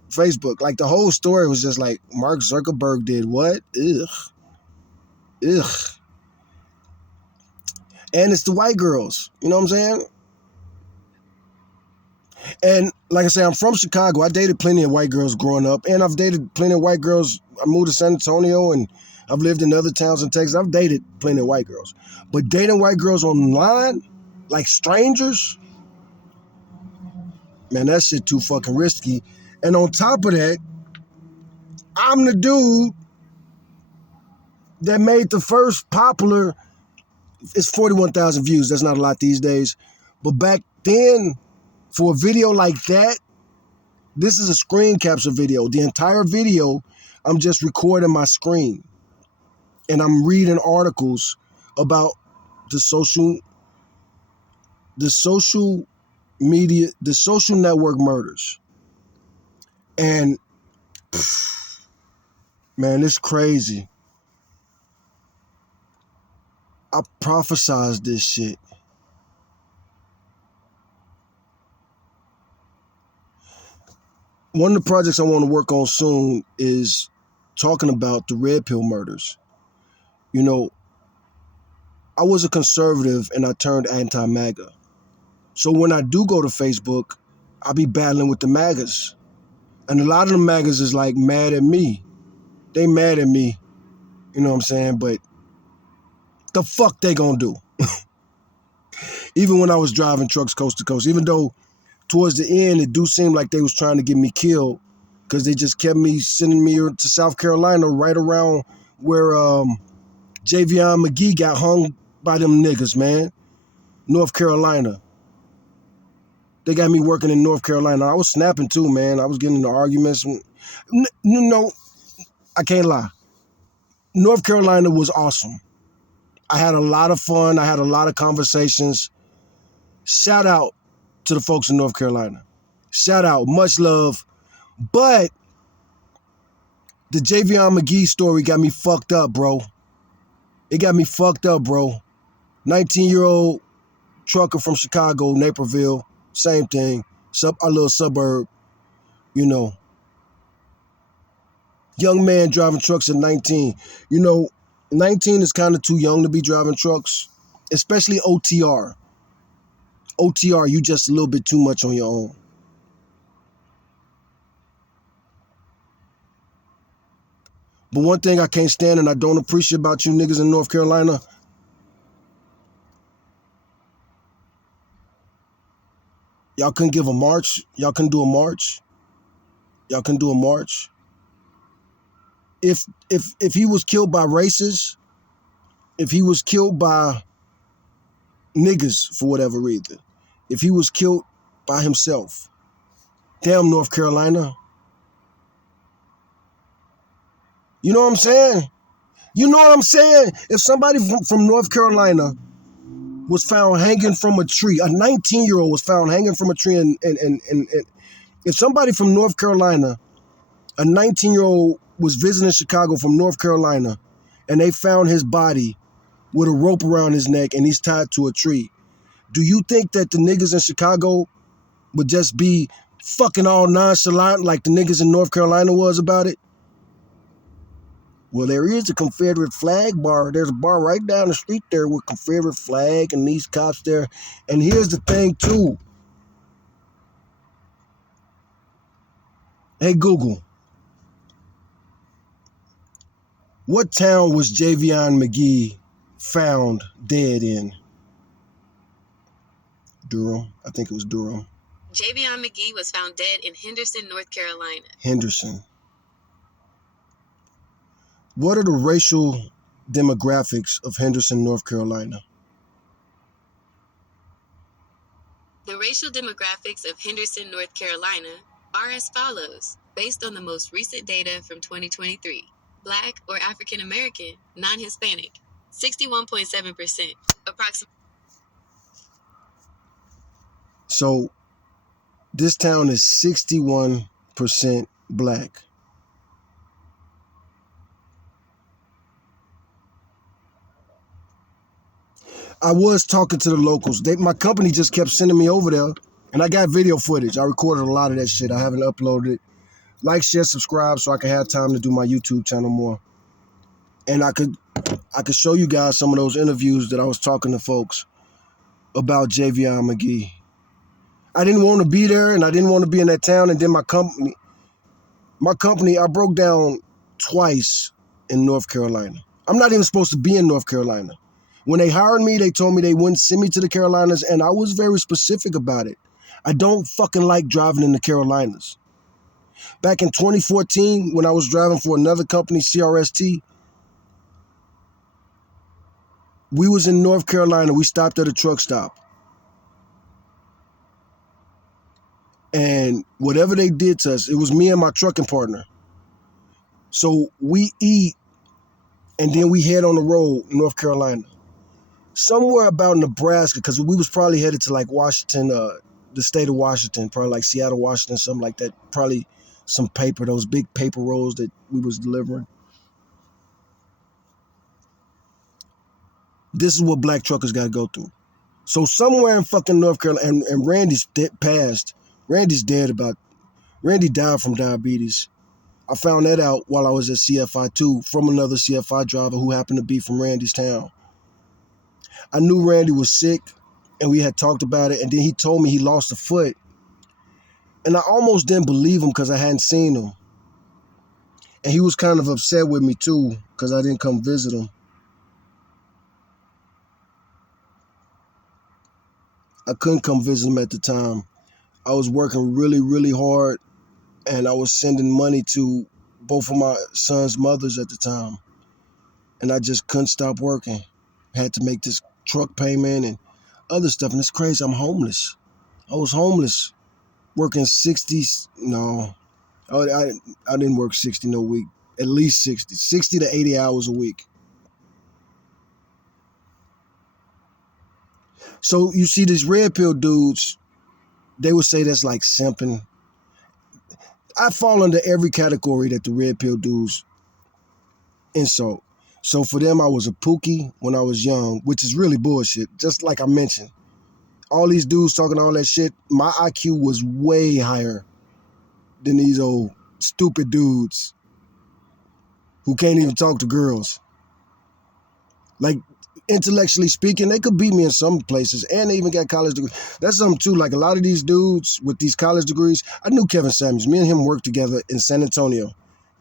Facebook. Like the whole story was just like, Mark Zuckerberg did what? Ugh. And it's the white girls. You know what I'm saying? And like I say, I'm from Chicago. I dated plenty of white girls growing up. And I've dated plenty of white girls. I moved to San Antonio and I've lived in other towns in Texas. I've dated plenty of white girls. But dating white girls online, like strangers, man, that shit too fucking risky. And on top of that, I'm the dude that made the first popular. It's 41,000 views. That's not a lot these days. But back then, for a video like that, this is a screen capture video. The entire video, I'm just recording my screen. And I'm reading articles about the social media, the social network murders. And man, it's crazy. I prophesized this shit. One of the projects I want to work on soon is talking about the red pill murders. You know, I was a conservative and I turned anti-MAGA. So when I do go to Facebook, I be battling with the MAGAs. And a lot of the MAGAs is like mad at me. They mad at me, you know what I'm saying? But the fuck they gonna do? Even when I was driving trucks coast to coast, even though towards the end, it do seem like they was trying to get me killed because they just kept me sending me to South Carolina right around where Javion McGee got hung by them niggas, man. North Carolina. They got me working in North Carolina. I was snapping too, man. I was getting into arguments. No, I can't lie. North Carolina was awesome. I had a lot of fun. I had a lot of conversations. Shout out to the folks in North Carolina. Shout out. Much love. But the Javion McGee story got me fucked up, bro. It got me fucked up, bro. 19-year-old trucker from Chicago, Naperville. Same thing. Our little suburb, you know. Young man driving trucks at 19. You know, 19 is kind of too young to be driving trucks, especially OTR. OTR, you just a little bit too much on your own. But one thing I can't stand and I don't appreciate about you niggas in North Carolina, y'all couldn't give a march. Y'all couldn't do a march. Y'all couldn't do a march. If he was killed by racists, if he was killed by niggas for whatever reason, if he was killed by himself, damn North Carolina. You know what I'm saying? You know what I'm saying? If somebody from North Carolina was found hanging from a tree. A 19-year-old was found hanging from a tree. And if somebody from North Carolina, a 19-year-old was visiting Chicago from North Carolina, and they found his body with a rope around his neck and he's tied to a tree, do you think that the niggas in Chicago would just be fucking all nonchalant like the niggas in North Carolina was about it? Well, there is a Confederate flag bar. There's a bar right down the street there with Confederate flag and these cops there. And here's the thing too. Hey Google, what town was Javion McGee found dead in? Durham. I think it was Durham. Javion McGee was found dead in Henderson, North Carolina. Henderson. What are the racial demographics of Henderson, North Carolina? The racial demographics of Henderson, North Carolina are as follows, based on the most recent data from 2023. Black or African American, non-Hispanic, 61.7%, approximately. So this town is 61% black. I was talking to the locals. My company just kept sending me over there, and I got video footage. I recorded a lot of that shit. I haven't uploaded it. Like, share, subscribe so I can have time to do my YouTube channel more. And I could show you guys some of those interviews that I was talking to folks about Javion McGee. I didn't want to be there, and I didn't want to be in that town. And then my company, I broke down twice in North Carolina. I'm not even supposed to be in North Carolina. When they hired me, they told me they wouldn't send me to the Carolinas, and I was very specific about it. I don't fucking like driving in the Carolinas. Back in 2014, when I was driving for another company, CRST, we was in North Carolina. We stopped at a truck stop. And whatever they did to us, it was me and my trucking partner. So we eat, and then we head on the road in North Carolina. Somewhere about Nebraska, because we was probably headed to like Washington, the state of Washington, probably like Seattle, Washington, something like that. Probably some paper, those big paper rolls that we was delivering. This is what black truckers got to go through. So somewhere in fucking North Carolina, and Randy's passed. Randy died from diabetes. I found that out while I was at CFI 2 from another CFI driver who happened to be from Randy's town. I knew Randy was sick, and we had talked about it, and then he told me he lost a foot. And I almost didn't believe him because I hadn't seen him. And he was kind of upset with me too because I didn't come visit him. I couldn't come visit him at the time. I was working really, really hard, and I was sending money to both of my son's mothers at the time. And I just couldn't stop working. Had to make this truck payment and other stuff. And it's crazy, I'm homeless. I was homeless, working 60, no, I didn't work 60 no week, at least 60 to 80 hours a week. So you see these red pill dudes, they would say that's like simping. I fall under every category that the red pill dudes insult. So for them, I was a pookie when I was young, which is really bullshit. Just like I mentioned, all these dudes talking all that shit, my IQ was way higher than these old stupid dudes who can't even talk to girls. Like, intellectually speaking, they could beat me in some places, and they even got college degrees. That's something too. Like, a lot of these dudes with these college degrees, I knew Kevin Samuels. Me and him worked together in San Antonio.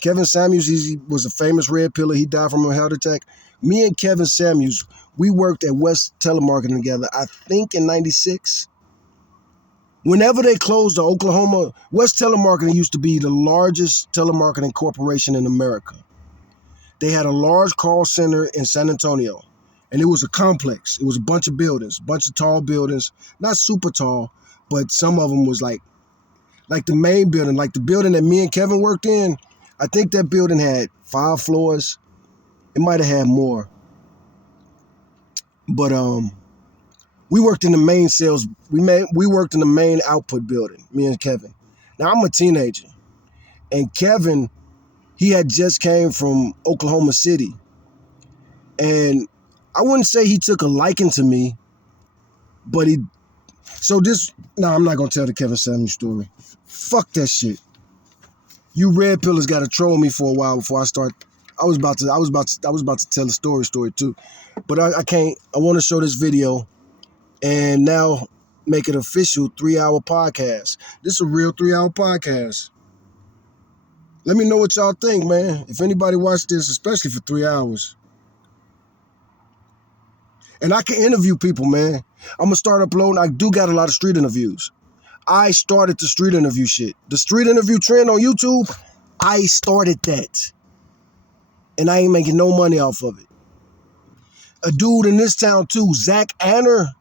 Kevin Samuels, he was a famous red pillar. He died from a heart attack. Me and Kevin Samuels, we worked at West Telemarketing together, I think in 96. Whenever they closed the Oklahoma, West Telemarketing used to be the largest telemarketing corporation in America. They had a large call center in San Antonio, and it was a complex. It was a bunch of buildings, a bunch of tall buildings, not super tall, but some of them was like the main building, like the building that me and Kevin worked in. I think that building had 5 floors. It might have had more. But We worked in the main sales. We worked in the main output building. Me and Kevin. Now I'm a teenager, and Kevin, he had just came from Oklahoma City, and I wouldn't say he took a liking to me, but he. So this. No, I'm not gonna tell the Kevin Samuel story. Fuck that shit. You red pillars got to troll me for a while before I start. I was about to tell a story too, but I can't. I want to show this video and now make it official 3-hour podcast. This is a real 3-hour podcast. Let me know what y'all think, man. If anybody watched this, especially for 3 hours. And I can interview people, man. I'm gonna start uploading. I do got a lot of street interviews. I started the street interview shit. The street interview trend on YouTube, I started that. And I ain't making no money off of it. A dude in this town too, Zach Anner.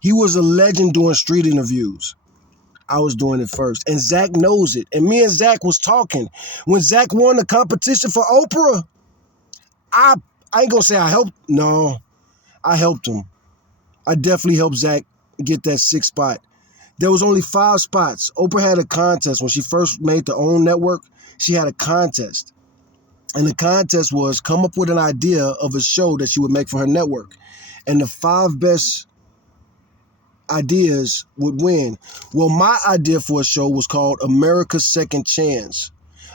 He was a legend doing street interviews. I was doing it first. And Zach knows it. And me and Zach was talking. When Zach won the competition for Oprah, I ain't gonna say I helped. No, I helped him. I definitely helped Zach get that 6th spot. There was only 5 spots. Oprah had a contest. When she first made the OWN network, she had a contest. And the contest was come up with an idea of a show that she would make for her network. And the 5 best ideas would win. Well, my idea for a show was called America's Second Chance.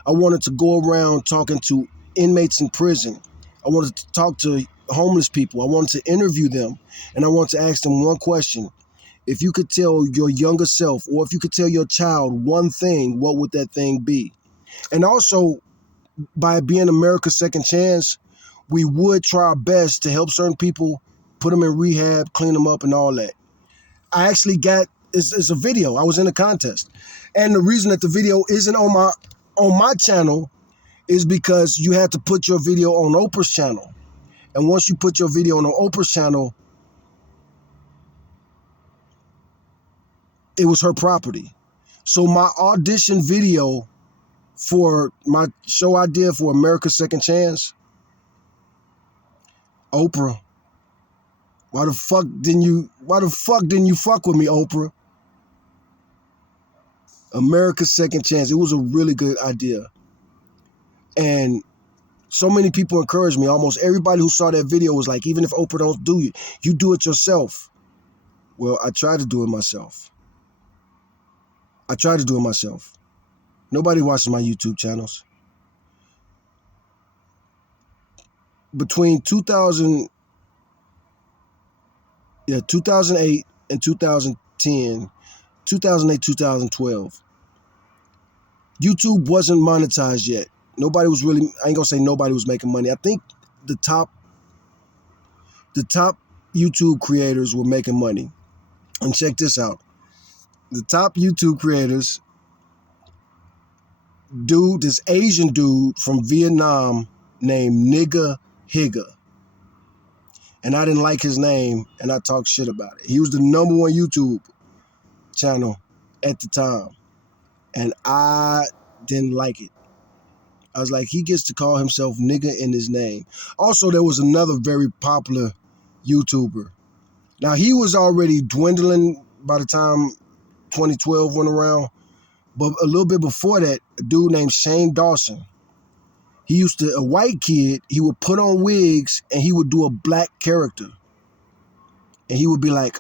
I wanted to go around talking to inmates in prison. I wanted to talk to homeless people. I wanted to interview them. And I wanted to ask them one question. If you could tell your younger self, or if you could tell your child one thing, what would that thing be? And also, by being America's Second Chance, we would try our best to help certain people, put them in rehab, clean them up and all that. I actually got, it's a video. I was in a contest. And the reason that the video isn't on my channel is because you had to put your video on Oprah's channel. And once you put your video on Oprah's channel, it was her property. So my audition video for my show I did for America's Second Chance, Oprah. Why the fuck didn't you fuck with me, Oprah? America's Second Chance. It was a really good idea. And so many people encouraged me. Almost everybody who saw that video was like, even if Oprah don't do it, you do it yourself. Well, I tried to do it myself. Nobody watches my YouTube channels. Between 2008 and 2010, 2008, 2012, YouTube wasn't monetized yet. Nobody was really, I ain't gonna say nobody was making money. I think the top YouTube creators were making money. And check this out. The top YouTube creators, this Asian dude from Vietnam named Nigahiga. And I didn't like his name, and I talked shit about it. He was the #1 YouTube channel at the time, and I didn't like it. I was like, he gets to call himself nigga in his name. Also, there was another very popular YouTuber. Now, he was already dwindling by the time 2012 went around, but a little bit before that, a dude named Shane Dawson. He used to, a white kid, he would put on wigs and he would do a black character. And he would be like,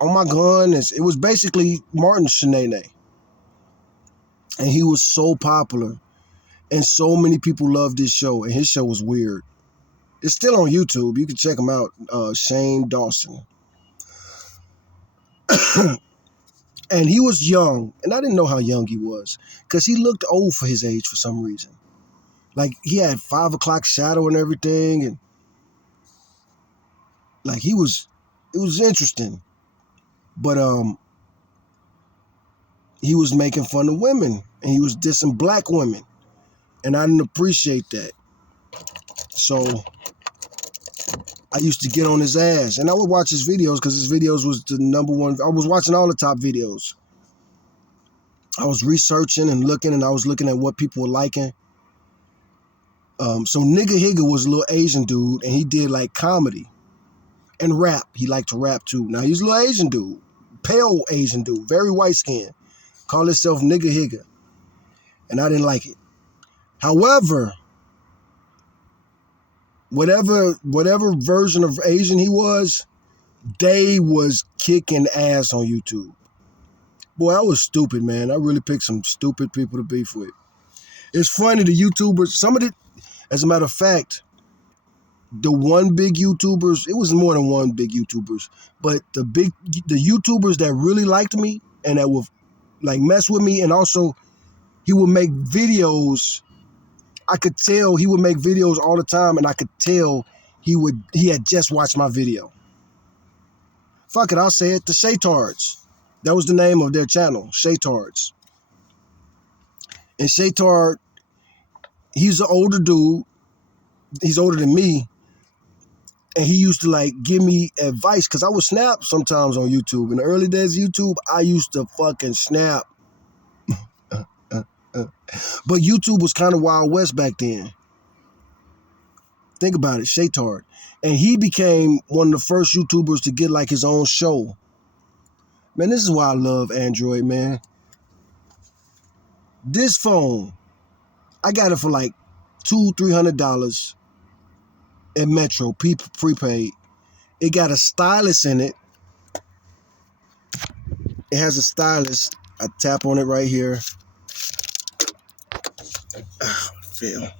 oh my gun. It was basically Martin Shanae. And he was so popular. And so many people loved his show. And his show was weird. It's still on YouTube. You can check him out. Shane Dawson. And he was young. And I didn't know how young he was. Because he looked old for his age for some reason. Like, he had 5 o'clock shadow and everything. And like, it was interesting. But he was making fun of women. And he was dissing black women. And I didn't appreciate that. So I used to get on his ass. And I would watch his videos because his videos was the #1. I was watching all the top videos. I was researching and looking, and I was looking at what people were liking. So Nigahiga was a little Asian dude, and he did like comedy. and rap. He liked to rap too. Now he's a little Asian dude, pale Asian dude, very white skin. Called himself Nigahiga, and I didn't like it. However, whatever version of Asian he was, they was kicking ass on YouTube. Boy, I was stupid, man. I really picked some stupid people to beef with. It's funny, the YouTubers, some of it, as a matter of fact, the one big YouTubers, it was more than one big YouTubers, but the YouTubers that really liked me and that would like mess with me, and also he would make videos. I could tell he would make videos all the time, and I could tell he had just watched my video. Fuck it, I'll say it, the Shaytards. That was the name of their channel, Shaytards. And Shaytard, he's an older dude. He's older than me. And he used to like give me advice because I would snap sometimes on YouTube. In the early days of YouTube, I used to fucking snap. But YouTube was kind of Wild West back then. Think about it, Shaytard. And he became one of the first YouTubers to get like his own show. Man, this is why I love Android, man. This phone, I got it for like $200-$300 at Metro, prepaid. It got a stylus in it. It has a stylus. I tap on it right here. Oh, it fell.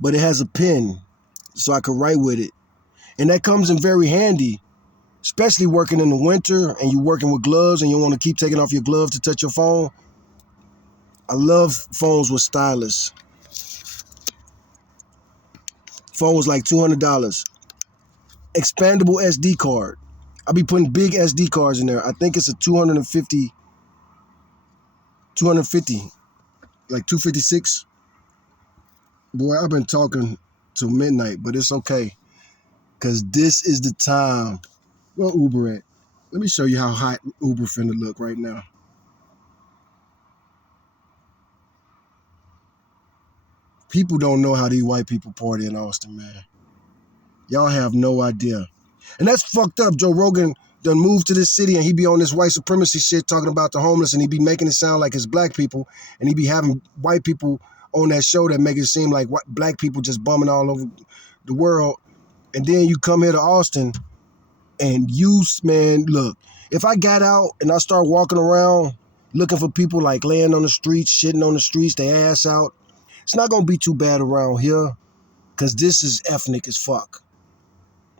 But it has a pen, so I can write with it. And that comes in very handy, especially working in the winter and you're working with gloves and you want to keep taking off your gloves to touch your phone. I love phones with stylus. Phone was like $200. Expandable SD card. I'll be putting big SD cards in there. I think it's a 250, like 256. Boy, I've been talking till midnight, but it's okay. Because this is the time. Where Uber at? Let me show you how hot Uber finna look right now. People don't know how these white people party in Austin, man. Y'all have no idea. And that's fucked up. Joe Rogan done moved to this city and he be on this white supremacy shit talking about the homeless and he be making it sound like it's black people and he be having white people on that show that make it seem like black people just bumming all over the world. And then you come here to Austin and you, man, look, if I got out and I start walking around looking for people like laying on the streets, shitting on the streets, their ass out, it's not going to be too bad around here because this is ethnic as fuck.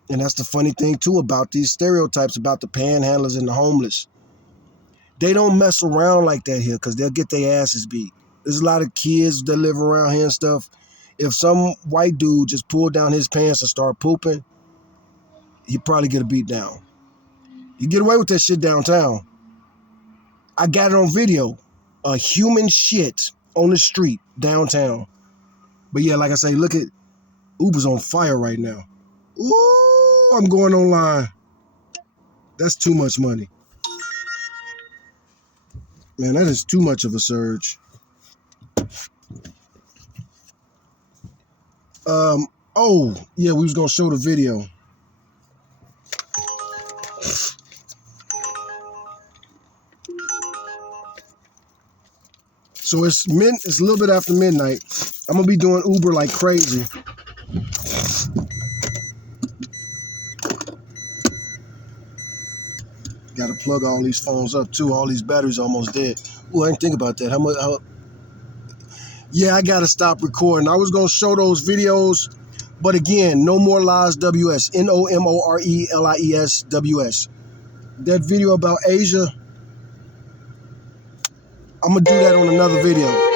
And that's the funny thing, too, about these stereotypes about the panhandlers and the homeless. They don't mess around like that here because they'll get their asses beat. There's a lot of kids that live around here and stuff. If some white dude just pulled down his pants and start pooping, he'd probably get a beat down. You get away with that shit downtown. I got it on video. A human shit on the street downtown. But yeah, like I say, look at Uber's on fire right now. Ooh, I'm going online. That's too much money. Man, that is too much of a surge. Oh, yeah, we was going to show the video. So it's a little bit after midnight. I'm going to be doing Uber like crazy. Got to plug all these phones up too. All these batteries almost dead. Ooh, I didn't think about that. Yeah, I got to stop recording. I was going to show those videos, but again, no more lies WS. NOMORELIES WS. That video about Asia, I'm going to do that on another video.